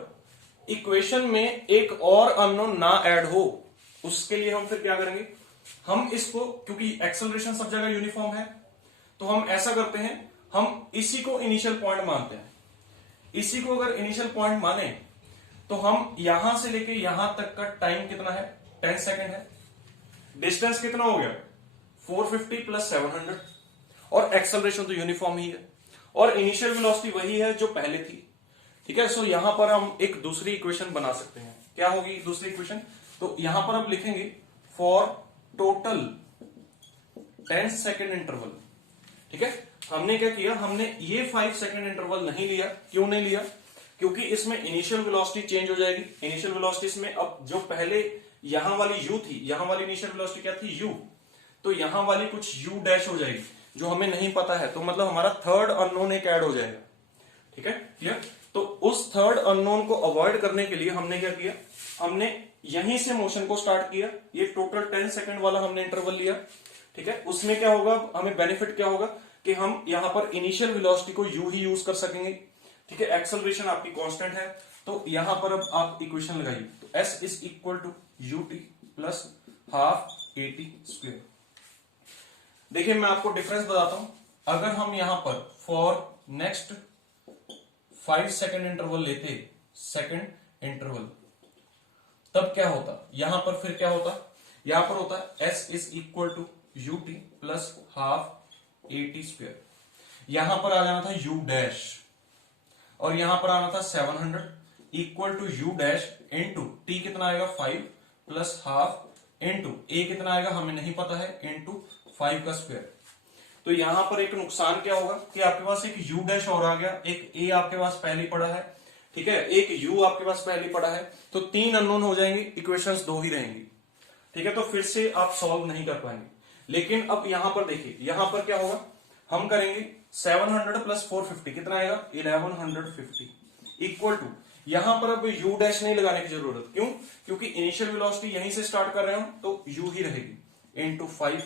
इक्वेशन में एक और अननोन ना ऐड हो, उसके लिए हम फिर क्या करेंगे, हम इसको, क्योंकि एक्सेलरेशन सब जगह यूनिफॉर्म है, तो हम ऐसा करते हैं, हम इसी को इनिशियल पॉइंट मानते हैं। इसी को अगर इनिशियल पॉइंट माने तो हम यहां से लेके यहां तक का टाइम कितना है, 10 सेकेंड है। डिस्टेंस कितना हो गया, 450 प्लस 700, और एक्सेलरेशन तो यूनिफॉर्म ही है, और इनिशियल वेलोसिटी वही है जो पहले थी। ठीक है, सो यहां पर हम एक दूसरी इक्वेशन बना सकते हैं। क्या होगी दूसरी इक्वेशन, तो यहां पर आप लिखेंगे फॉर टोटल 10 सेकेंड इंटरवल। ठीक है, हमने क्या किया, हमने ये 5 सेकेंड इंटरवल नहीं लिया। क्यों नहीं लिया, क्योंकि इसमें इनिशियल वेलोसिटी चेंज हो जाएगी। इनिशियल वेलोसिटी इसमें अब जो पहले यहां वाली u थी, यहां वाली इनिशियल वेलोसिटी क्या थी, u, तो यहां वाली कुछ u डैश हो जाएगी जो हमें नहीं पता है, तो मतलब हमारा थर्ड अननोन एक ऐड हो जाएगा। ठीक है, क्लियर? तो उस थर्ड अननोन को अवॉइड करने के लिए हमने क्या किया, हमने यहीं से मोशन को स्टार्ट किया। ये टोटल 10 सेकेंड वाला हमने इंटरवल लिया। ठीक है, उसमें क्या होगा, हमें बेनिफिट क्या होगा कि हम यहां पर इनिशियल वेलोसिटी को u ही यूज कर सकेंगे। ठीक है, एक्सेलरेशन आपकी कांस्टेंट है, तो यहां पर अब आप इक्वेशन लगाइए, तो s is equal to ut plus half at square. देखिए मैं आपको डिफरेंस बताता हूं, अगर हम यहां पर फॉर नेक्स्ट 5 सेकेंड इंटरवल लेते, सेकेंड इंटरवल, तब क्या होता, यहां पर फिर क्या होता, यहां पर होता s is equal to ut plus half at square. यहां पर आ जाना था u डैश, और यहां पर आना था 700 equal to u dash into t कितना आएगा 5 प्लस हाफ इंटू a कितना आएगा हमें नहीं पता है, इंटू 5 का स्क्वायर। तो यहां पर एक नुकसान क्या होगा कि आपके पास एक u डैश और आ गया, एक a आपके पास पहले पड़ा है। ठीक है, एक u आपके पास पहले पड़ा है, तो 3 अननोन हो जाएंगे, इक्वेशंस 2 ही रहेंगी। ठीक है, तो फिर से आप सॉल्व नहीं कर पाएंगे। लेकिन अब यहां पर देखिए, यहां पर क्या होगा, हम करेंगे 700 प्लस 450 कितना आएगा 1150 इक्वल टू, यहां पर अब u डैश नहीं लगाने की जरूरत, क्यों, क्योंकि इनिशियल वेलोसिटी यहीं से स्टार्ट कर रहे हो तो u ही रहेगी, into 5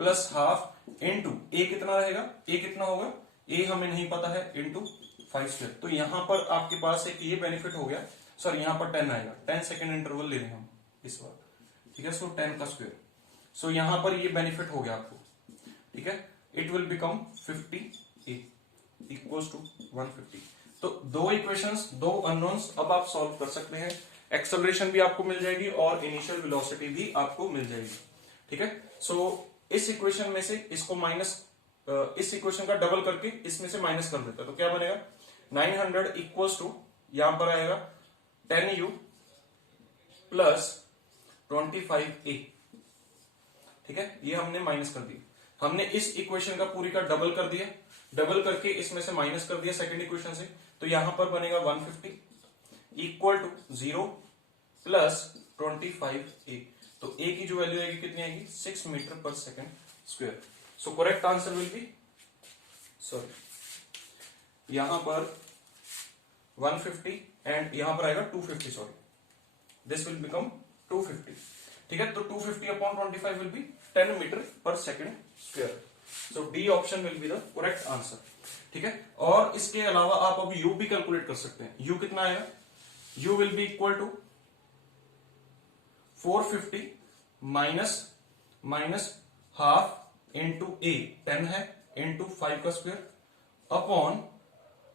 plus half into a कितना रहेगा, a कितना होगा, a हमें नहीं पता है, इंटू 5 स्क्वायर। तो यहां पर आपके पास एक ये बेनिफिट हो गया, सॉरी यहां पर 10 आएगा, 10 सेकेंड इंटरवल ले रहे हैं हम इस बार। ठीक है, सो 10 का स्क्वायर, सो यहां पर ये बेनिफिट हो गया आपको। ठीक है, it will become 50a equals to 150। तो दो इक्वेशंस, दो अननोन्स अब आप सॉल्व कर सकते हैं। एक्सेलरेशन भी आपको मिल जाएगी और इनिशियल वेलोसिटी भी आपको मिल जाएगी। ठीक है, सो इस इक्वेशन में से इसको माइनस, इस इक्वेशन का डबल करके इसमें से माइनस कर देता है, तो क्या बनेगा 900 इक्वल्स टू, यहां पर आएगा 10u प्लस 25a। ठीक है, ये हमने माइनस कर दी, हमने इस इक्वेशन का पूरी का डबल कर दिया, डबल करके इसमें से माइनस कर दिया सेकंड इक्वेशन से, तो यहां पर बनेगा 150 इक्वल टू 0 प्लस 25a। तो a की जो वैल्यू आएगी कितनी आएगी 6 मीटर पर second square. So correct answer will B, sorry यहां पर 150 एंड यहां पर आएगा 250, सॉरी दिस विल बिकम 250, ठीक है। तो 250 अपॉन 25 विल बी 10 मीटर पर second square. So D option will be the correct answer, ठीक है। और इसके अलावा आप अब u भी कैलकुलेट कर सकते हैं। u कितना आएगा, u will be equal to 450 minus half into a 10 है इंटू 5 का स्क्वायर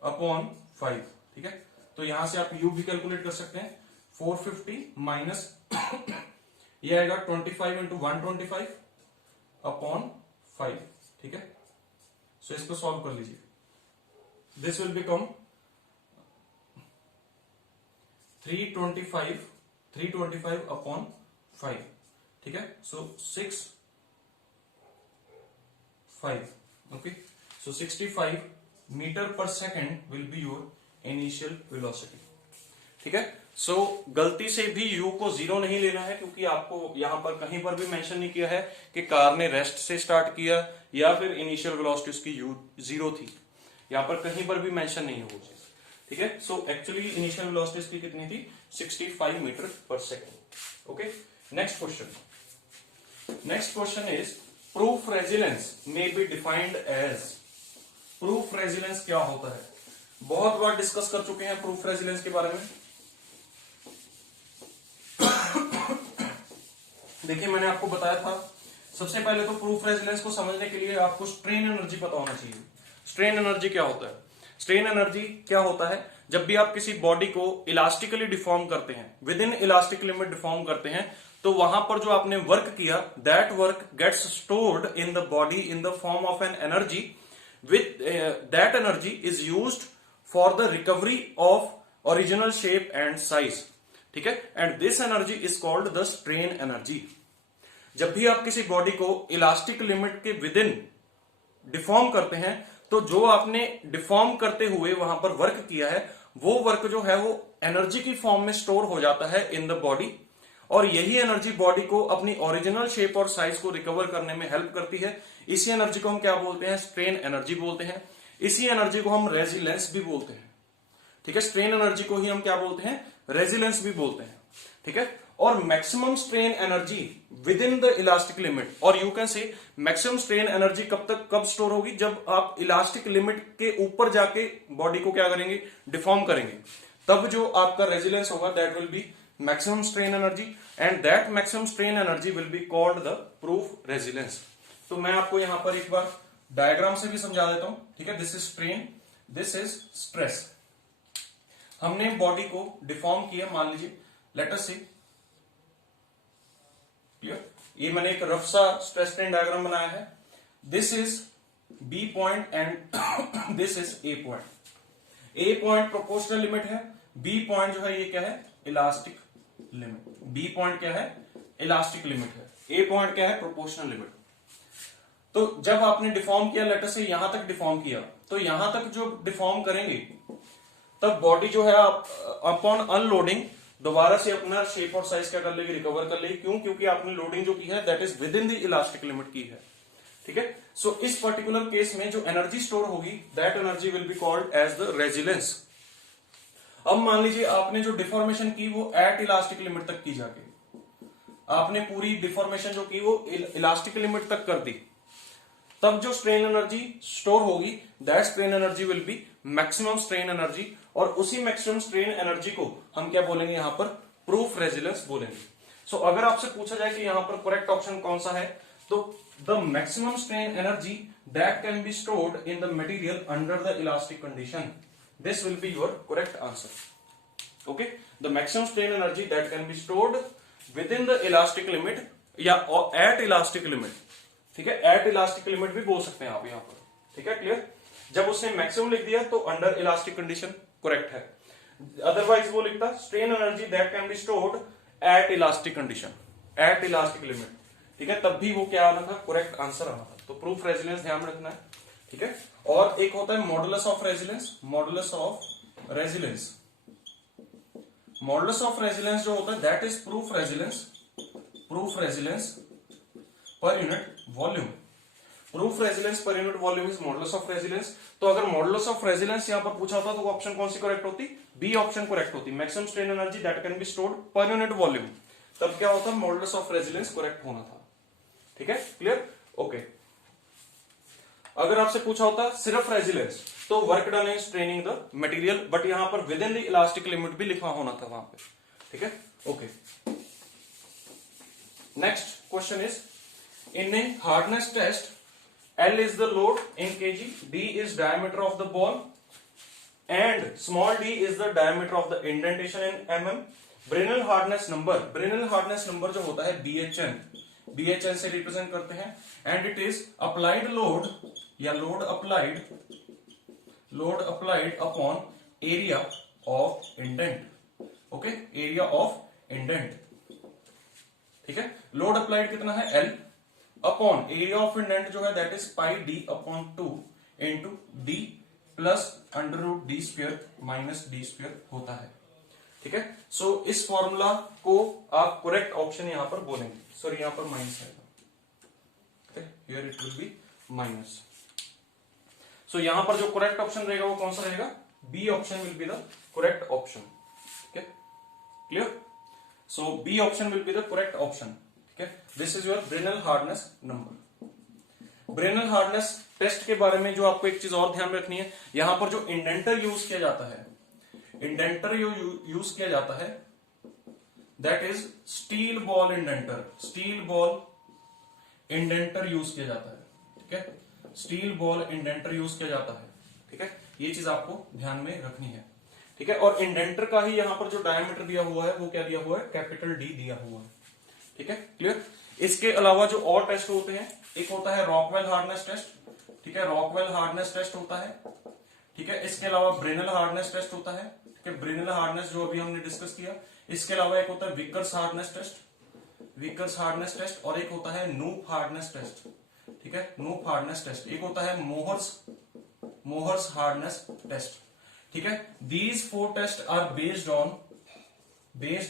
अपॉन 5, ठीक है। तो यहां से आप u भी कैलकुलेट कर सकते हैं। 450 माइनस ये आएगा 25 इंटू 125 अपॉन 5, ठीक है। सो इसको सॉल्व कर लीजिए, दिस विल बिकम 325 अपॉन 5, ठीक है। सो 5, ओके। सो 65 मीटर पर second will be your initial velocity, ठीक है। सो गलती से भी u को 0 नहीं लेना है, क्योंकि आपको यहां पर कहीं पर भी मेंशन नहीं किया है कि कार ने रेस्ट से स्टार्ट किया या फिर इनिशियल वेलोसिटी उसकी u 0 थी, यहां पर कहीं पर भी मेंशन नहीं है वो चीज, ठीक है। सो एक्चुअली इनिशियल वेलोसिटी इसकी कितनी थी 65 मीटर पर second, okay. Next question is proof resilience may be defined as. Proof resilience क्या होता है, बहुत बार डिस्कस कर चुके हैं प्रूफ रेजिलेंस के बारे में। देखिए मैंने आपको बताया था, सबसे पहले तो प्रूफ रेजिलेंस को समझने के लिए आपको स्ट्रेन एनर्जी पता होना चाहिए। स्ट्रेन एनर्जी क्या होता है, स्ट्रेन एनर्जी क्या होता है, जब भी आप किसी बॉडी को इलास्टिकली डिफॉर्म करते हैं, within elastic limit deform करते हैं, तो वहां पर जो आपने वर्क किया that work gets stored in the body in the form of an energy, with that energy is used for the recovery of original shape and size, ठीक है। And this energy is called the strain energy. जब भी आप किसी body को elastic limit के within deform करते हैं, तो जो आपने डिफॉर्म करते हुए वहां पर वर्क किया है, वो वर्क जो है वो एनर्जी की फॉर्म में स्टोर हो जाता है इन द बॉडी, और यही एनर्जी बॉडी को अपनी ओरिजिनल शेप और साइज को रिकवर करने में हेल्प करती है। इसी एनर्जी को हम क्या बोलते हैं, स्ट्रेन एनर्जी बोलते हैं। इसी एनर्जी को हम रेजिलेंस भी बोलते हैं, ठीक है। स्ट्रेन एनर्जी को ही हम क्या बोलते हैं, रेजिलेंस भी बोलते हैं, ठीक है। और maximum strain energy within the elastic limit, और you can say maximum strain energy कब स्टोर होगी, जब आप इलास्टिक लिमिट के ऊपर जाके बॉडी को क्या करेंगे, डिफॉर्म करेंगे, तब जो आपका रेजिलेंस होगा that will B maximum strain energy, and that maximum strain energy will be called the proof resilience. तो मैं आपको यहां पर एक बार डायग्राम से भी समझा देता हूं, ठीक है। This is strain, this is stress. हमने बॉडी को डिफॉर्म किया, मान लीजिए लेट अस सी, ये मैंने एक रफ सा स्ट्रेस स्ट्रेन डायग्राम बनाया है। This is B point and this is A point. A point proportional limit है, बी पॉइंट जो है ये क्या है, इलास्टिक लिमिट। बी पॉइंट क्या है, इलास्टिक लिमिट है, ए पॉइंट क्या है, प्रोपोर्शनल लिमिट। तो जब आपने डिफॉर्म किया, लेटर से यहां तक डिफॉर्म किया, तो यहां तक जो डिफॉर्म करेंगे, तब बॉडी जो है आप अपॉन अनलोडिंग दोबारा से अपना शेप और साइज क्या कर लेगी, रिकवर कर लेगी। क्यों, क्योंकि आपने लोडिंग जो की है that is with in the elastic limit की है, ठीक है। सो इस पर्टिकुलर केस में जो एनर्जी स्टोर होगी that energy will be called as the resilience. अब मान लीजिए आपने जो डिफॉर्मेशन की वो एट इलास्टिक लिमिट तक की, जाके आपने पूरी डिफॉर्मेशन जो की वो इलास्टिक लिमिट तक कर दी, तब जो स्ट्रेन एनर्जी स्टोर होगी that strain energy will B maximum strain energy, और उसी मैक्सिमम स्ट्रेन एनर्जी को हम क्या बोलेंगे, यहां पर प्रूफ रेजिलेंस बोलेंगे। सो अगर आपसे पूछा जाए कि यहां पर करेक्ट ऑप्शन कौन सा है, तो the maximum strain energy that can be stored in the material under the elastic condition, this will be your correct answer, okay. The maximum strain energy that can be stored with in the elastic limit या eight elastic limit, ठीक है। Eight elastic limit भी बोल सकते हैं आप यहां पर, ठीक है, क्लियर। जब उसने मैक्सिमम लिख दिया तो अंडर इलास्टिक कंडीशन करेक्ट है, अदरवाइज वो लिखता strain energy that can be stored at elastic condition, at elastic limit, ठीक है, तब भी वो क्या आना था, करेक्ट आंसर आना था। तो प्रूफ रेजिलियंस ध्यान में रखना है, ठीक है। और एक होता है modulus of resilience. Modulus of resilience, modulus of resilience जो होता है that is proof resilience per unit volume. Proof resilience per unit volume is modulus of resilience. तो अगर मॉडुलस ऑफ रेजिलियंस यहां पर पूछा होता तो ऑप्शन कौन सी करेक्ट होती? बी ऑप्शन करेक्ट होती। Maximum strain energy that can be stored per unit volume, तब क्या होता? मॉडुलस ऑफ रेजिलियंस करेक्ट होना था, ठीक है, क्लियर, ओके। अगर आपसे पूछा होता सिर्फ रेजिलियंस तो work done is straining the material, but यहां पर within the elastic limit भी लिखा होना था वहां पे, ठीक है, okay. Next question is in a hardness test L is the load in kg, D is diameter of the ball and small d is the diameter of the indentation in mm. Brinell hardness number जो होता है BHN से represent करते हैं and it is applied load या load applied upon area of indent, okay, area of indent, ठीक है। load applied कितना है? L upon area of indent जो है that is pi D upon 2 into D plus under root D square minus D square होता है, ठीक है। सो इस फॉर्मूला को आप करेक्ट ऑप्शन यहां पर बोलेंगे, सॉरी यहां पर माइनस है, here it will be minus. So यहां पर जो करेक्ट ऑप्शन रहेगा वो कौन सा रहेगा? B option will be the correct option, ठीक है, clear. So B option will be the correct option, ठीक है। This is your Brinell hardness number. Brinell hardness test के बारे में जो आपको एक चीज और ध्यान में रखनी है, यहां पर जो इंडेंटर यूज किया जाता है, इंडेंटर यूज किया जाता है that is steel ball indenter, steel ball indenter use किया जाता है, ठीक है, स्टील बॉल इंडेंटर यूज किया जाता है, ठीक है। ये चीज आपको ध्यान में रखनी है, ठीक है। और इंडेंटर का ही यहां पर जो डायमीटर दिया हुआ है वो क्या दिया हुआ है? कैपिटल डी दिया हुआ है, ठीक है, क्लियर। इसके अलावा जो और टेस्ट होते हैं, एक होता है रॉकवेल हार्डनेस टेस्ट, ठीक है, रॉकवेल हार्डनेस टेस्ट होता है, ठीक है। इसके अलावा ब्रिनल हार्डनेस टेस्ट होता है, ठीक है, ब्रिनल हार्डनेस जो अभी हमने डिस्कस किया। इसके अलावा एक होता है विकर्स हार्डनेस टेस्ट, और एक होता है नूप हार्डनेस टेस्ट, ठीक है, नूप हार्डनेस टेस्ट। एक होता है मोहर्स हार्डनेस टेस्ट, ठीक है। These 4 test are based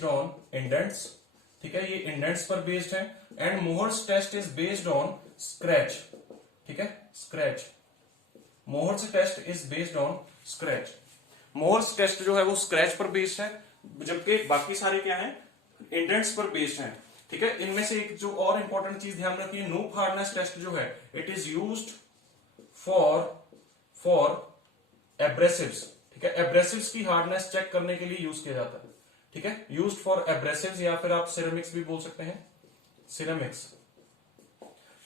on indents, ठीक है, ये इंडेंट्स पर बेस्ड है। And Mohs test is based on scratch, ठीक है, scratch. Mohs test is based on scratch. Mohs test जो है वो स्क्रैच पर बेस्ड है, जबकि बाकी सारे क्या हैं? इंडेंट्स पर बेस्ड हैं, ठीक है। इनमें से एक जो और इंपॉर्टेंट चीज ध्यान रखिए, नूप हार्डनेस टेस्ट जो है it is used for abrasives, ठीक है, एब्रेसिव्स की हार्डनेस चेक करने के लिए यूज किया जाता है, ठीक है, यूज्ड फॉर एब्रेसिव्स या फिर आप सिरेमिक्स भी बोल सकते हैं, सिरेमिक्स,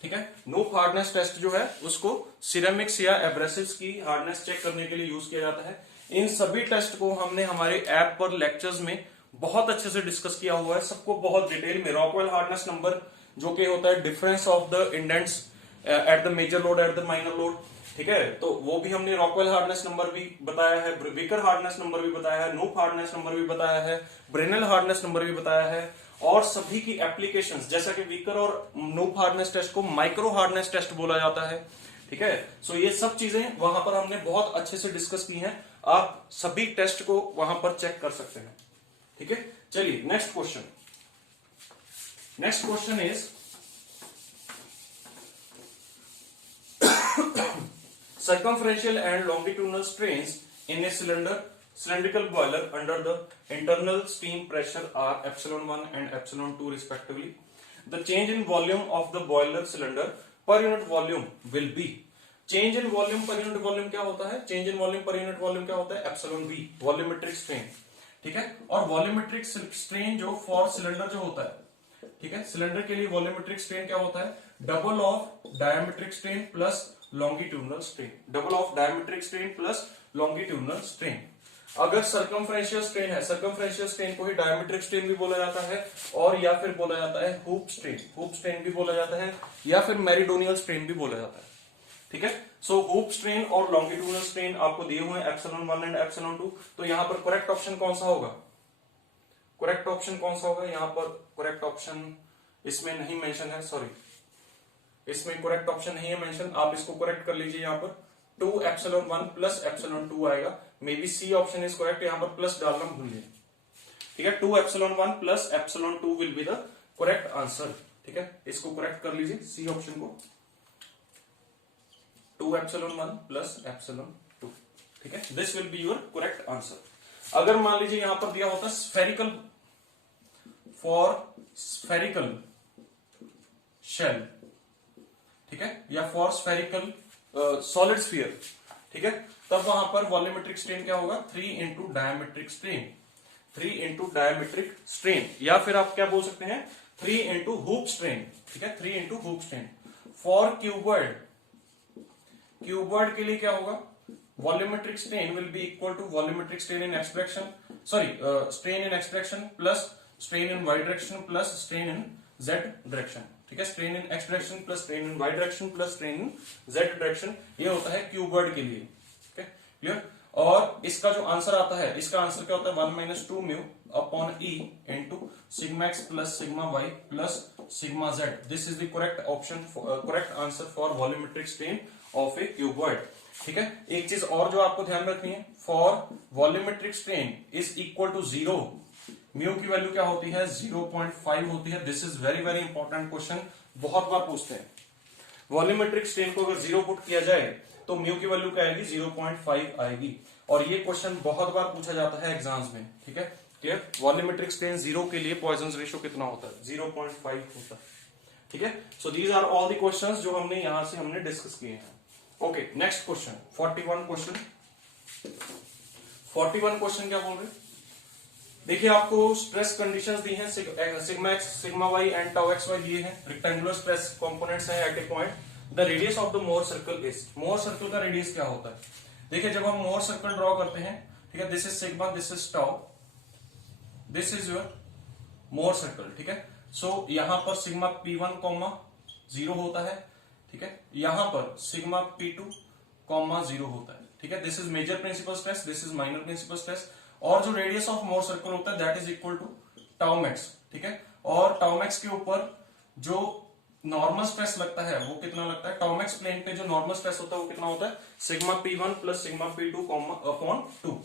ठीक है। नूप हार्डनेस टेस्ट जो है उसको सिरेमिक्स या एब्रेसिव्स की हार्डनेस चेक करने के लिए यूज किया जाता है। इन सभी टेस्ट को हमने हमारे ऐप पर लेक्चर्स में बहुत अच्छे से डिस्कस किया हुआ है, सबको बहुत डिटेल में। रॉकवेल हार्डनेस नंबर जो कि होता है difference of the indents at the major load at the minor load, ठीक है, तो वो भी हमने रॉकवेल हार्डनेस नंबर भी बताया है, विकर हार्डनेस नंबर भी बताया है, नूप हार्डनेस नंबर भी बताया है, ब्रेनल हार्डनेस नंबर भी बताया है। और सभी की एप्लीकेशंस, जैसा कि विकर और नूप हार्डनेस टेस्ट को माइक्रो हार्डनेस टेस्ट बोला जाता है, ठीक है। सो ये सब चीजें वहां पर हमने बहुत अच्छे से डिस्कस की हैं, आप सभी टेस्ट को वहां पर चेक कर सकते हैं, ठीक है। चलिए next question is circumferential and longitudinal strains in a cylindrical boiler under the internal steam pressure are epsilon 1 and epsilon 2 respectively. The change in volume of the boiler cylinder per unit volume will be, change in volume per unit volume क्या होता है? change in volume per unit volume क्या होता है? epsilon v, volumetric strain, ठीक है। और volumetric strain जो फॉर सिलेंडर जो होता है, ठीक है, सिलेंडर के लिए वॉल्यूमेट्रिक स्ट्रेन क्या होता है? Double of diametric strain plus longitudinal strain, double of diametric strain plus longitudinal strain. अगर सर्कमफ्रेंशियल स्ट्रेन है, सर्कमफ्रेंशियल स्ट्रेन को ही डायमेट्रिक स्ट्रेन भी बोला जाता है, और या फिर बोला जाता है हूप स्ट्रेन भी बोला जाता है, या फिर मेरिडोनियल स्ट्रेन भी बोला जाता है, ठीक है। सो हूप स्ट्रेन और लॉन्गिट्यूडनल स्ट्रेन आपको दिए हुए हैं एप्सिलॉन 1 एंड एप्सिलॉन 2। तो यहां पर करेक्ट ऑप्शन कौन सा होगा? करेक्ट ऑप्शन कौन सा होगा? यहां पर करेक्ट ऑप्शन इसमें नहीं मेंशन है, सॉरी, इसमें करेक्ट ऑप्शन नहीं है मेंशन, आप इसको करेक्ट कर लीजिए। यहाँ पर 2 एप्सिलॉन 1 प्लस एप्सिलॉन 2 आएगा। Maybe C option is correct, यहाँ पर प्लस डालना भूल गए। ठीक है, 2 epsilon 1 plus epsilon 2 will be the correct answer. ठीक है, इसको करेक्ट कर लीजिए सी ऑप्शन को, 2 एप्सिलॉन 1 प्लस एप्सिलॉन 2। ठीक है, this will be your correct answer. अगर मान लीजिए यहां पर दिया होता स्फेरिकल, फॉर स्फेरिकल शेल, ठीक है, या फॉर स्फेरिकल सॉलिड स्फीयर, ठीक है, तब वहां पर वॉल्यूमेट्रिक स्ट्रेन क्या होगा, 3 into diametric strain, 3 into diametric strain, या फिर आप क्या बोल सकते हैं 3 इंटू हुप स्ट्रेन। ठीक है, 3 into hoop strain. For cuboid, cuboid के लिए क्या होगा, volumetric strain will be equal to volumetric strain in extraction, sorry strain in extraction plus strain in Y direction plus strain in Z direction. ठीक है, strain in X direction plus strain in Y direction plus strain in Z direction, ये होता है cuboid के लिए। ठीक है, clear. और इसका जो आंसर आता है, इसका आंसर क्या होता है 1 minus 2 mu upon E into sigma X plus sigma Y plus sigma Z. This is the correct option, correct answer for volumetric strain of a cuboid. ठीक है, एक चीज और जो आपको ध्यान रखनी है, for volumetric strain is equal to 0, mu की वैल्यू क्या होती है 0.5 होती है। This is very very important question, बहुत बार पूछते हैं। वॉल्यूमेट्रिक स्ट्रेन को अगर 0 पुट किया जाए तो म्यू की वैल्यू क्या आएगी 0.5 आएगी, और ये क्वेश्चन बहुत बार पूछा जाता है एग्जाम्स में। ठीक है, क्लियर। वॉल्यूमेट्रिक स्ट्रेन 0 के लिए पॉइजन रेशियो कितना होता है, 0.5 होता है। ठीक है, so these are all the questions जो हमने यहां से हमने डिस्कस किए हैं। Okay, next question 41 question. 41 question क्या बोल रहे हैं, देखिए आपको स्ट्रेस कंडीशंस दी हैं, sigma X sigma Y and tau X Y दिए हैं, रेक्टेंगुलर स्ट्रेस कंपोनेंट्स हैं at a point, the radius of the Mohr circle is, Mohr circle का रेडियस क्या होता है। देखिए जब हम मोर सर्कल ड्रॉ करते हैं, ठीक है, this is sigma, this is tau, this is your more circle. ठीक है, सो यहां पर सिग्मा P1 कॉमा 0 होता है। ठीक है, यहां पर सिग्मा P2 कॉमा 0 होता है। ठीक है, this is major principal stress, this is minor principal stress, और जो रेडियस ऑफ मोर सर्कल होता है that is equal to tau max. ठीक है, और टाउ मैक्स के ऊपर जो नॉर्मल स्ट्रेस लगता है वो कितना लगता है, टाउ मैक्स प्लेन पे जो नॉर्मल स्ट्रेस होता है वो कितना होता है, sigma P1 plus sigma P2 upon 2।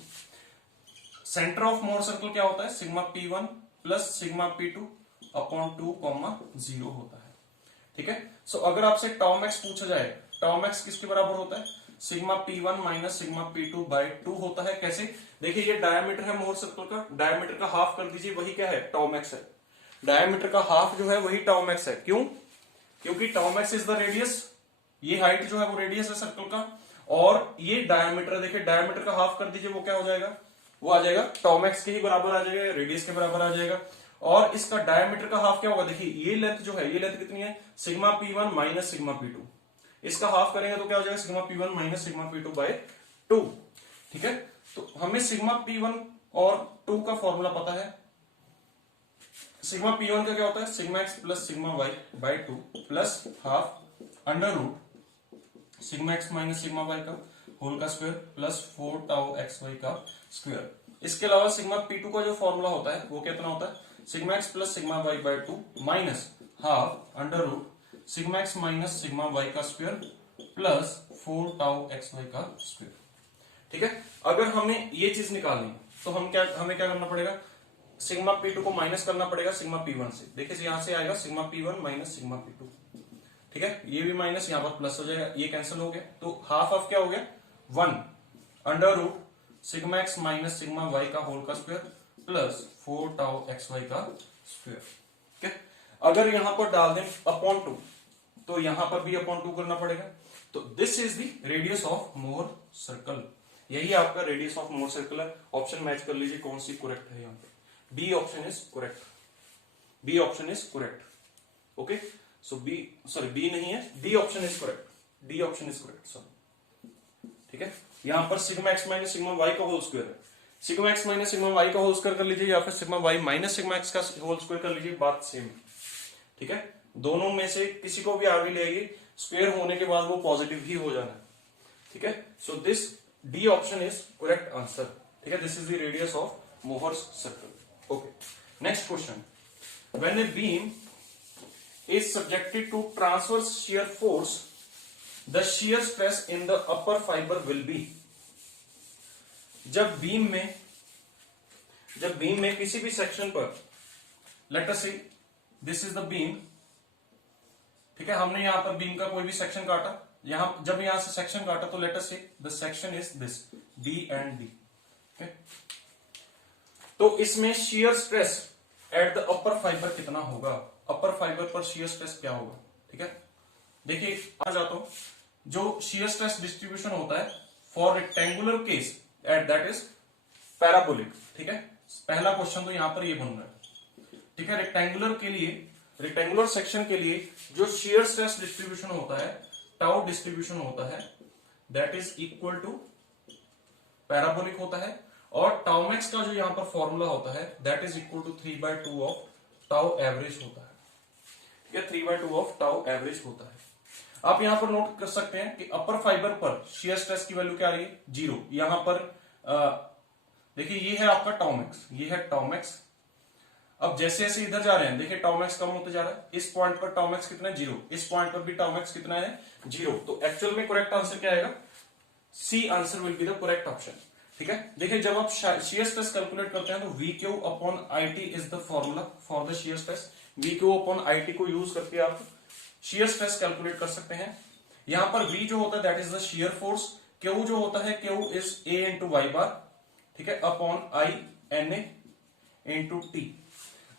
Centre of Mohr circle क्या होता है, sigma P1 plus sigma P2 upon 2,0 होता है। ठीक है, सो अगर आपसे टाउ मैक्स पूछा जाए, टाउ मैक्स किसके बराबर होता है, sigma P1 minus sigma P2 by 2 होता है। कैसे, देखिए ये डायमीटर है मोर सर्कल का, डायमीटर का हाफ कर दीजिए, वही क्या है टाउ मैक्स है। डायमीटर का हाफ जो है वही टाउ मैक्स है, क्यों, क्योंकि tau max is the radius, ये हाइट जो है वो रेडियस है सर्कल का, और ये डायमीटर, देखिए डायमीटर का हाफ कर दीजिए, वो क्या हो जाएगा, वो आ जाएगा टाउ मैक्स के ही बराबर आ जाएगा, रेडियस के बराबर आ जाएगा। और इसका डायमीटर का हाफ क्या होगा, देखिए ये लेंथ जो है, ये लेंथ कितनी है, sigma P1 minus sigma P2, इसका हाफ करेंगे तो क्या हो जाएगा, sigma P1 minus sigma P2 by 2। ठीक है, तो हमें सिग्मा P1 और 2 का फॉर्मूला पता है। सिग्मा P1 का क्या होता है, sigma X plus sigma Y by 2 plus half under root sigma X minus sigma Y का होल का square plus 4 tau X Y का स्क्वायर। इसके अलावा सिग्मा P2 का जो फॉर्मूला होता है वो कितना होता है, sigma X plus sigma Y by 2 minus half under root sigma X minus sigma Y का square plus 4 tau X Y का स्क्वायर। ठीक है, अगर हमें ये चीज निकालनी तो हमें क्या करना पड़ेगा, सिग्मा P2 को माइनस करना पड़ेगा सिग्मा P1 से। देखिए यहां से आएगा sigma P1 minus sigma P2। ठीक है, ये भी माइनस यहाँ पर प्लस हो जाएगा, ये कैंसिल हो गया, तो हाफ ऑफ क्या हो गया 1 under root sigma X minus sigma Y का होल का square plus 4 tau X Y का स्क्वायर। ठीक है, अगर यहां पर डाल दें अपॉन 2 तो यहां पर भी अपॉन 2 करना पड़ेगा। तो this is the radius of Mohr circle, यही आपका रेडियस ऑफ मोर सर्कल है। ऑप्शन मैच कर लीजिए कौन सी करेक्ट है, यहाँ पे B option is correct, B option is correct. Okay, so B, sorry B नहीं है, D option is correct, D option is correct, sorry. ठीक है, यहां पर sigma X minus sigma Y का होल स्क्वायर है, sigma X minus sigma Y का whole square कर लीजिए या फिर sigma Y minus sigma X का होल स्क्वायर कर लीजिए, बात सेम। ठीक है, दोनों में से किसी को भी आगे लेगी, स्क्वायर होने के बाद वो पॉजिटिव ही हो जाना है। ठीक है, so this D option is correct answer. ठीक है, this is the radius of Mohr's circle. Okay, next question, when a beam is subjected to transverse shear force, the shear stress in the upper fiber will be। जब beam में किसी भी section पर, late us say this is the beam, ठीक है, हमने यहां पर बीम का कोई भी सेक्शन काटा, जब यहां से सेक्शन काटा तो लेट अस से the section is this D and D. तो इसमें shear stress at the upper fibre कितना होगा, अपर फाइबर पर शियर स्ट्रेस क्या होगा। ठीक है, देखिए आ जाता हूं, जो शियर स्ट्रेस डिस्ट्रीब्यूशन होता है for rectangular case at that is parabolic. ठीक है, पहला क्वेश्चन तो यहां पर ये बन रहा है। ठीक है, रेक्टेंगुलर सेक्शन के लिए जो शियर स्ट्रेस डिस्ट्रीब्यूशन होता है, टाउ डिस्ट्रीब्यूशन होता है, that is equal to parabolic होता है, और टाउमेक्स का जो यहां पर फॉर्मूला होता है that is equal to 3/2 of tau average होता है। ठीक है, 3/2 ऑफ टाउ एवरेज होता है। आप यहां पर नोट कर सकते हैं कि अपर फाइबर पर शियर स्ट्रेस की वैल्यू क्या आ रही है, 0। यहां पर देखिए ये है आपका टाउमेक्स, ये है टाउमेक्स। अब जैसे जैसे इधर जा रहे हैं देखिए टाउमेक्स कम होते जा रहा है, इस पॉइंट पर टाउमेक्स कितना है, 0, इस पॉइंट पर भी टाउमेक्स कितना है, 0। तो एक्चुअल में करेक्ट आंसर क्या आएगा, C answer will be the correct option. ठीक है, देखिए जब आप शियर स्ट्रेस कैलकुलेट करते हैं तो VQ upon IT is the formula for the shear stress. VQ upon IT को यूज करके आप शियर स्ट्रेस कैलकुलेट कर सकते हैं। यहां पर V जो होता है that is the shear force, Q जो होता है Q is A into Y bar, ठीक है, upon INA into T।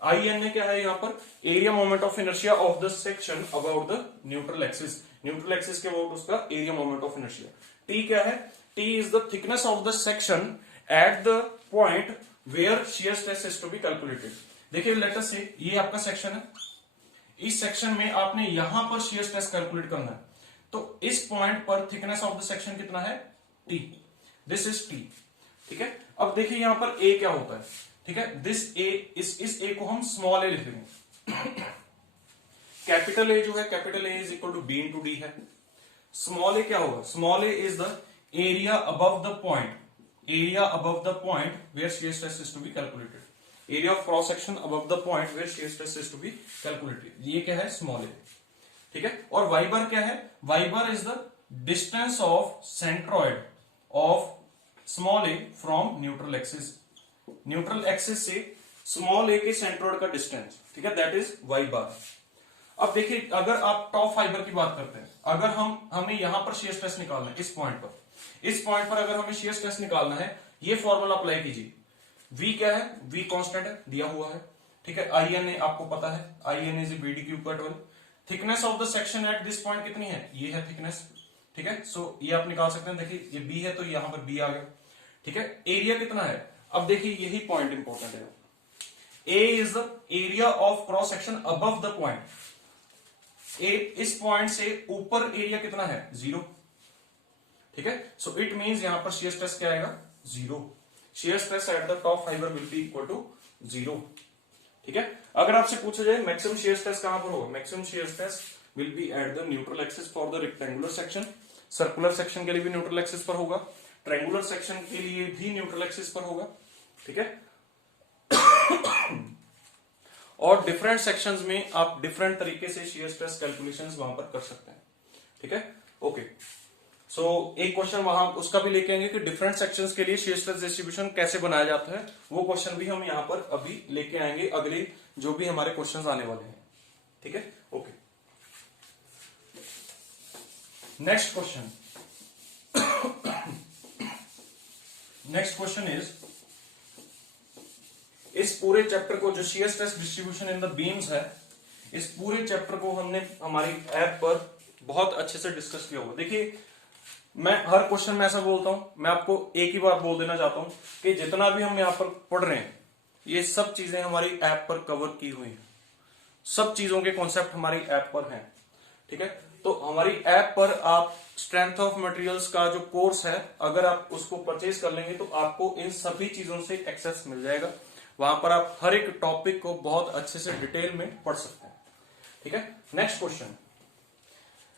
INA क्या है यहाँ पर, area moment of inertia of the section about the neutral axis, neutral axis के अबाउट उसका area moment of inertia. T क्या है, T is the thickness of the section at the point where shear stress is to be calculated। देखिए late us से ये आपका section है, इस सेक्शन में आपने यहां पर शियर स्ट्रेस कैलकुलेट करना है, तो इस पॉइंट पर थिकनेस ऑफ द सेक्शन कितना है, T, दिस इज T। ठीक है, अब देखिए यहां पर A क्या होता है, ठीक है, दिस A, इस A को हम स्मॉल a लिख देंगे। कैपिटल A जो है, capital A is equal to B into D है। स्मॉल a क्या होगा, small a is the area above the point where shear stress is to be calculated, area of cross section above the point where shear stress is to be calculated, ये क्या है, small a। ठीक है, और y bar क्या है, y bar is the distance of centroid of small a from neutral axis, neutral axis से small a के सेंट्रोइड का डिस्टेंस, ठीक है, दैट इज y bar। अब देखिए अगर आप टॉप फाइबर की बात करते हैं, अगर हमें यहां पर शियर स्ट्रेस निकालना है, इस पॉइंट पर अगर हमें शियर स्ट्रेस निकालना है, ये फॉर्मूला अप्लाई कीजिए। V क्या है, V कांस्टेंट है, दिया हुआ है। ठीक है, INA आपको पता है, INA is BD³/12। Thickness of the section at this point कितनी है, ये है थिकनेस। ठीक है, सो ये आप निकाल सकते हैं, देखिए ये B है तो यहां पर B आ गया। ठीक है, एरिया कितना है, अब देखिए यही पॉइंट इंपॉर्टेंट है, A is the area of cross section above the point. इस पॉइंट से ऊपर एरिया कितना है, 0। ठीक है, सो इट मींस यहां पर शियर स्ट्रेस क्या आएगा, 0। Shear stress at the top fibre will be equal to 0। ठीक है, अगर आपसे पूछा जाए मैक्सिमम शियर स्ट्रेस कहां पर होगा, maximum shear stress will be at the neutral axis for the rectangular section. Circular section के लिए भी न्यूट्रल एक्सिस पर होगा, ट्रायंगुलर सेक्शन के लिए भी न्यूट्रल एक्सिस पर होगा। ठीक है, और डिफरेंट सेक्शंस में आप डिफरेंट तरीके से शियर स्ट्रेस कैलकुलेशंस वहां पर कर सकते हैं। ठीक है, ओके। सो एक क्वेश्चन वहां उसका भी लेके आएंगे कि डिफरेंट सेक्शंस के लिए शियर स्ट्रेस डिस्ट्रीब्यूशन कैसे बनाया जाता है, वो क्वेश्चन भी हम यहां पर अभी लेके आएंगे अगले जो भी हमारे क्वेश्चंस आने वाले हैं। ठीक है, ओके। नेक्स्ट क्वेश्चन इज, इस पूरे चैप्टर को जो shear stress distribution in the beams है, इस पूरे चैप्टर को हमने हमारी ऐप पर बहुत अच्छे से डिस्कस किया हुआ। देखिए मैं हर क्वेश्चन में ऐसा बोलता हूं, मैं आपको एक ही बात बोल देना चाहता हूं कि जितना भी हम यहां पर पढ़ रहे हैं ये सब चीजें हमारी ऐप पर कवर की हुई हैं, सब चीजों के कॉन्सेप्ट हमारी ऐप पर हैं। ठीक है, तो हमारी ऐप पर आप स्ट्रेंथ ऑफ मटेरियल्स का जो कोर्स है, अगर आप उसको परचेज कर लेंगे तो आपको इन सभी चीजों से एक्सेस मिल जाएगा। वहां पर आप हर एक टॉपिक को बहुत अच्छे से डिटेल में पढ़ सकते हैं। ठीक है, next question,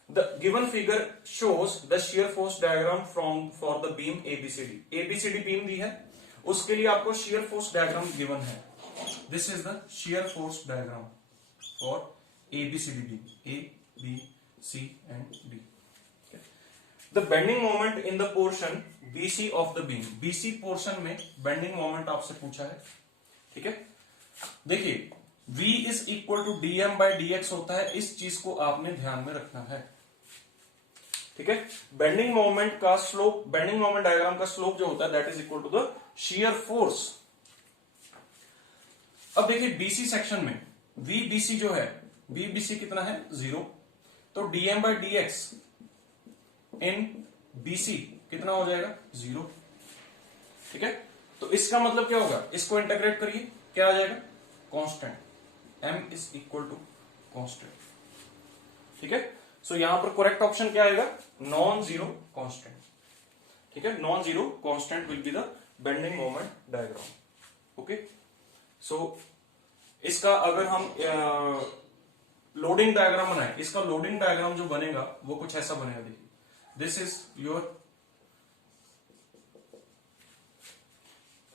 the given figure shows the shear force diagram for the beam ABCD beam दी है, उसके लिए आपको shear force diagram given है। this is the shear force diagram for ABCD beam, A, B, C and D. The bending moment in the portion BC of the beam, BC portion में bending moment आपसे पूछा है, ठीक है। देखिए V is equal टू dm by dx होता है, इस चीज को आपने ध्यान में रखना है, ठीक है। बेंडिंग मोमेंट का स्लोप, बेंडिंग मोमेंट डायग्राम का स्लोप जो होता है that is equal to the shear force. अब देखिए BC सेक्शन में VBC जो है, VBC कितना है 0, तो dm by dx in BC कितना हो जाएगा 0, ठीक है। तो इसका मतलब क्या होगा, इसको इंटीग्रेट करिए, क्या आ जाएगा constant, m is equal to constant, ठीक है। सो यहां पर करेक्ट ऑप्शन क्या आएगा, नॉन जीरो कांस्टेंट, ठीक है। Non zero constant will be the bending moment diagram, okay. So इसका अगर हम लोडिंग डायग्राम बनाए, इसका लोडिंग डायग्राम जो बनेगा वो कुछ ऐसा बनेगा, देखिए this is your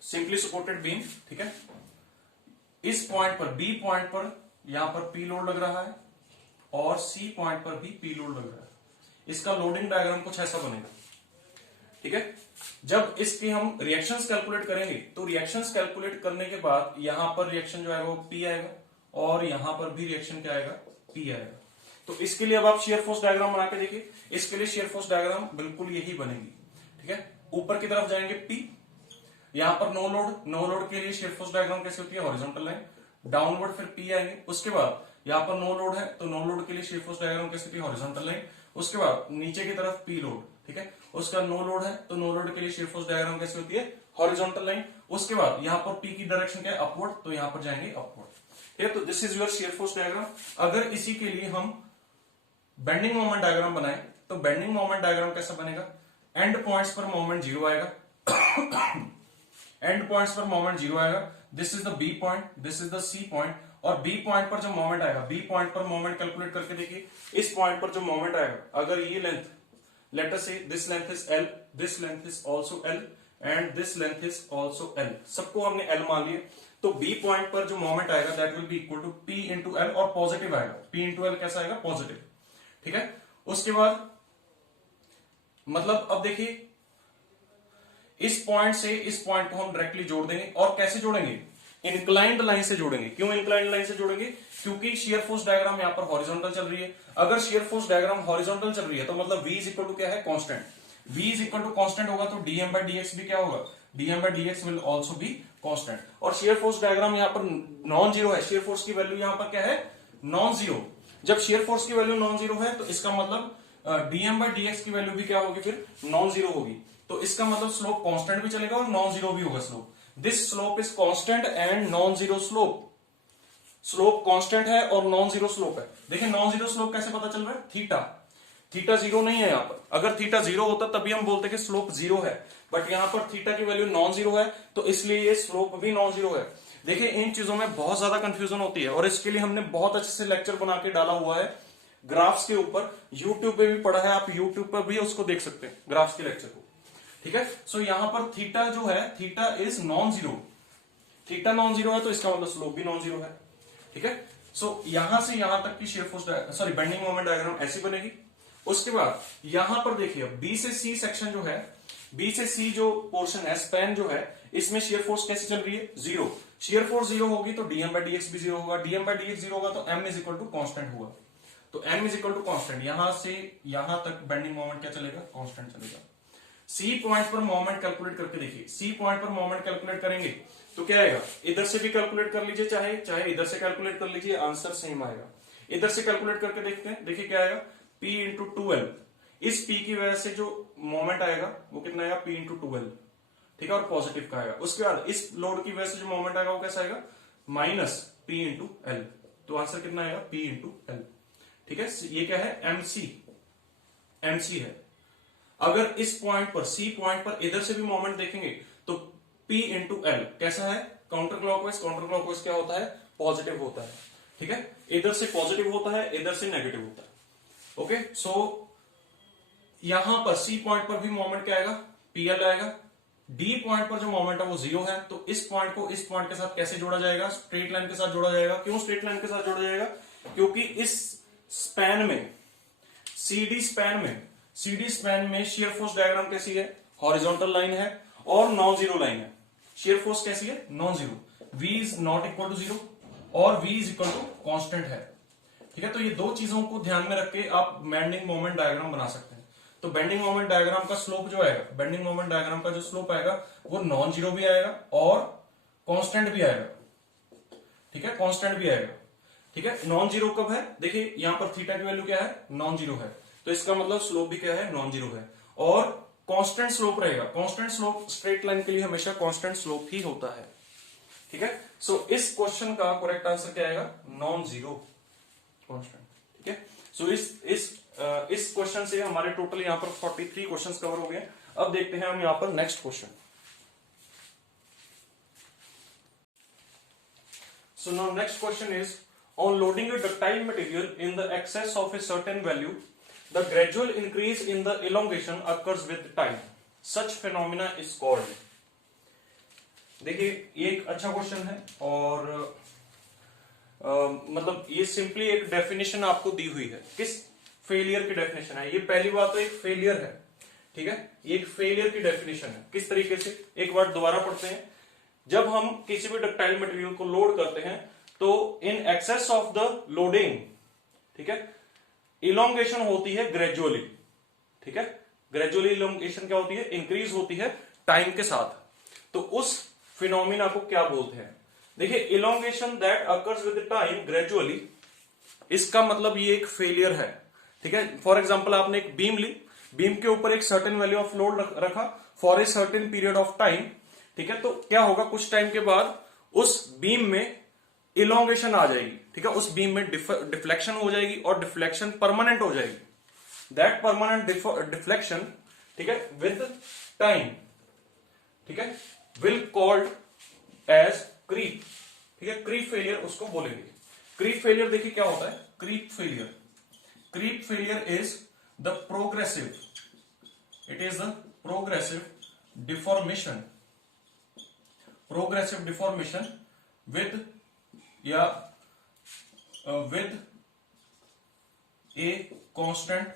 simply supported beam, ठीक है। इस पॉइंट पर, बी पॉइंट पर यहां पर पी लोड लग रहा है और सी पॉइंट पर भी पी लोड लग रहा है। इसका लोडिंग डायग्राम कुछ ऐसा बनेगा, ठीक है। जब इसके हम रिएक्शंस कैलकुलेट करेंगे तो रिएक्शंस कैलकुलेट करने के बाद यहां पर रिएक्शन जो आएगा वो पी आएगा और यहां पर भी रिएक्शन क्या आएगा, पी आएगा। तो इसके लिए अब आप शेयर फोर्स डायग्राम बना के देखिए, इसके लिए शेयर फोर्स डायग्राम बिल्कुल यही बनेगी, ठीक है। ऊपर की तरफ जाएंगे पी, यहां पर नो लोड, नो लोड के लिए शेयर फोर्स डायग्राम कैसे होती है, हॉरिजॉन्टल लाइन, डाउनवर्ड फिर पी आएंगे। उसके बाद यहां पर नो लोड है तो नो लोड के लिए शेयर फोर्स डायग्राम कैसे होती है, हॉरिजॉन्टल लाइन। उसके बाद नीचे की तरफ पी लोड, ठीक है। उसका नो लोड है तो नो लोड के लिए शेयर फोर्स डायग्राम कैसे होती है, हॉरिजॉन्टल लाइन। उसके बाद यहां पर पी की डायरेक्शन क्या है, अपवर्ड, तो यहां पर जाएंगे अपवर्ड, ठीक है। तो this is your share force diagram. अगर इसी के लिए हम बेंडिंग मोमेंट डायग्राम बनाए तो बेंडिंग मोमेंट डायग्राम कैसा बनेगा, एंड पॉइंट्स पर मोमेंट जीरो आएगा एंड पॉइंट्स पर मोमेंट जीरो आएगा। This is the B point, this is the C point, और बी पॉइंट पर जो मोमेंट आएगा, बी पॉइंट पर मोमेंट कैलकुलेट करके देखिए, इस पॉइंट पर जो मोमेंट आएगा, अगर ये length, late us say this length is L, this length is also L and this length is also L, सबको हमने L मान लिया, तो बी पॉइंट पर जो मोमेंट आएगा that will be equal to P into L, और positive आएगा, P इंटू L कैसा आएगा, पॉजिटिव, ठीक है। उसके बाद मतलब अब देखिए इस पॉइंट से इस पॉइंट को हम डायरेक्टली जोड़ देंगे, और कैसे जोड़ेंगे, इंक्लाइंड लाइन से जोड़ेंगे। क्यों इंक्लाइंड लाइन से जोड़ेंगे, क्योंकि शेयर फोर्स डायग्राम यहां पर हॉरिजॉन्टल चल रही है। अगर शेयर फोर्स डायग्राम हॉरिजॉन्टल चल रही है तो मतलब V इज इक्वल टू क्या है, constant. V is equal to constant होगा तो dm बाई dx भी क्या होगा, dm by dx will also be constant. और शेयर फोर्स डायग्राम यहां पर नॉन जीरो है, शेयर फोर्स की वैल्यू यहां पर क्या है, नॉन जीरो। जब शेयर फोर्स की वैल्यू नॉन जीरो है तो इसका मतलब dm बाई dx की वैल्यू भी क्या होगी, फिर नॉन जीरो होगी। तो इसका मतलब स्लोप कांस्टेंट भी चलेगा और नॉन जीरो भी होगा slope. This slope is constant and non zero slope. Slope constant है और नॉन जीरो स्लोप है। देखिए नॉन जीरो स्लोप कैसे पता चल रहा है, थीटा, थीटा जीरो नहीं है यहां पर। अगर थीटा जीरो होता तभी हम बोलते कि स्लोप जीरो है, बट यहां पर थीटा की वैल्यू नॉन जीरो है तो इसलिए ये स्लोप भी नॉन जीरो है। देखिए इन चीजों में बहुत ज्यादा कंफ्यूजन होती है और इसके लिए हमने बहुत अच्छे से लेक्चर बना के डाला हुआ है ग्राफ्स के ऊपर, यूट्यूब पे भी पढ़ा है, आप यूट्यूब पर भी उसको देख सकते हैं ग्राफ्स के लेक्चर को, ठीक है। सो यहां पर थीटा जो है, theta is non zero, theta non zero है तो इसका मतलब स्लोप भी नॉन जीरो है, ठीक है। सो यहां से यहां तक की shear force sorry bending moment diagram ऐसी बनेगी। उसके बाद यहां पर देखिए बी से सी सेक्शन जो है, बी से सी जो पोर्शन है, स्पैन जो है, इसमें शेयर फोर्स कैसे चल रही है, जीरो। शेयर फोर्स जीरो होगी तो डीएम बाई डीएक्स भी जीरो होगा, डीएम बाई डीएक्स जीरो होगा तो M is equal to constant होगा। तो M is equal to constant, यहां से यहां तक बेंडिंग मोमेंट क्या चलेगा, कॉन्स्टेंट चलेगा। सी पॉइंट पर मोमेंट कैलकुलेट करके देखिए, सी पॉइंट पर मोमेंट कैलकुलेट करेंगे तो क्या आएगा, इधर से भी कैलकुलेट कर लीजिए, चाहे चाहे इधर से कैलकुलेट कर लीजिए, आंसर सेम आएगा। इधर से कैलकुलेट करके देखते हैं, देखिए क्या आएगा, P इंटू 2L। इस P की वजह से जो मोमेंट आएगा वो कितना आएगा, P इंटू 2L, ठीक है, और पॉजिटिव का आएगा। उसके बाद इस लोड की वजह से जो मोमेंट आएगा वो कैसा आएगा, माइनस P इंटू L, तो आंसर कितना आएगा, P इंटू L, ठीक है। ये क्या है, MC है। अगर इस पॉइंट पर, सी पॉइंट पर इधर से भी मोमेंट देखेंगे तो P इंटू L कैसा है, काउंटर क्लॉकवाइज, काउंटर क्लॉकवाइज क्या होता है, पॉजिटिव होता है, ठीक है। इधर से पॉजिटिव होता है, इधर से नेगेटिव होता है, ओके। सो यहां पर सी पॉइंट पर भी मोमेंट क्या आएगा, PL आएगा। डी पॉइंट पर जो मोमेंट है वो जीरो है, तो इस पॉइंट को इस पॉइंट के साथ कैसे जोड़ा जाएगा, स्ट्रेट लाइन के साथ जोड़ा जाएगा। क्यों स्ट्रेट लाइन के साथ जोड़ा जाएगा, क्योंकि इस स्पैन में सीडी स्पैन में शियर फोर्स डायग्राम कैसी है, हॉरिजॉन्टल लाइन है और नॉन जीरो लाइन है। शियर फोर्स कैसी है, non zero, V is not equal to zero और V is equal to constant है। ठीक है, तो ये दो चीजों को ध्यान में रख के आप बेंडिंग मोमेंट डायग्राम बना सकते हैं। तो बेंडिंग मोमेंट डायग्राम का स्लोप जो आएगा, बेंडिंग मोमेंट डायग्राम का जो स्लोप आएगा वो नॉन जीरो भी आएगा और कांस्टेंट भी आएगा। ठीक है, कांस्टेंट भी आएगा। ठीक है, नॉन जीरो कब है, देखिए यहां पर थीटा की वैल्यू क्या है, नॉन जीरो है, तो इसका मतलब स्लोप भी क्या है, नॉन जीरो है। और कांस्टेंट स्लोप रहेगा, कांस्टेंट स्लोप स्ट्रेट लाइन के लिए हमेशा कांस्टेंट स्लोप ही होता है। ठीक है, सो इस क्वेश्चन का करेक्ट आंसर क्या आएगा, नॉन जीरो कांस्टेंट। ठीक है, सो इस क्वेश्चन से हमारे टोटल यहां पर 43 क्वेश्चंस कवर हो गए। अब देखते हैं हम यहां पर next question. So now next question is on loading a ductile material in the excess of a certain value, the gradual increase in the elongation occurs with time. Such phenomena is called. देखिए ये एक अच्छा question है और मतलब ये simply एक definition आपको दी हुई है। किस फेलियर की डेफिनेशन है ये, पहली बात तो एक फेलियर है। ठीक है, ये एक फेलियर की डेफिनेशन है। किस तरीके से, एक बार दोबारा पढ़ते हैं। जब हम किसी भी डक्टाइल मटेरियल को लोड करते हैं तो in excess of the loading, ठीक है, इलोंगेशन होती है ग्रेजुअली। ठीक है, ग्रेजुअली इलोंगेशन क्या होती है, इंक्रीज होती है टाइम के साथ। तो उस फिनोमिना को क्या बोलते हैं, देखिए elongation that occurs with time gradually, इसका मतलब ये एक फेलियर है। ठीक है, फॉर एग्जांपल आपने एक बीम ली, बीम के ऊपर एक सर्टेन वैल्यू ऑफ लोड रखा for a certain period of time. ठीक है, तो क्या होगा, कुछ टाइम के बाद उस बीम में इलोंगेशन आ जाएगी। ठीक है, उस बीम में डिफ्लेक्शन हो जाएगी और डिफ्लेक्शन परमानेंट हो जाएगी। दैट परमानेंट डिफ्लेक्शन, ठीक है, विद टाइम, ठीक है, विल कॉल्ड एज क्रीप। ठीक है, क्रीप फेलियर उसको बोलेंगे। क्रीप फेलियर देखिए क्या होता है, creep failure is the progressive, it is the progressive deformation with या with a constant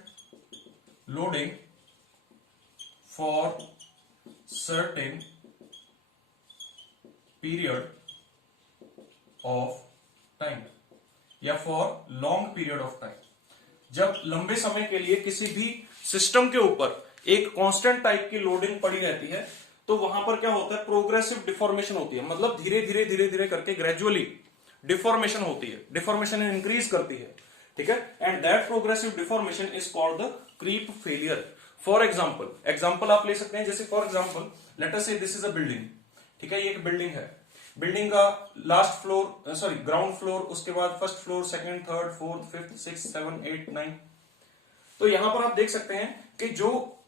loading for certain period of time या for long period of time। जब लंबे समय के लिए किसी भी सिस्टम के ऊपर एक कांस्टेंट टाइप की लोडिंग पड़ी रहती है तो वहां पर क्या होता है, प्रोग्रेसिव डिफॉर्मेशन होती है। मतलब धीरे धीरे करके ग्रेजुअली डिफॉर्मेशन होती है, डिफॉर्मेशन इंक्रीज करती है। ठीक है, and that progressive deformation is called the creep failure. For example आप ले सकते हैं, जैसे for example let us say this is a building. ठीक है, ये एक बिल्डिंग है, बिल्डिंग का last floor, sorry ground floor, उसके बाद first floor, second, third, fourth, fifth, 6, 7, 8, 9। तो यहां पर आप देख सकते हैं कि जो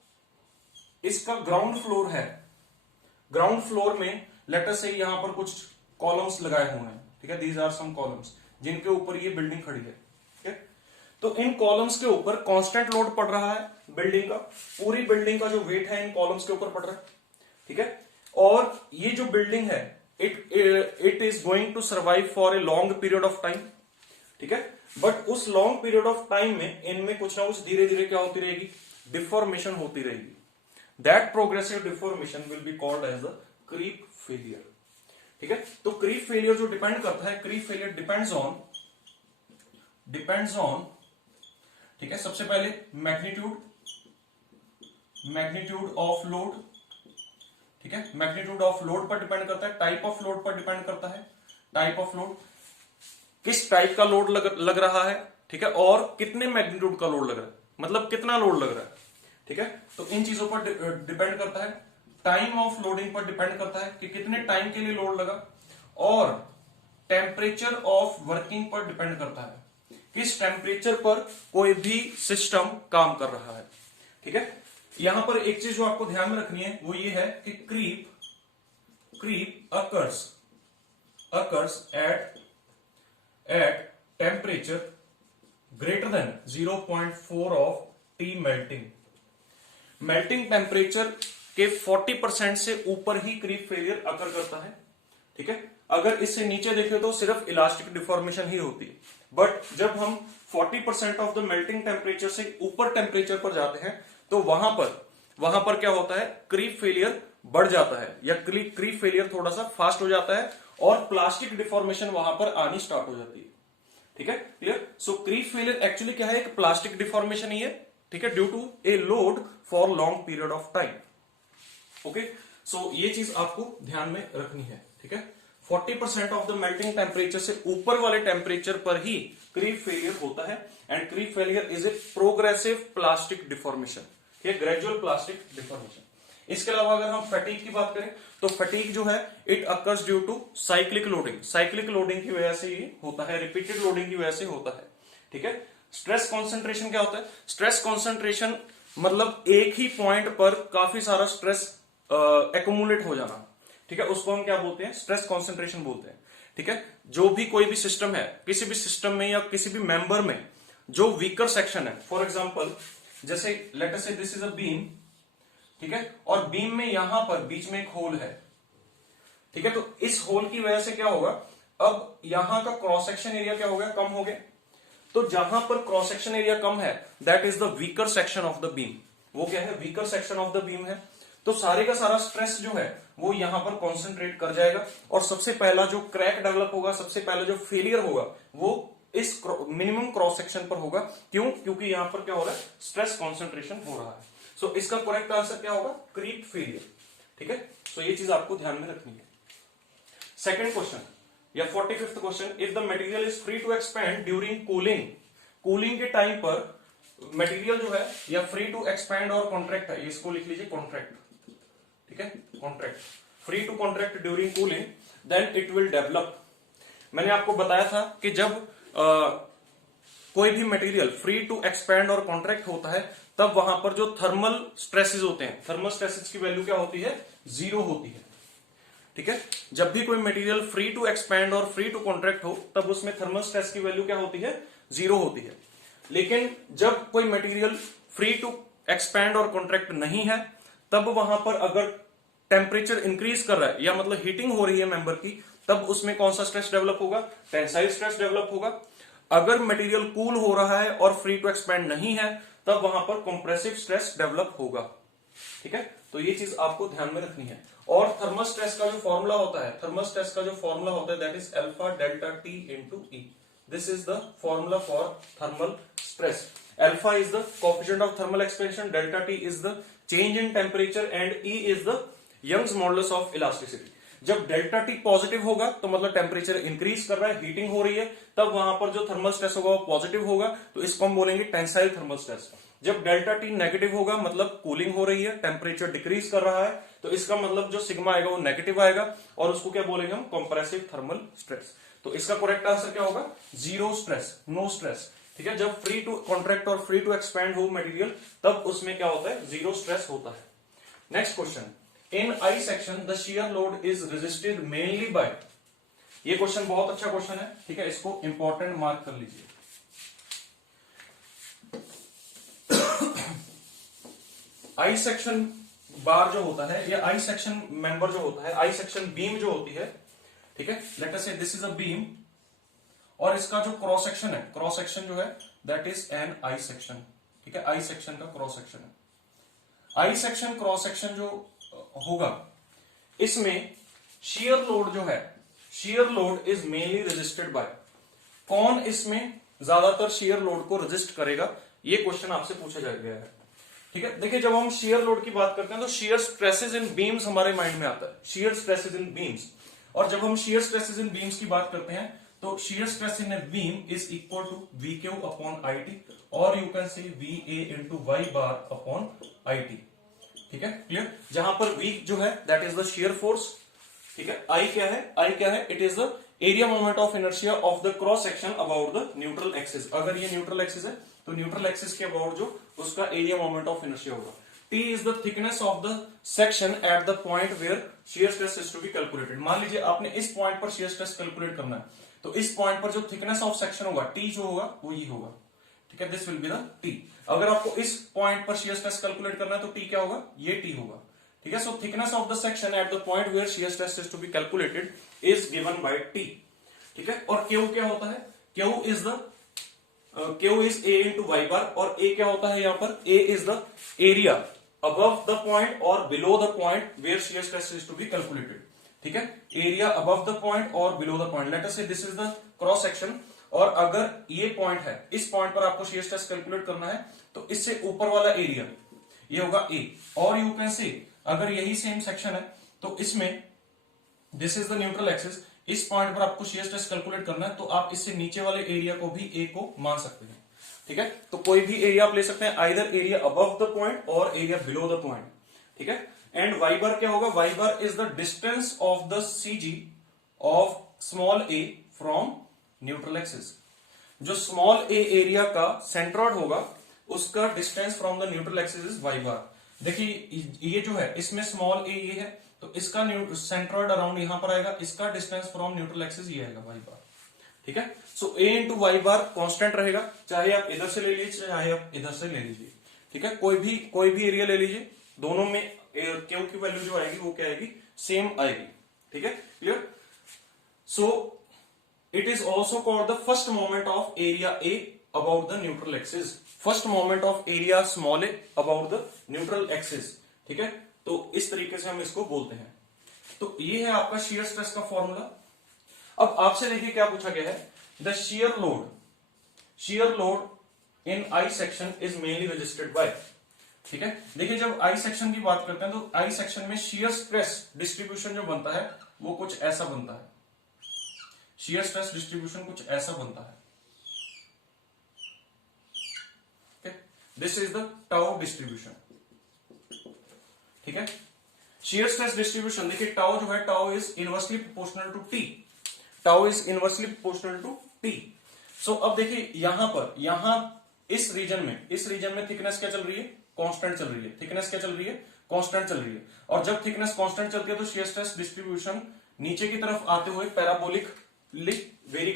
इसका ग्राउंड फ्लोर है, ग्राउंड फ्लोर में लेट अस से यहां पर कुछ कॉलम्स लगाए हुए हैं। ठीक है, दीज आर सम कॉलम्स जिनके ऊपर ये बिल्डिंग खड़ी है। ठीक है, तो इन कॉलम्स के ऊपर कांस्टेंट लोड पड़ रहा है बिल्डिंग का, पूरी बिल्डिंग का जो वेट है इन कॉलम्स के ऊपर पड़ रहा है। ठीक है, और ये जो बिल्डिंग है it is going to survive for a long period of time. ठीक है, बट उस लॉन्ग पीरियड ऑफ टाइम में इनमें कुछ ना कुछ धीरे धीरे क्या होती रहेगी, डिफॉर्मेशन होती रहेगी। That progressive deformation will be called as the creep failure. ठीक है, तो क्रीप फेलियर जो डिपेंड करता है, क्रीप फेलियर डिपेंड्स ऑन, ठीक है, सबसे पहले मैग्नीट्यूड ऑफ लोड। ठीक है, मैग्नीट्यूड ऑफ लोड पर डिपेंड करता है, टाइप ऑफ लोड पर डिपेंड करता है। टाइप ऑफ लोड, किस टाइप का लोड लग रहा है। ठीक है, और कितने मैग्नीट्यूड का लोड लग रहा है, मतलब कितना लोड लग रहा है। ठीक है, तो इन चीजों पर डिपेंड करता है। टाइम ऑफ लोडिंग पर डिपेंड करता है कि कितने टाइम के लिए लोड लगा, और टेम्परेचर ऑफ वर्किंग पर डिपेंड करता है, किस टेम्परेचर पर कोई भी सिस्टम काम कर रहा है। ठीक है, यहां पर एक चीज जो आपको ध्यान में रखनी है वो ये है कि creep occurs at temperature greater than 0.4 of T melting temperature के 40% से ऊपर ही क्रीप फेलियर अकर करता है। ठीक है, अगर इससे नीचे देखें तो सिर्फ इलास्टिक डिफॉर्मेशन ही होती है। बट जब हम 40% ऑफ द मेल्टिंग टेम्परेचर से ऊपर टेम्परेचर पर जाते हैं तो वहां पर क्या होता है, क्रीप फेलियर बढ़ जाता है या क्रीप फेलियर थोड़ा सा फास्ट हो जाता है और प्लास्टिक डिफॉर्मेशन वहां पर आनी स्टार्ट हो जाती है। ठीक है, clear. So creep failure actually क्या है, एक प्लास्टिक डिफॉर्मेशन ही है, ठीक है, due to a load for long period of time. Okay, so ये चीज आपको ध्यान में रखनी है। ठीक है, 40% ऑफ द मेल्टिंग टेम्परेचर से ऊपर वाले टेम्परेचर पर ही क्रीप फेलियर होता है and creep failure is a progressive plastic deformation, gradual plastic deformation. इसके अलावा अगर हम फैटीग की बात करें तो फैटीग जो है it occurs due to cyclic loading की वजह से ये होता है, रिपीटेड लोडिंग की वजह से होता है। ठीक है, स्ट्रेस कॉन्सेंट्रेशन क्या होता है, स्ट्रेस कॉन्सेंट्रेशन मतलब एक ही पॉइंट पर काफी सारा स्ट्रेस एक्यूमुलेट हो जाना। ठीक है, उसको हम क्या बोलते हैं, स्ट्रेस कॉन्सेंट्रेशन बोलते हैं। ठीक है, जो भी कोई भी सिस्टम है, किसी भी सिस्टम में या किसी भी मेंबर में जो वीकर सेक्शन है, फॉर एग्जांपल जैसे late us say this is a beam, ठीक है, और बीम में यहां पर बीच में एक होल है। ठीक है, तो इस होल की वजह से क्या होगा, अब यहां का क्रॉस सेक्शन एरिया क्या हो गया, कम हो गया। तो जहां पर क्रॉस सेक्शन एरिया कम है that is the weaker section of the beam. वो क्या है, weaker section of the beam है। तो सारे का सारा स्ट्रेस जो है वो यहां पर कॉन्सेंट्रेट कर जाएगा और सबसे पहला जो क्रैक डेवलप होगा, सबसे पहला जो फेलियर होगा वो इस मिनिमम क्रॉस सेक्शन पर होगा। क्यों, क्योंकि यहां पर क्या हो रहा है, स्ट्रेस कॉन्सेंट्रेशन हो रहा है। सो इसका करेक्ट आंसर क्या होगा, क्रीप फेलियर। ठीक है, सो ये चीज आपको ध्यान में रखनी है। सेकंड क्वेश्चन या 45th question, if the material is free to expand during cooling के टाइम पर मटेरियल जो है या फ्री टू एक्सपैंड और कॉन्ट्रैक्ट है, इसको लिख लीजिए कॉन्ट्रैक्ट। ठीक है, contract, free to contract during cooling, then it will develop. मैंने आपको बताया था कि जब कोई भी मटेरियल फ्री टू एक्सपैंड और कॉन्ट्रैक्ट होता है तब वहां पर जो थर्मल स्ट्रेसेस होते हैं, थर्मल स्ट्रेसेस की वैल्यू क्या होती है, 0 होती है। ठीक है, जब भी कोई मटेरियल फ्री टू एक्सपैंड और फ्री टू कॉन्ट्रैक्ट हो तब उसमें थर्मल स्ट्रेस की वैल्यू क्या होती है, 0 होती है। लेकिन जब कोई मटेरियल फ्री टू एक्सपैंड और कॉन्ट्रैक्ट नहीं है तब वहां पर अगर टेम्परेचर इंक्रीज कर रहा है या मतलब हीटिंग हो रही है मेंबर की, तब उसमें कौन सा स्ट्रेस डेवलप होगा, टेंसाइल स्ट्रेस डेवलप होगा। अगर मटेरियल कूल हो रहा है और फ्री टू एक्सपैंड नहीं है तब वहां पर कंप्रेसिव स्ट्रेस डेवलप होगा। ठीक है, तो ये चीज आपको ध्यान में रखनी है। और थर्मल स्ट्रेस का जो फॉर्मूला होता है, that is alpha delta T into E. This is the formula for thermal stress. Alpha is the coefficient of thermal expansion, delta T is the change in temperature and E is the Young's modulus of elasticity. जब delta T positive होगा तो मतलब temperature increase कर रहा है, heating हो रही है, तब वहां पर जो थर्मल स्ट्रेस होगा वो पॉजिटिव होगा, तो इसको हम बोलेंगे टेंसाइल थर्मल स्ट्रेस। जब डेल्टा टी नेगेटिव होगा मतलब कूलिंग हो रही है, टेम्परेचर डिक्रीज कर रहा है, तो इसका मतलब जो सिग्मा आएगा वो नेगेटिव आएगा और उसको क्या बोलेंगे हम, कंप्रेसिव थर्मल स्ट्रेस। तो इसका करेक्ट आंसर क्या होगा, 0 स्ट्रेस, नो स्ट्रेस। ठीक है, जब फ्री टू कॉन्ट्रैक्ट और फ्री टू एक्सपैंड हो मटेरियल तब उसमें क्या होता है, 0 स्ट्रेस होता है। Next question, in I section the shear load is resisted mainly by. ये क्वेश्चन बहुत अच्छा क्वेश्चन है। ठीक है, इसको इंपॉर्टेंट मार्क कर लीजिए। आई सेक्शन बार जो होता है या आई सेक्शन मेंबर जो होता है, आई सेक्शन बीम जो होती है, ठीक है, late us say this is a beam और इसका जो क्रॉस सेक्शन है, क्रॉस सेक्शन जो है that is an I section. ठीक है, आई सेक्शन का क्रॉस सेक्शन है। आई सेक्शन क्रॉस सेक्शन जो होगा इसमें शियर लोड जो है, shear load is mainly resisted by. कौन इसमें ज्यादातर शियर लोड को रेजिस्ट करेगा, ये क्वेश्चन आपसे पूछा जा गया है। ठीक है, देखिए जब हम शियर लोड की बात करते हैं तो शियर स्ट्रेसेस इन बीम्स हमारे माइंड में आता है, शियर स्ट्रेसेस इन बीम्स। और जब हम शियर स्ट्रेसेस इन बीम्स की बात करते हैं तो shear stress in a beam is equal to V Q upon I T और you can say V A into Y bar upon I T. ठीक है, क्लियर। जहां पर वी जो है that is the shear force. ठीक है, I क्या है, आई क्या है, it is the area moment of inertia of the cross section about the neutral axis. अगर ये न्यूट्रल एक्सिस है तो न्यूट्रल एक्सिस के अबाउट जो उसका एरिया मोमेंट ऑफ इनर्शिया होगा। T is the thickness of the section at the point where shear stress is to be calculated। मान लीजिए आपने इस पॉइंट पर shear stress कैलकुलेट करना है, तो इस पॉइंट पर जो थिकनेस ऑफ सेक्शन होगा T जो होगा वो ये होगा। ठीक है, this will be the T। अगर आपको इस पॉइंट पर shear stress कैलकुलेट करना है तो T क्या होगा, ये T होगा। ठीक है, so thickness of the section at the point where shear stress is to be calculated is given by T। ठीक है, और Q क्या होता है, Q is A into Y bar, और ए क्या होता है यहाँ पर, A is the area above the point और below the point where shear stress is to be calculated. ठीक है, एरिया अबव द पॉइंट और below the point, let us say this is the cross section, और अगर ये point है, इस point पर आपको शियर स्ट्रेस कैलकुलेट करना है, तो इससे ऊपर वाला एरिया ये होगा ए, और यू कैन से अगर यही सेम सेक्शन है तो इसमें this is the neutral axis, इस पॉइंट पर आपको शियर स्ट्रेस कैलकुलेट करना है, तो आप इससे नीचे वाले एरिया को भी ए को मान सकते हैं। ठीक है, तो कोई भी एरिया आप ले सकते हैं, either area above the point और एरिया बिलो द पॉइंट। ठीक है, एंड वाई बार क्या होगा, Y bar is the distance of the CG of small A from neutral axis. जो स्मॉल ए एरिया का सेंट्रॉइड होगा उसका distance from the neutral axis is Y bar. देखिए ये जो है इसमें स्मॉल ए ये है, तो इसका सेंट्रॉइड अराउंड यहां पर आएगा, इसका डिस्टेंस फ्रॉम न्यूट्रल एक्सिस ये आएगा वाई बार। ठीक है, सो ए इंटू वाई बार कांस्टेंट रहेगा, चाहे आप इधर से ले लीजिए चाहे आप इधर से ले लीजिए। ठीक है, कोई भी एरिया ले लीजिए, दोनों में क्यू की वैल्यू जो आएगी वो क्या आएगी, सेम आएगी। ठीक है, clear. So it is also called the first moment of area A about the neutral axis, first moment of area small A about the neutral axis. ठीक है, तो इस तरीके से हम इसको बोलते हैं। तो ये है आपका शियर स्ट्रेस का फॉर्मूला। अब आपसे देखिए क्या पूछा गया है, the shear load in I section is mainly registered bye. ठीक है, देखिए जब आई सेक्शन की बात करते हैं तो आई सेक्शन में शियर स्ट्रेस डिस्ट्रीब्यूशन जो बनता है वो कुछ ऐसा बनता है, शियर स्ट्रेस डिस्ट्रीब्यूशन कुछ ऐसा बनता है। This is the tau distribution. ठीक है, शियर स्ट्रेस डिस्ट्रीब्यूशन देखिए टाउ जो है, tau is inversely proportional to T, tau is inversely proportional to T. So अब देखिए यहां इस रीजन में थिकनेस क्या चल रही है, कांस्टेंट चल रही है, थिकनेस क्या चल रही है, कांस्टेंट चल रही है, और जब थिकनेस कांस्टेंट चलती है तो शियर स्ट्रेस डिस्ट्रीब्यूशन नीचे की तरफ आते हुए पैराबोलिकली वेरी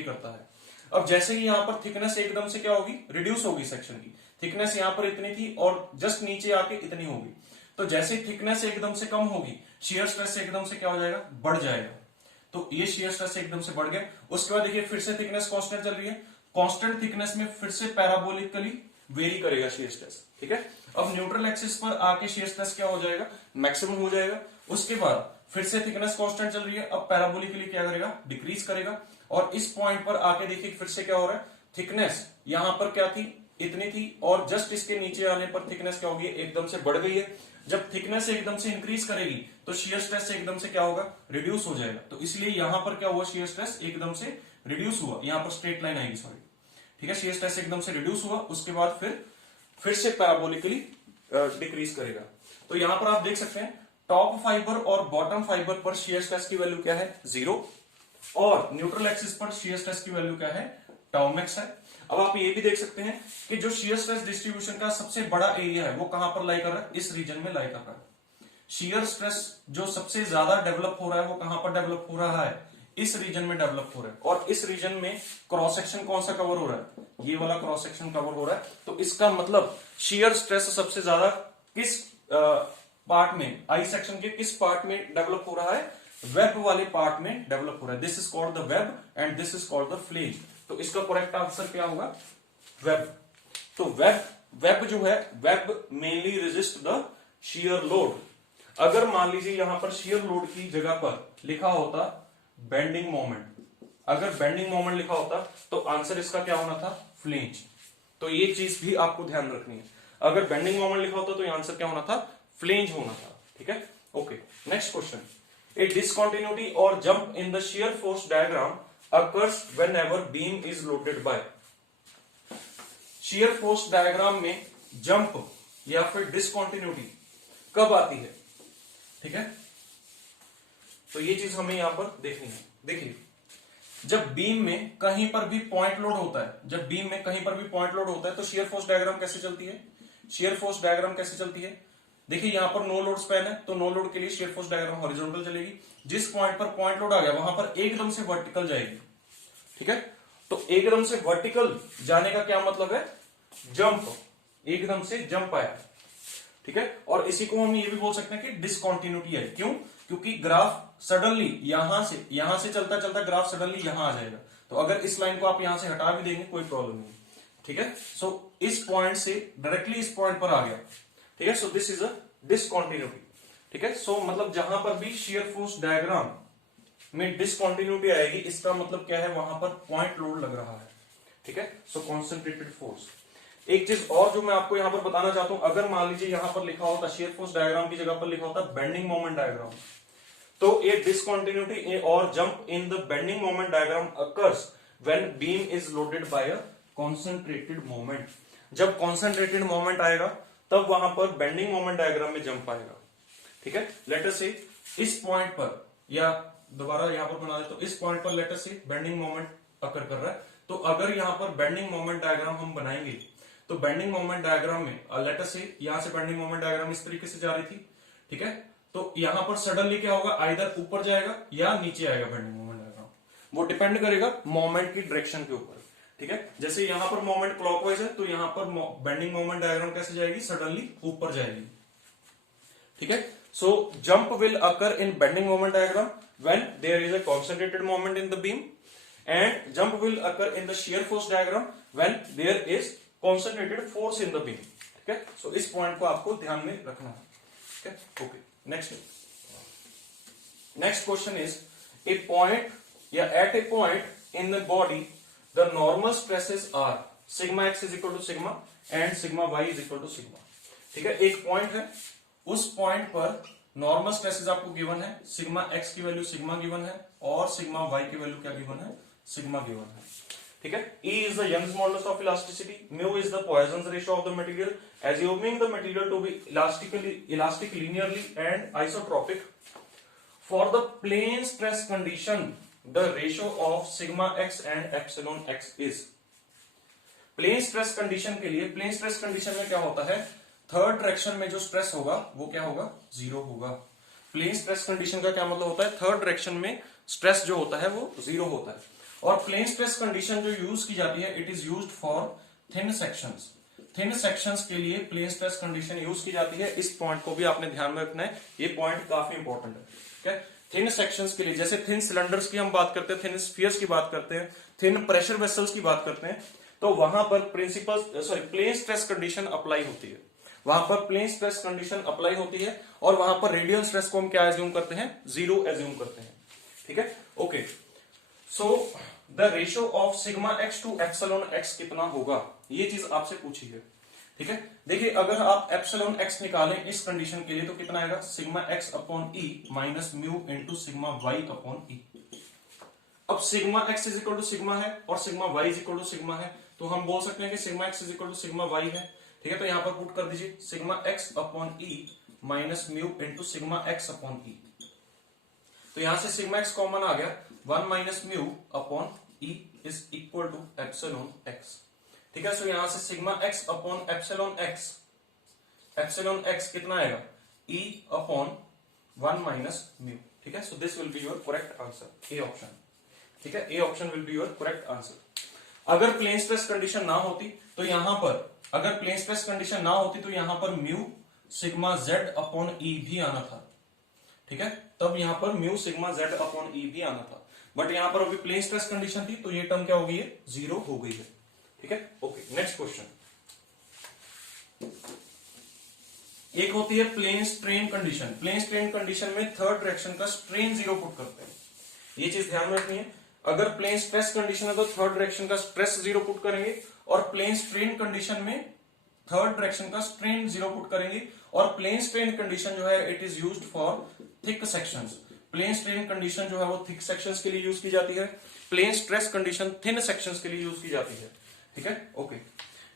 करता है। अब जैसे ही यहां पर थिकनेस एकदम से क्या होगी, रिड्यूस होगी, सेक्शन की थिकनेस यहां पर इतनी थी और जस्ट नीचे आके इतनी होगी, तो जैसे थिकनेस एकदम से कम होगी शियर स्ट्रेस एकदम से क्या हो जाएगा, बढ़ जाएगा। तो ये शियर स्ट्रेस एकदम से बढ़ गया। उसके बाद देखिए फिर से थिकनेस कांस्टेंट चल रही है, कांस्टेंट थिकनेस में फिर से पैराबोलिकली वेरी करेगा शियर स्ट्रेस। ठीक है, अब न्यूट्रल एक्सिस पर आके शियर स्ट्रेस क्या हो जाएगा, मैक्सिमम हो जाएगा। उसके बाद फिर से थिकनेस कांस्टेंट चल रही है, अब पैराबोलिकली क्या करेगा, डिक्रीज करेगा, और इस पॉइंट पर आके देखिए फिर से क्या हो रहा है, थिकनेस यहां पर क्या थी, इतनी थी, और जस्ट इसके नीचे आने पर थिकनेस क्या होगी, एकदम से बढ़ गई है। जब थिकनेस एकदम से इंक्रीज करेगी तो शियर स्ट्रेस एकदम से क्या होगा, रिड्यूस हो जाएगा। तो इसलिए यहां पर क्या हुआ, शियर स्ट्रेस एकदम से रिड्यूस हुआ, यहां पर स्ट्रेट लाइन आएगी, सॉरी। ठीक है, शियर स्ट्रेस एकदम से रिड्यूस हुआ, उसके बाद फिर से पैराबोलिकली डिक्रीज करेगा। तो यहां पर आप देख सकते हैं टॉप फाइबर और बॉटम फाइबर पर शियर स्ट्रेस की वैल्यू क्या है, 0, और न्यूट्रल एक्सिस पर शियर स्ट्रेस की वैल्यू क्या है, टाउ मैक्स है। अब आप ये भी देख सकते हैं कि जो शियर स्ट्रेस डिस्ट्रीब्यूशन का सबसे बड़ा एरिया है वो कहां पर लाई कर रहा है, इस रीजन में लाई कर रहा है। शियर स्ट्रेस जो सबसे ज्यादा डेवलप हो रहा है वो कहां पर डेवलप हो रहा है, इस रीजन में डेवलप हो रहा है, और इस रीजन में क्रॉस सेक्शन कौन सा कवर हो रहा है, ये वाला क्रॉस सेक्शन कवर हो रहा है। तो इसका मतलब शियर स्ट्रेस सबसे ज्यादा किस पार्ट में, आई सेक्शन के किस पार्ट में डेवलप हो रहा है, वेब वाले पार्ट में डेवलप हो रहा है। This is called the web and this is called the flange. तो इसका करेक्ट आंसर क्या होगा, वेब। तो वेब जो है, web mainly resist the shear load. अगर मान लीजिए यहां पर शियर लोड की जगह पर लिखा होता बेंडिंग मोमेंट, अगर बेंडिंग मोमेंट लिखा होता तो आंसर इसका क्या होना था, फ्लेंज। तो ये चीज भी आपको ध्यान रखनी है, अगर बेंडिंग मोमेंट लिखा होता तो आंसर क्या होना था, फ्लेंज होना था। ठीक है, okay. Next question, A discontinuity or jump in the shear force diagram occurs whenever beam is loaded by। Shear force diagram में जंप या फिर डिसकंटिन्यूटी कब आती है, ठीक है, तो ये चीज हमें यहां पर देखनी है। देखिए जब बीम में कहीं पर भी पॉइंट लोड होता है, जब बीम में कहीं पर भी पॉइंट लोड होता है तो शियर फोर्स डायग्राम कैसे चलती है, शियर फोर्स डायग्राम कैसे चलती है, देखिए यहां पर नो लोड स्पैन है तो नो लोड के लिए शियर फोर्स डायग्राम हॉरिजॉन्टल चलेगी। जिस पॉइंट पर पॉइंट लोड आ गया वहां पर एकदम से वर्टिकल जाएगी। ठीक है, तो एकदम से वर्टिकल जाने का क्या मतलब है, जंप, एकदम से जंप आया। ठीक है, और इसी को हम ये भी बोल सकते हैं कि डिसकंटिन्यूटी है। क्यों, क्योंकि ग्राफ सडनली यहां से चलता चलता ग्राफ सडनली यहां आ जाएगा, तो तो अगर इस लाइन को आप यहां से हटा भी देंगे कोई प्रॉब्लम नहीं, ठीक है। सो इस पॉइंट से डायरेक्टली इस पॉइंट पर आ गया, ठीक है। So this is a discontinuity, ठीक है। सो मतलब जहां पर भी शेयर फोर्स डायग्राम में डिसकंटिन्यूटी आएगी, इसका मतलब क्या है, वहां पर पॉइंट लोड लग रहा है, ठीक है। सो कॉन्सेंट्रेटेड फोर्स। एक चीज और जो मैं आपको यहां पर बताना चाहता हूं, अगर मान लीजिए यहां पर लिखा होता शेयर फोर्स डायग्राम की जगह पर लिखा होता बेंडिंग मोमेंट डायग्राम, तो a discontinuity or jump in the bending moment diagram occurs when beam is loaded by a concentrated moment. जब कॉन्सेंट्रेटेड मोमेंट आएगा तब वहां पर बेंडिंग मोमेंट डायग्राम में जंप आएगा, ठीक है। लेट अस से इस पॉइंट पर, या दोबारा यहां पर बना दे, तो इस पॉइंट पर लेट अस से बेंडिंग मोमेंट अकर कर रहा है। तो अगर यहां पर बेंडिंग मोमेंट डायग्राम हम बनाएंगे, तो बेंडिंग मोमेंट डायग्राम में लेट अस से यहां से बेंडिंग मोमेंट डायग्राम इस तरीके से जा रही थी, ठीक है। तो यहां पर सडनली क्या होगा, आइदर ऊपर जाएगा या नीचे आएगा बेंडिंग मोमेंट डायग्राम, वो डिपेंड करेगा मोमेंट की डायरेक्शन के ऊपर, ठीक है। जैसे यहां पर मोमेंट क्लॉकवाइज है, तो यहां पर बेंडिंग मोमेंट डायग्राम कैसे जाएगी, सडनली ऊपर जाएगी, ठीक है। So jump will occur in bending moment diagram when there is a concentrated moment in the beam, and jump will occur in the shear force diagram when there is concentrated force in the beam, ठीक है। सो इस point को आपको ध्यान में रखना है, ठीक है। Okay, next question is A point या at a point in the body the normal stresses are sigma X is equal to sigma and sigma Y is equal to sigma, ठीक है। एक पॉइंट है, उस पॉइंट पर normal stresses आपको given है, sigma X की वैल्यू सिग्मा गिवन है और सिग्मा वाई की वैल्यू क्या गिवन है, सिग्मा गिवन है, ठीक है। E is the Young's modulus of elasticity, mu is the Poisson's ratio of the material, assuming the material to be elastic linearly and isotropic. For the plane stress condition, the ratio of sigma x and epsilon x is. Plane stress condition के लिए, plane stress condition में क्या होता है, third direction में जो stress होगा वो क्या होगा, जीरो होगा। प्लेन स्ट्रेस कंडीशन का क्या मतलब होता है, थर्ड डायरेक्शन में स्ट्रेस जो होता है वो जीरो होता है। और प्लेन स्ट्रेस कंडीशन जो यूज की जाती है, it is used for thin sections. Thin sections के लिए प्लेन स्ट्रेस कंडीशन यूज की जाती है। इस पॉइंट को भी आपने ध्यान में रखना है, ये पॉइंट काफी इंपॉर्टेंट है, ठीक है। थिन सेक्शंस के लिए, जैसे थिन सिलेंडर्स की हम बात करते हैं, थिन स्फीयर्स की बात करते हैं, थिन प्रेशर वेसल्स की बात करते हैं, तो वहां पर प्लेन स्ट्रेस कंडीशन अप्लाई होती है, वहां पर प्लेन स्ट्रेस कंडीशन अप्लाई होती है और वहां पर रेडियल स्ट्रेस को हम क्या एज्यूम करते हैं, जीरो एज्यूम करते हैं, ठीक है। Okay, so the ratio of sigma X to epsilon X कितना होगा, ये चीज आपसे पूछी है, ठीक है। देखिए अगर आप एप्सिलॉन एक्स निकालें इस कंडीशन के लिए तो कितना आएगा, sigma X upon E minus mu into sigma Y upon E. अब sigma X is equal to sigma है और sigma Y is equal to sigma है, तो हम बोल सकते हैं कि sigma X is equal to sigma Y है, ठीक है। तो यहां पर पुट कर दीजिए sigma X upon E minus mu into sigma X upon E. तो यहां से सिग्मा एक्स कॉमन आ गया, 1 minus mu upon E is equal to epsilon X, ठीक है। सो यहां से sigma X upon epsilon X कितना आएगा, ई अपॉन 1 माइनस म्यू, ठीक है। So this will be your correct answer, A option, ठीक है। A option will be your correct answer. अगर प्लेन स्ट्रेस कंडीशन ना होती तो यहां पर, अगर प्लेन स्ट्रेस कंडीशन ना होती तो यहां पर म्यू सिग्मा जेड अपॉन ई भी आना था, ठीक है। तब यहां पर म्यू सिग्मा जेड अपॉन ई भी आना था, बट यहां पर अभी प्लेन स्ट्रेस कंडीशन थी तो ये टर्म क्या हो गई है, जीरो हो गई है, ठीक है। Okay, next question. एक होती है plane strain condition. Plane strain condition में थर्ड डायरेक्शन का स्ट्रेन जीरो पुट करते हैं, ये चीज ध्यान में रखनी है। अगर प्लेन स्ट्रेस कंडीशन है तो थर्ड डायरेक्शन का स्ट्रेस जीरो पुट करेंगे, और प्लेन स्ट्रेन कंडीशन में थर्ड डायरेक्शन का स्ट्रेन जीरो पुट करेंगे। और प्लेन स्ट्रेन कंडीशन जो है it is used for thick sections. Plane strain condition जो है वो थिक सेक्शंस के लिए यूज की जाती है, plane stress condition thin sections के लिए यूज की जाती है, ठीक है। Okay,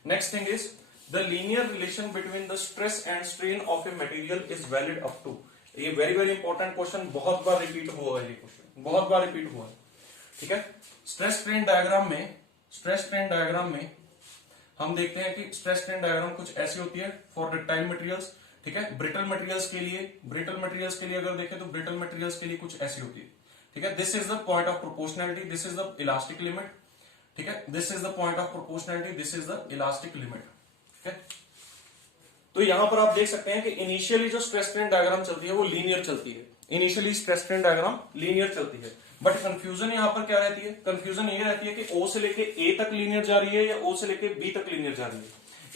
next thing is the linear relation between the stress and strain of a material is valid up to. ये वेरी वेरी इंपॉर्टेंट क्वेश्चन, बहुत बार रिपीट हुआ है ये क्वेश्चन, बहुत बार रिपीट हुआ है, ठीक है। स्ट्रेस स्ट्रेन डायग्राम में हम देखते हैं कि स्ट्रेस स्ट्रेन डायग्राम कुछ ऐसी होती है फॉर डक्टाइल मटेरियल्स, ठीक है। ब्रिटल मटेरियल्स के लिए अगर देखें तो ब्रिटल मटेरियल्स के लिए कुछ ऐसी होती है, ठीक है। This is the point of proportionality, this is the elastic limit, ठीक है। This is the point of proportionality, this is the elastic limit, ठीक है। तो यहां पर आप देख सकते हैं कि इनिशियली जो स्ट्रेस स्ट्रेन डायग्राम चलती है वो लीनियर चलती है, initially stress strain diagram linear चलती है, बट कंफ्यूजन यहां पर क्या रहती है, कंफ्यूजन ये रहती है कि O से लेके A तक लीनियर जा रही है या O से लेके B तक लीनियर जा रही है।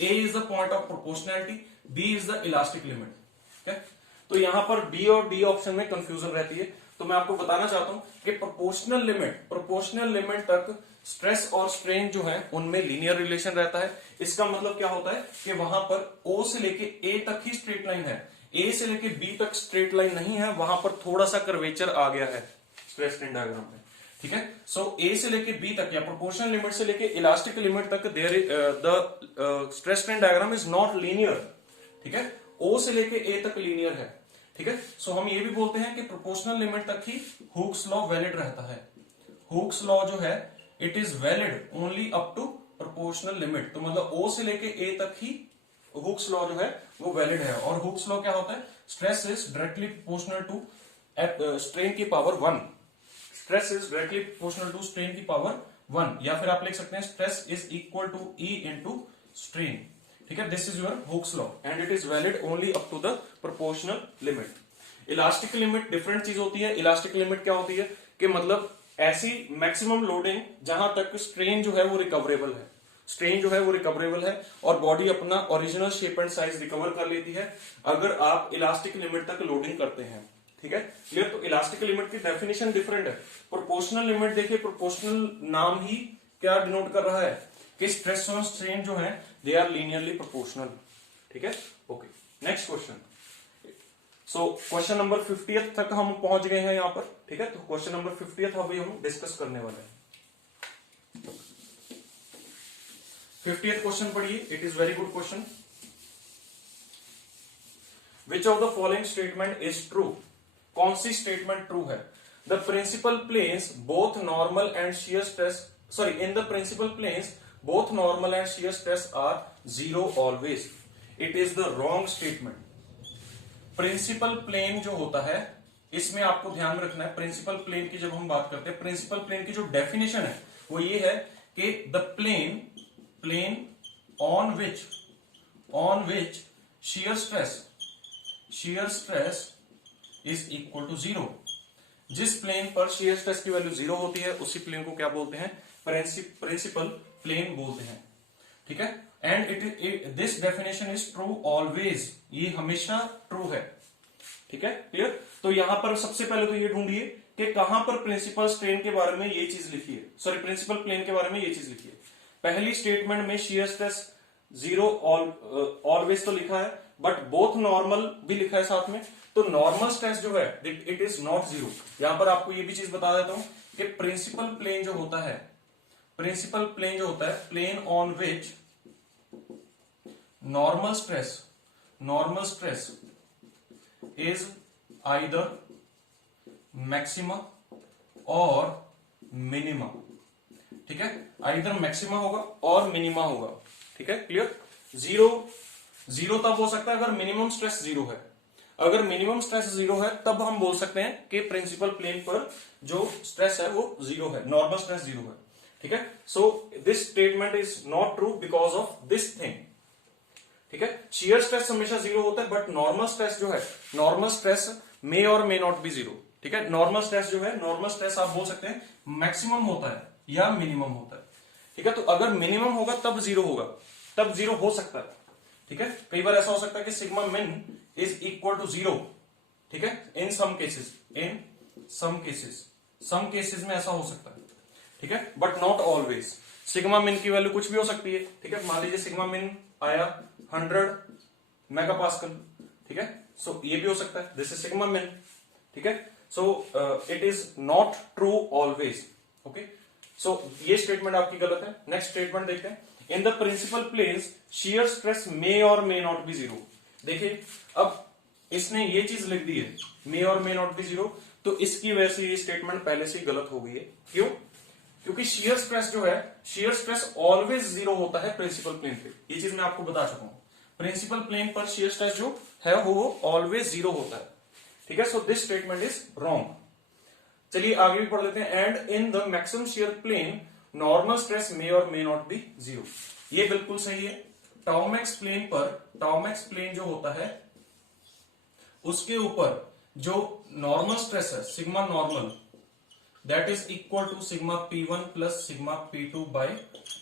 A is the point of proportionality, B is the elastic limit. ठीक है, तो यहां पर B और D ऑप्शन में कंफ्यूजन रहती है। तो मैं आपको बताना चाहता हूं कि प्रोपोर्शनल लिमिट तक स्ट्रेस और स्ट्रेन जो है उनमें लीनियर रिलेशन रहता है। इसका मतलब क्या होता है कि वहां पर O से लेके A तक ही स्ट्रेट लाइन है, A से लेके B तक स्ट्रेट लाइन नहीं है, वहां पर थोड़ा सा कर्वेचर आ गया है स्ट्रेस स्ट्रेन डायग्राम में। ठीक है, सो A से लेके B तक या प्रोपोर्शनल लिमिट से लेके इलास्टिक लिमिट तक there the stress strain diagram is not linear. ठीक है, O से लेके A तक लीनियर है। ठीक है, सो हम ये भी बोलते हैं कि प्रोपोर्शनल लिमिट तक ही हुक्स लॉ वैलिड रहता है। हुक्स लॉ जो है it is valid only up to proportional limit. तो मतलब O से लेके A तक ही हुक्स लॉ जो है वो वैलिड है। और हुक्स लॉ क्या होता है, stress is directly proportional to strain की power 1। Stress is directly proportional to strain की पावर 1, या फिर आप लिख सकते हैं stress is equal to E into strain. ठीक है, this is your Hooke's law and it is valid only up to the proportional limit. Elastic limit different चीज होती है। इलास्टिक लिमिट क्या होती है कि मतलब ऐसी मैक्सिमम लोडिंग जहां तक स्ट्रेन जो है वो रिकवरेबल है, स्ट्रेन जो है वो रिकवरेबल है और बॉडी अपना original shape and size recover कर लेती है अगर आप इलास्टिक लिमिट तक लोडिंग करते हैं। ठीक है, क्लियर। तो इलास्टिक लिमिट की डेफिनेशन डिफरेंट है। प्रोपोर्शनल लिमिट देखिए, प्रोपोर्शनल नाम ही क्या डिनोट कर रहा है कि स्ट्रेस और स्ट्रेन जो है दे आर लीनियरली प्रोपोर्शनल। ठीक है, okay, next question. So question number 50th तक हम पहुंच गए हैं यहां पर। ठीक है, तो क्वेश्चन नंबर 50th अभी हम डिस्कस करने वाले हैं। 50th क्वेश्चन पढ़िए, it is very good question. Which of the following statement is true? कौन सी स्टेटमेंट ट्रू है? The principal planes both normal and shear stress, sorry, in the principal planes both normal and shear stress are zero always. It is the wrong statement. Principal plane जो होता है, इसमें आपको ध्यान रखना है, प्रिंसिपल प्लेन की जब हम बात करते हैं, प्रिंसिपल प्लेन की जो डेफिनेशन है वो ये है कि the plane on which shear stress is equal to zero. जिस प्लेन पर shear stress की वैल्यू जीरो होती है उसी प्लेन को क्या बोलते हैं? प्रिंसिपल प्लेन बोलते हैं। ठीक है, and this definition is true always, ये हमेशा ट्रू है। ठीक है, क्लियर। तो यहां पर सबसे पहले तो ये ढूंढिए कि कहां पर प्रिंसिपल स्ट्रेन के बारे में ये चीज लिखी है, सॉरी प्रिंसिपल प्लेन के बारे में ये चीज लिखी है। पहली स्टेटमेंट में shear stress जीरो ऑलवेज तो लिखा है, बट बोथ नॉर्मल भी लिखा है साथ में। तो नॉर्मल स्ट्रेस जो है इट इज नॉट जीरो। यहां पर आपको ये भी चीज बता देता हूं कि प्रिंसिपल प्लेन जो होता है, plane on which normal stress is either maxima or minima. ठीक है, आइदर मैक्सिमा होगा और मिनिमा होगा। ठीक है, क्लियर। जीरो तब हो सकता है अगर मिनिमम स्ट्रेस जीरो है। अगर मिनिमम स्ट्रेस जीरो है तब हम बोल सकते हैं कि प्रिंसिपल प्लेन पर जो स्ट्रेस है वो जीरो है, नॉर्मल स्ट्रेस जीरो है। ठीक है, so this statement is not true because of this thing. ठीक है, शियर स्ट्रेस हमेशा जीरो होता है, बट नॉर्मल स्ट्रेस जो है, नॉर्मल स्ट्रेस मे और मे नॉट बी जीरो। ठीक है, नॉर्मल स्ट्रेस जो है, नॉर्मल स्ट्रेस आप बोल सकते हैं मैक्सिमम होता है या मिनिमम होता है। ठीक है, तो अगर मिनिमम होगा तब जीरो होगा, तब जीरो हो सकता है। ठीक है, कई बार ऐसा हो सकता है कि सिग्मा मिन इज इक्वल टू जीरो। ठीक है, इन सम केसेस में ऐसा हो सकता है। ठीक है, बट नॉट ऑलवेज। सिग्मा मिन की वैल्यू कुछ भी हो सकती है। ठीक है, मान लीजिए सिग्मा मिन आया 100 मेगापास्कल। ठीक है, सो ये भी हो सकता है, दिस इज सिग्मा मिन। ठीक है, so it is not true always. Okay, so ये स्टेटमेंट आपकी गलत है। नेक्स्ट स्टेटमेंट देखते हैं, in the principal planes shear stress may और मे नॉट बी जीरो। देखिए, अब इसने ये चीज लिख दी है मे और मे नॉट बी जीरो, तो इसकी वजह से ये स्टेटमेंट पहले से ही गलत हो गई है। क्यों? क्योंकि शियर स्ट्रेस जो है, शियर स्ट्रेस ऑलवेज जीरो होता है प्रिंसिपल प्लेन पे। ये चीज मैं आपको बता चुका हूं, प्रिंसिपल प्लेन पर शियर स्ट्रेस जो है वो ऑलवेज जीरो होता है। ठीक है, so this statement is wrong. चलिए आगे भी पढ़ लेते हैं, and in the maximum shear plane normal stress may और मे नॉट बी जीरो। ये बिल्कुल सही है। टाउमेक्स प्लेन जो होता है उसके ऊपर जो नॉर्मल स्ट्रेस है sigma normal that is equal to sigma P1 plus sigma P2 by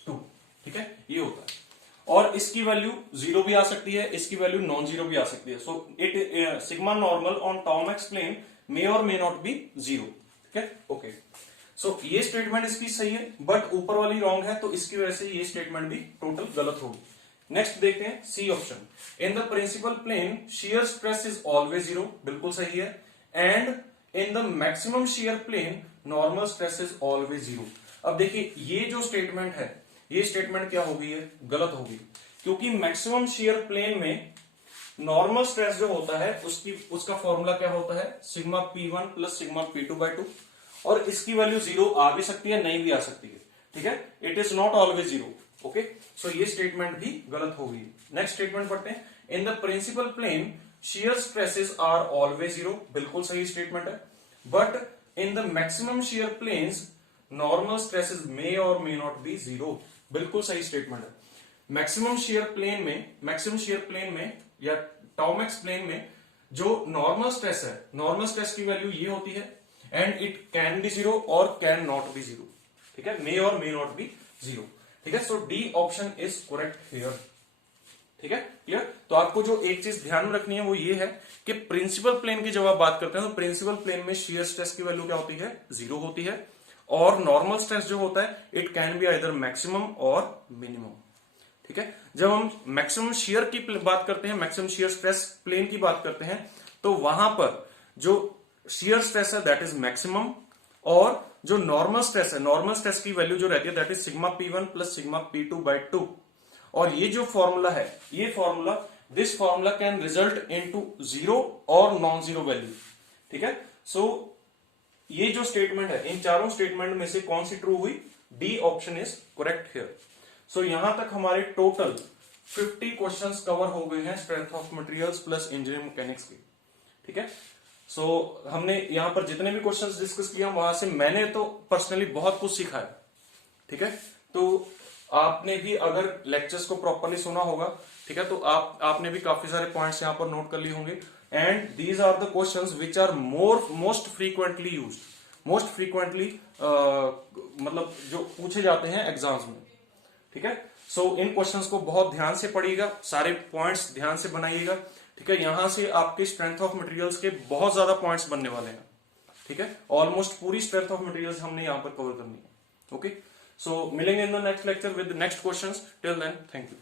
2, ठीक है, ये होता है। और इसकी वैल्यू जीरो भी आ सकती है, इसकी वैल्यू नॉन जीरो भी आ सकती है। So it sigma normal on tau max plane may और मे नॉट बी जीरो, ठीक है, ओके। सो ये स्टेटमेंट इसकी सही है, बट ऊपर वाली रॉन्ग है, तो इसकी वजह से ये स्टेटमेंट भी टोटल गलत होगी। नेक्स्ट देखते हैं C option. In the principal plane shear stress is always zero, बिल्कुल सही है। And in the maximum shear plane normal stress is always zero. अब देखिए ये जो स्टेटमेंट है, ये स्टेटमेंट क्या हो गई है, गलत होगी, क्योंकि मैक्सिमम शियर प्लेन में नॉर्मल स्ट्रेस जो होता है उसका फॉर्मूला क्या होता है, sigma P1 plus sigma P2 by 2, और इसकी वैल्यू जीरो आ भी सकती है, नहीं भी आ सकती है, ठीक है, it is not always zero, okay. So ये स्टेटमेंट भी गलत होगी। नेक्स्ट स्टेटमेंट पढ़ते हैं। In the principal plane shear stresses are always zero, बिल्कुल सही स्टेटमेंट है। But in the maximum shear planes normal stresses may और मे नॉट बी जीरो, बिल्कुल सही स्टेटमेंट है। मैक्सिमम शियर प्लेन में या टॉर्मेक्स प्लेन में जो नॉर्मल स्ट्रेस है, नॉर्मल स्ट्रेस की वैल्यू ये होती है, and it can be zero और कैन नॉट बी जीरो, ठीक है, मे और मे नॉट बी जीरो, ठीक है। So D option is correct here, ठीक है, क्लियर। तो आपको जो एक चीज ध्यान में रखनी है वो ये है कि प्रिंसिपल प्लेन की जब आप बात करते हैं तो प्रिंसिपल प्लेन में शियर स्ट्रेस की वैल्यू क्या होती है, जीरो होती है, और नॉर्मल स्ट्रेस जो होता है it can be either maximum और मिनिमम, ठीक है। जब हम मैक्सिमम शियर की बात करते हैं, मैक्सिमम शियर स्ट्रेस प्लेन की बात करते हैं, तो वहां पर जो शियर स्ट्रेस है दैट इज मैक्सिमम, और जो नॉर्मल स्ट्रेस है, नॉर्मल स्ट्रेस की वैल्यू जो रहती है that is sigma P1 plus sigma P2 by 2। और ये जो फॉर्मूला है, ये formula, this formula can result into zero or non zero value, ठीक है। सो ये जो स्टेटमेंट है, इन चारों स्टेटमेंट में से कौन सी ट्रू हुई, D option is correct here. So यहां तक हमारे टोटल 50 क्वेश्चंस कवर हो गए हैं strength of materials plus engineering mechanics के, ठीक है। सो हमने यहां पर जितने भी क्वेश्चंस डिस्कस किया वहां से मैंने तो पर्सनली बहुत कुछ सीखा है, ठीक है। तो आपने भी अगर लेक्चर्स को प्रॉपरली सुना होगा, ठीक है, तो आपने भी काफी सारे पॉइंट्स यहां पर नोट कर लिए होंगे। And these are the questions which are most frequently used, most frequently मतलब जो पूछे जाते हैं एग्जाम्स में, ठीक है। सो इन क्वेश्चंस को बहुत ध्यान से पढ़िएगा, सारे पॉइंट्स ध्यान से बनाइएगा, ठीक है। यहां से आपके स्ट्रेंथ ऑफ मटेरियल्स के बहुत ज्यादा पॉइंट्स बनने वाले हैं, ठीक है। ऑलमोस्ट पूरी स्ट्रेंथ ऑफ मटेरियल्स हमने यहां पर कवर करनी है, ओके। सो मिलेंगे in the next lecture with next questions. Till then thank you.